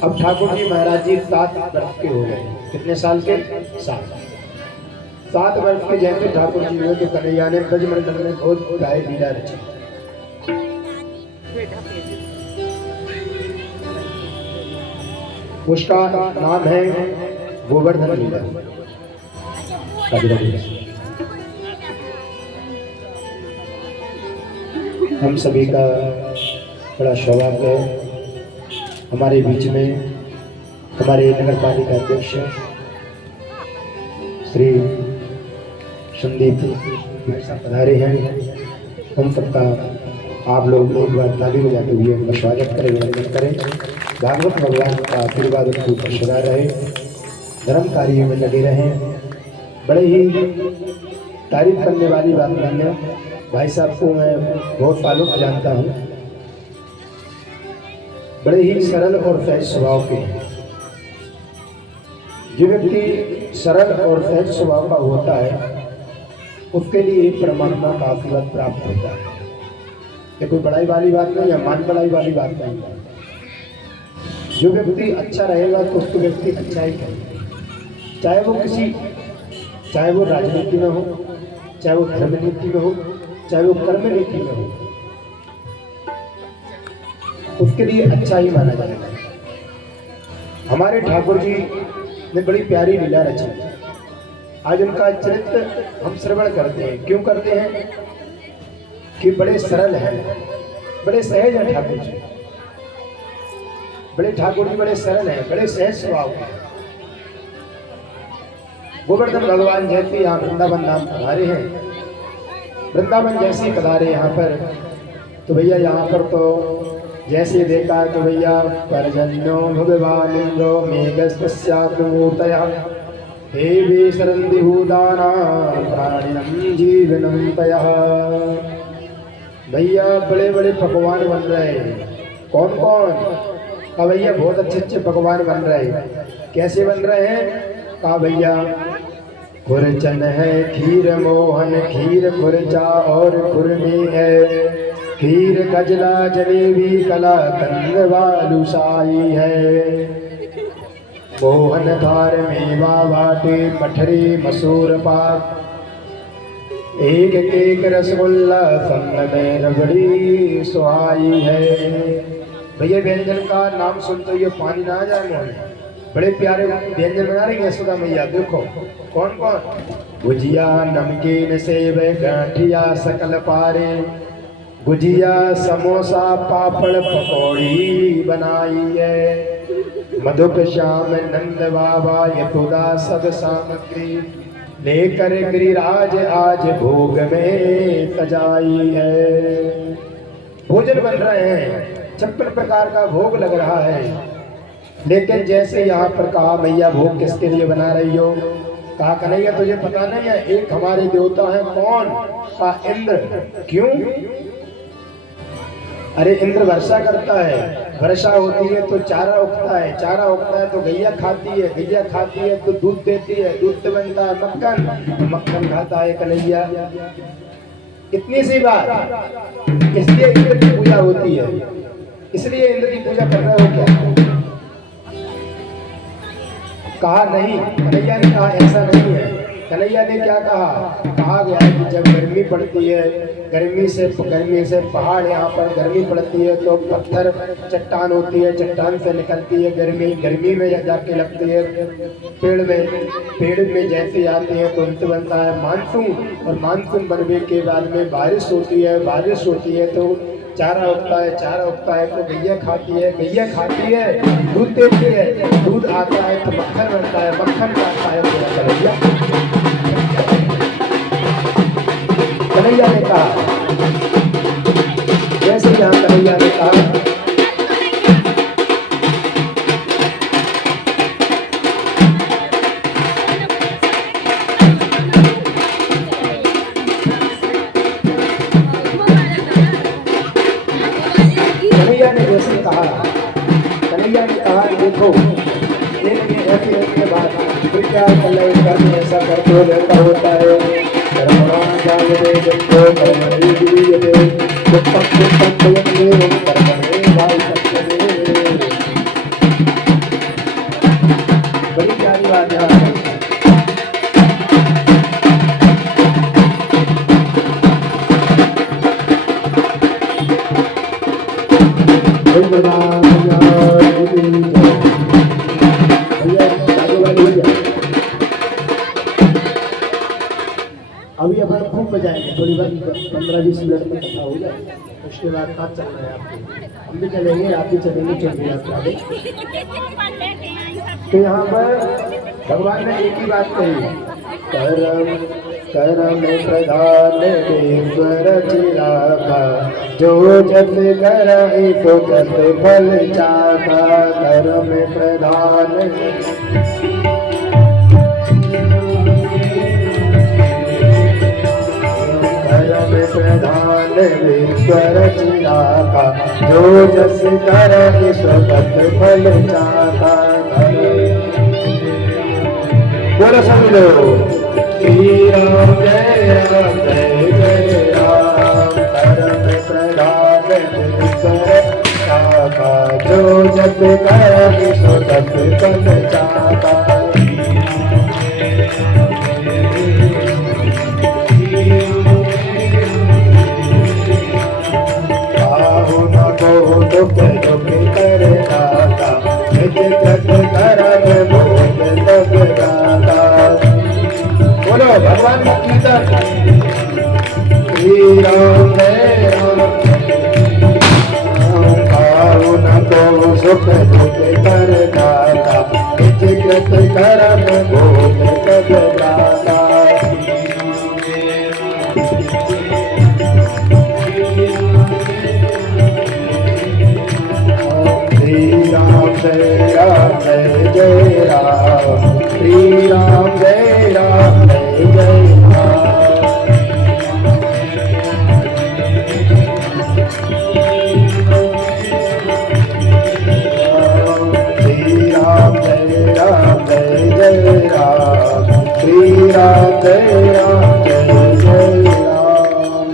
अब ठाकुर जी महाराज जी 7 वर्ष के हो गए। कितने साल के? 7 वर्ष के जैसे ठाकुर जी हुए तो कन्हैया ने ब्रजमंडल में बहुत गाय लीला रची। उसका नाम है गोवर्धन लीला। हम सभी का बड़ा सौभाग्य है, हमारे बीच में हमारे नगर पालिका अध्यक्ष श्री संदीप भाई साहब पधारे हैं। हम सबका आप लोग एक बार ताली बजाते हुए उनका स्वागत करें, वंदन करें। भागवत भगवान का आशीर्वाद उनके ऊपर सदा रहे, धर्म कार्य में लगे रहें। बड़े ही तारीफ करने वाली बात मान्य भाई साहब को मैं बहुत सालों से जानता हूँ। बड़े ही सरल और सहज स्वभाव के हैं। जो व्यक्ति सरल और सहज स्वभाव का होता है उसके लिए परमात्मा का आशीर्वाद प्राप्त होता है। ये कोई बड़ाई वाली बात नहीं है, मान बड़ाई वाली बात नहीं है। जो व्यक्ति अच्छा रहेगा तो उसको व्यक्ति अच्छा ही कहेगा, चाहे वो राजनीति में हो, चाहे वो धर्म नीति में हो, चाहे वो कर्म नीति में हो, उसके लिए अच्छा ही माना जाएगा। हमारे ठाकुर जी ने बड़ी प्यारी लीला रची। आज उनका चरित्र हम श्रवण करते हैं। क्यों करते हैं? कि बड़े सरल हैं, बड़े सहज हैं ठाकुर जी। बड़े ठाकुर जी बड़े सरल हैं, बड़े सहज स्वभाव के। गोवर्धन भगवान जैसे यहाँ वृंदावन धाम पधारे हैं, वृंदावन जैसे पधारे यहाँ पर, तो भैया यहाँ पर तो जैसे देखा तो भैया परजन्यो भगवान इंद्रो मेघस्तस्यात्मूर्तयः हे शरन्दिभूतानां प्राणिनं जीवनं तयः। भैया बड़े बड़े पकवान बन रहे हैं। कौन कौन? कहा भैया बहुत अच्छे अच्छे पकवान बन रहे हैं। कैसे बन रहे हैं? कहा भैया खुरचन है, खीर मोहन, खीर खुरचा और खुरनी है, खीर गजला जलेबी कला कंद बालूशाही है, मोहन थार मेवा बाटे मठरी मसूर पाक, एक एक रसगुल्ला संग में रबड़ी सुहाई है। भैया व्यंजन का नाम सुनते हुए पानी ना आ जाए मुँह में। बड़े प्यारे व्यंजन बना रही है यशोदा मैया। देखो कौन कौन? गुजिया नमकीन सेव गाठिया सकल पारे, गुजिया समोसा पापड़ पकौड़ी बनाई है, मधुक श्याम नंद बाबा यशोदा सब सामग्री, लेकर गिरिराज आज भोग में सजाई है। भोजन बन रहे हैं, 56 प्रकार का भोग लग रहा है। लेकिन जैसे यहाँ पर कहा भैया भोग किसके लिए बना रही हो, कहा कन्हैया तुझे पता नहीं है एक हमारे देवता है कौन, कहा इंद्र। क्यों? अरे इंद्र वर्षा करता है, वर्षा होती है तो चारा उगता है, चारा उगता है तो गैया खाती है, गैया खाती है तो दूध देती है, दूध से बनता है मक्खन, मक्खन खाता है कन्हैया। इतनी सी बात, इसलिए इंद्र की पूजा होती है। इसलिए इंद्र की पूजा कर रहे हो क्या? कहा नहीं, कन्हैया ने कहा ऐसा नहीं है। कन्हैया ने क्या कहा? कहा गया है कि जब गर्मी पड़ती है, गर्मी से पहाड़ यहाँ पर गर्मी पड़ती है तो पत्थर चट्टान होती है, चट्टान से निकलती है गर्मी में जाके लगती है पेड़ में जैसे आते हैं तो उनसे बनता है मानसून, और मानसून बनने के बाद में बारिश होती है तो चारा उगता है तो गैया खाती है, दूध देती है, दूध आता है तो मक्खन बनता है, मक्खन खाता है तो कन्हैया ने कहा। जैसे यहाँ कन्हैया ने कहा देखो ऐसे बात फिर क्या ऐसा करते हो रहता होता है। बड़ी प्यारी बात है। अभी अपन खूब बजाएंगे, थोड़ी बार 15-20 मिनट में कथा हो जाए, उसके बाद कहाँ चलना है आपको? हम भी चलेंगे, आप भी चलेंगे, चलिए आप आगे। तो यहाँ पर भगवान ने एक ही बात कही, करम प्रधान ईश्वर चिरागा, जो जस करहि तो जस फल चाहा। करम प्रधान ईश्वर चिरागा, जो जस करहि सो तस फल चाहा। बोलो सब लोग श्री राम जय राम जय जय राम। करम प्रधान ईश्वर चिरागा, जो जस करहि सो तस फल चाहा। दुख कर दाता, निज जग करम भोग तब दाता। बोलो भगवान का कीर्तन। श्री राम जय राम पाऊ न को सुख दुख कर दाता, निज जग करम भोग तब दाता। जय राम जय जय राम, श्री राम जय राम जय जय राम। श्री राम जय राम जय जय राम, श्री राम जय राम जय जय राम।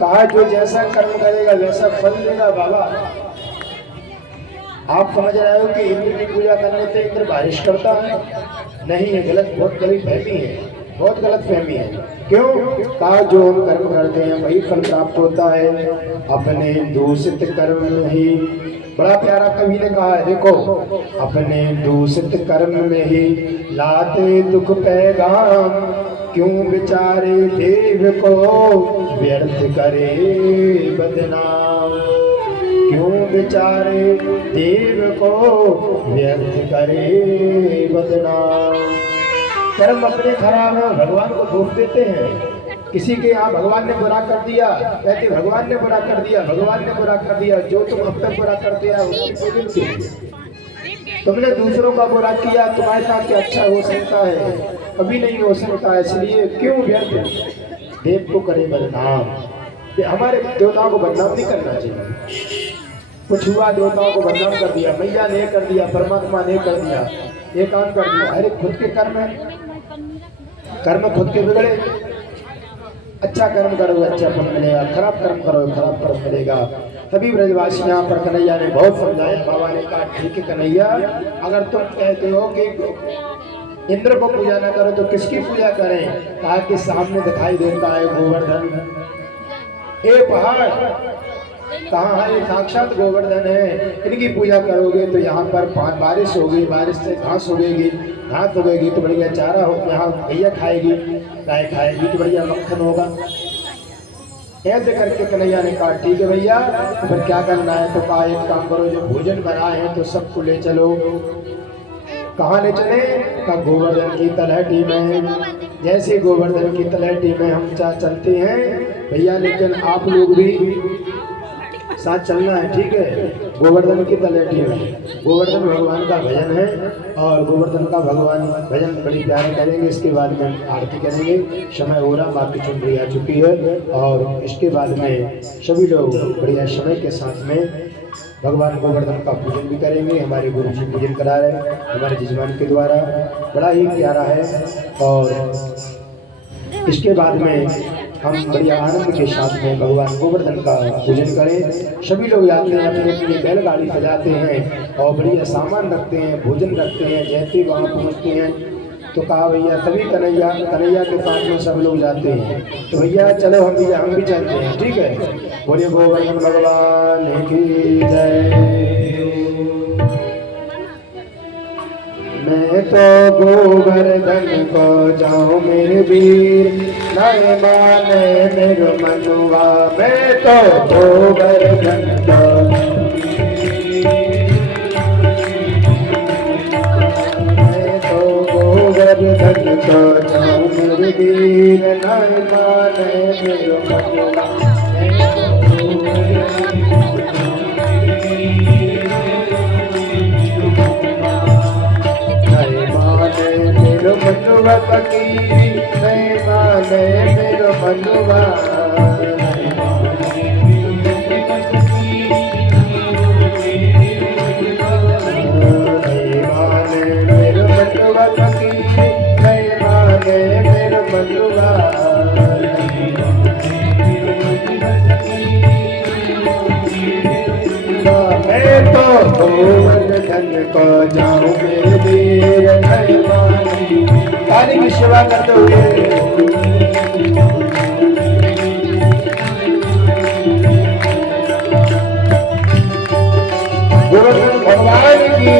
कहा जो जैसा कर्म करेगा वैसा फल देगा बाबा। आप समझ रहे हो कि इंद्र की पूजा करने से इंद्र बारिश करता है? नहीं है, गलत, बहुत गलत फहमी है, बहुत गलत फहमी है। क्यों? कहा जो हम कर्म करते हैं वही फल प्राप्त होता है, अपने दूषित कर्म में ही। बड़ा प्यारा कवि ने कहा है, देखो अपने दूषित कर्म में ही लाते दुख पैगाम, क्यों बेचारे देव को व्यर्थ करे बदनाम। क्यों बेचारे देव को व्यर्थ करे बदनाम। कर्म अपने खराब है, भगवान को दोष देते हैं। किसी के यहाँ भगवान ने बुरा कर दिया, कहते भगवान ने बुरा कर दिया, भगवान ने बुरा कर दिया। जो तुम अब तक बुरा करते हैं तुमने दूसरों का बुरा किया, तुम्हारे साथ क्या अच्छा हो सकता है? कभी नहीं हो सकता। इसलिए क्यों व्यर्थ देव को करे बदनाम। हमारे देवताओं को बदनाम नहीं करना चाहिए। कुछ हुआ, देवताओं को बदनाम कर दिया, मैया ने कर दिया, परमात्मा ने कर दिया, ये काम कर दिया। अरे खुद के कर्म है, कर्म खुद के बिगड़े। अच्छा कर्म करो अच्छा फल मिलेगा, खराब कर्म करो खराब फल मिलेगा। तभी ब्रजवासी यहाँ पर कन्हैया ने बहुत समझाया। बाबा ने कहा ठीक है कन्हैया, अगर तुम कहते हो कि इंद्र को पूजा न करो तो किसकी पूजा करें? कहा कि सामने दिखाई देता है गोवर्धन, ये पहाड़ कहाँ है? ये साक्षात गोवर्धन है। इनकी पूजा करोगे तो यहाँ पर बारिश होगी, बारिश से घास उगेगी, घास उगेगी तो बढ़िया चारा हो, यहाँ गैया खाएगी, गाय खाएगी तो बढ़िया मक्खन होगा। ऐसे करके कन्हैया ने कहा ठीक है भैया, तो फिर क्या करना है? तो कहा एक काम करो, जो भोजन बना है तो सबको ले चलो। कहाँ ले चले? कहा गोवर्धन की तलहटी में। जैसे गोवर्धन की तलहटी में हम चलते हैं भैया, लेकिन आप लोग भी साथ चलना है, ठीक है? गोवर्धन की तलहटी में। गोवर्धन भगवान का भजन है और गोवर्धन का भगवान भजन बड़ी प्यारे करेंगे। इसके बाद में आरती करेंगे। समय हो रहा, बाकी चुनरी आ चुकी है और इसके बाद में सभी लोग बढ़िया समय के साथ में भगवान गोवर्धन का पूजन भी करेंगे। हमारे गुरु जी पूजन करा रहे हैं हमारे जजमान के द्वारा, बड़ा ही प्यारा है। और इसके बाद में हम बढ़िया आनंद के साथ में भगवान गोवर्धन का पूजन करें। सभी लोग जाते हैं, अपनी अपनी बैलगाड़ी सजाते हैं और बढ़िया सामान रखते हैं, भोजन रखते हैं। जैसे वहाँ पहुँचते हैं तो कहा भैया सभी कन्हैया के साथ में सब लोग जाते हैं, तो भैया चलो हम भी चलते हैं, ठीक है? बोलिए गोवर्धन भगवान की जय। मैं तो गोवर्धन को जाऊं मेरे वीर, नहीं माने मेरे मनुआ। मैं तो गोवर्धन को, मैं तो गोवर्धन को जाऊं मेरे वीर, नहीं माने मेरे मनुआ। मनुआ फकीरी नहीं माने मेरो मनुआ, नहीं माने मेरो मनुआ फकीरी, नहीं माने मेरो मनुआ। मैं तो गोवर्धन को जाऊं मेरे वीर, नहीं माने। पानी की सेवा करते हुए गोवर्धन भगवान की।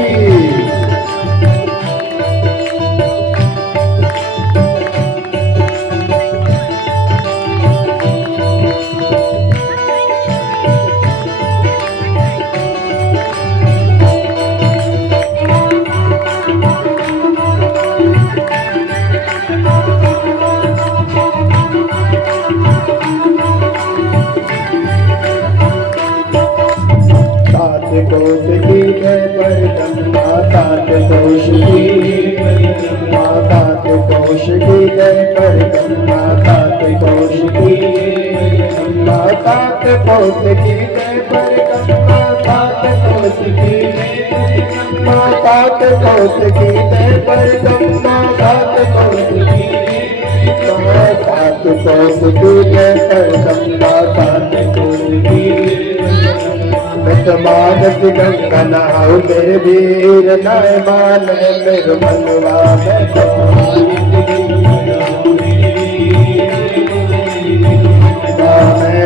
कोष की जय परगम्मा, तात कोष की माता के कोष की जय परगम्मा, तात कोष की माता के कोष की जय परगम्मा, तात कोष की माता के कोष की जय परगम्मा, तात कोष की तात कोष की जय परगम्मा, तात कोष की। मानस गंगा नहाओ मेरे वीर, नहीं माने मेरे मनुआ। मैं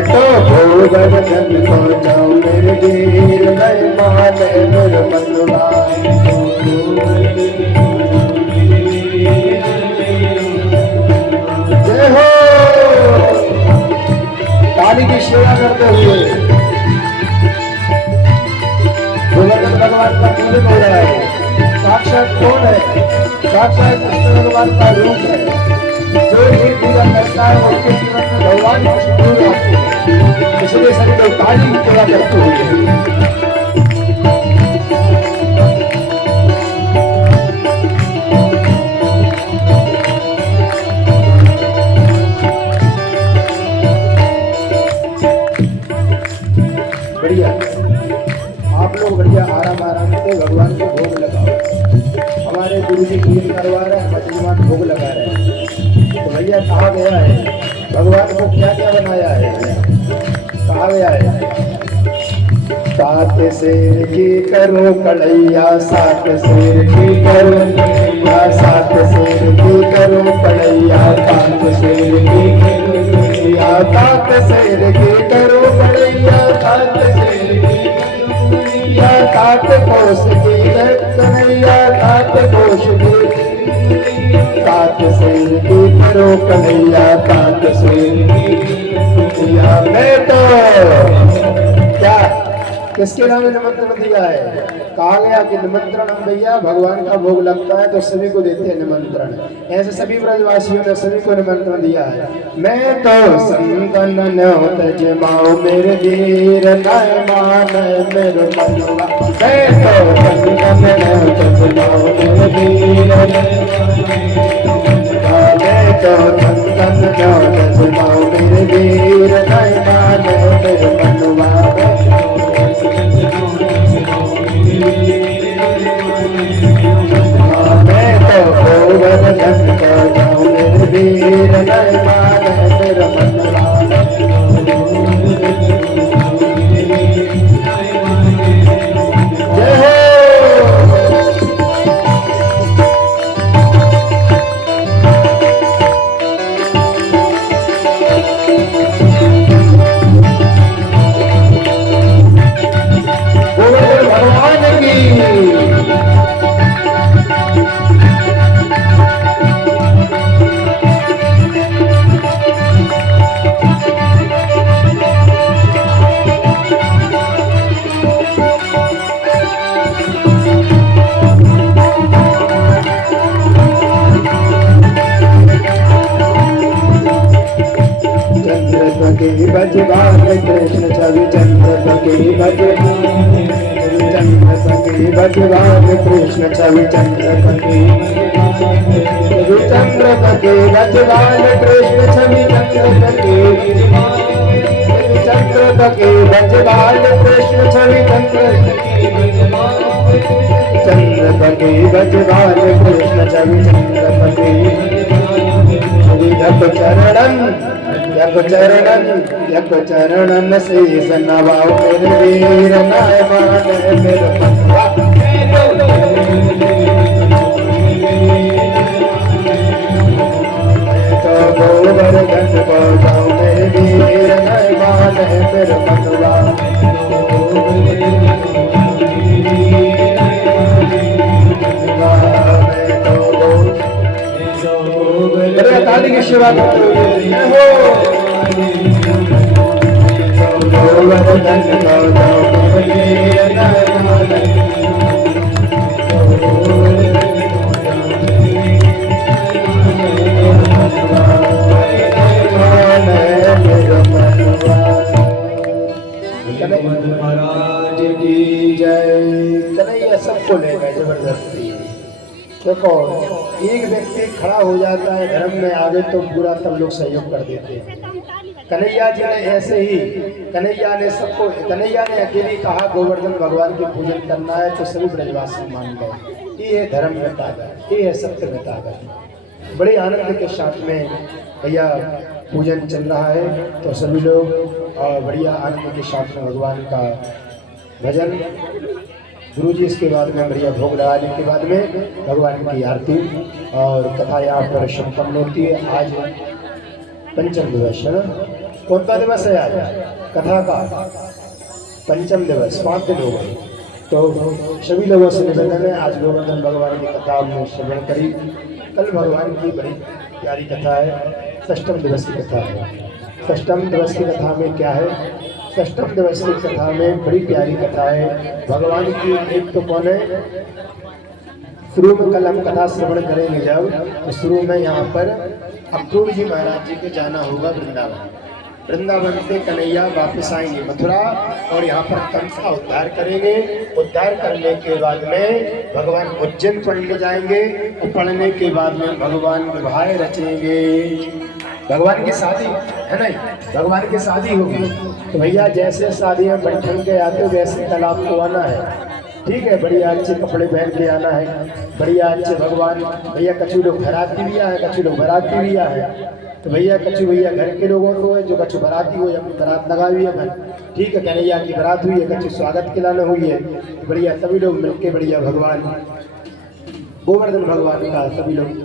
तो गोवर्धन को जाऊं मेरे वीर, नहीं माने मेरे मनुआ। जय हो। ताली की सेवा करते हुए गोवर्धन भगवान का पूजन हो रहा है। साक्षात कौन है? साक्षात कृष्ण भगवान का रूप है। जो भी पूजा करता है उसके जीवन में भगवान कृष्ण जरूर आते हैं। इसलिए सभी लोग ताली की सेवा करते हुए बढ़िया आप लोग बढ़िया आराम आराम से भगवान को भोग लगाओ। हमारे गुरु जी पूजन करवा रहे हैं, भगवान भोग लगा रहे हैं। तो भैया कहा गया है भगवान को क्या क्या बनाया है? कहा गया है सात शेर की करो कढ़ैया, सात शेर की करो कढ़ैया, सात शेर की करो कढ़ैया, सात शेर की कढ़ैया, सात शेर की करो कढ़ैया, सात शेर की कढ़ैया, सात कोस की कन्हैया, सात कोस की, सात शेर की करो कन्हैया, सात शेर की कन्हैया। मैं तो क्या किसके नाम निमंत्रण दिया है? कहा गया कि निमंत्रण हम भैया भगवान का भोग लगता है तो सभी को देते हैं निमंत्रण। ऐसे सभी ब्रजवासियों ने सभी को निमंत्रण दिया है। मैं तो संतन तजमाओ मेरे वीर नय मान मेरे मनवा, मैं तो संतन तजमाओ मेरे वीर, मैं तो संतन तजमाओ मेरे वीर नय मान मेरे मनवा, मैं तो गोवर्धन को जाऊं मेरे वीर नय मान मेरा मनवा, जय हो। गोवर्धन भगवान की भगवान कृष्ण छवि चंद्र की भगवान कृष्ण छवि चंद्र की चंद्र के भगवान कृष्ण छवि चंद्र की चंद्र के भगवान कृष्ण छवि चंद्र चंद्र के भगवान कृष्ण छवि चंद्र की यक चरणन शीस नवाओ मेरे वीर नय मान मेरे मनवा, तो गोवर्धन को जाऊं मेरे वीर नय मान मेरे मनवा, ताली की सेवा करते हुए हो। गोवर्धन को जाऊं मेरे नय मान, महाराज की जय। कन्हैया सबको ले गए जबरदस्ती। देखो एक व्यक्ति खड़ा हो जाता है धर्म में आगे तो पूरा सब लोग सहयोग कर देते हैं। कन्हैया जी ने ऐसे ही कन्हैया ने अकेले कहा गोवर्धन भगवान की पूजन करना है तो सभी ब्रजवासी मान गए। ये है धर्म में ताकत, ये है सत्य में ताकत। बड़े आनंद के साथ में भैया पूजन चल रहा है तो सभी लोग और बढ़िया आनंद के साथ में भगवान का भजन गुरु जी इसके बाद में बढ़िया भोग लगाने के बाद में भगवान की आरती और कथा यहाँ पर संपन्न होती है। आज पंचम दिवस है ना? कौन सा दिवस है आज? कथा का पंचम दिवस, 5 दिन हो गए। तो सभी लोगों से निवेदन है आज गोवर्धन भगवान की कथा हमने श्रवण करी। कल भगवान की बड़ी प्यारी कथा है, षष्ठम दिवस की कथा है। षष्ठम दिवस की कथा में क्या है? षष्ठम दिवस की कथा में बड़ी प्यारी कथा है भगवान की। एक तो कौन है? शुरू में कल हम कथा श्रवण करेंगे जब, तो शुरू में यहाँ पर अक्रूर जी महाराज जी के जाना होगा वृंदावन। वृंदावन से कन्हैया वापस आएंगे मथुरा और यहाँ पर कंस का उद्धार करेंगे। उद्धार करने के बाद में भगवान उज्जैन पढ़ने जाएंगे और पढ़ने के बाद में भगवान विवाह रचेंगे। भगवान की शादी है नहीं, भगवान की शादी होगी तो भैया जैसे शादी में बैठन के आते वैसे कल आपको आना है, ठीक है। बढ़िया अच्छे कपड़े पहन के आना है, बढ़िया अच्छे भगवान भैया कछु लोग घराती भी आए, कछु लोग बराती भी आए, तो भैया कछु भैया घर के लोगों को है, जो कछु बराती हो अपनी बरात लगा हुई है घर, ठीक है। कन्हैया की बरात हुई है, कछु स्वागत के लाना हुई है, तो बढ़िया सभी लोग मिलके बढ़िया भगवान गोवर्धन भगवान का सभी लोग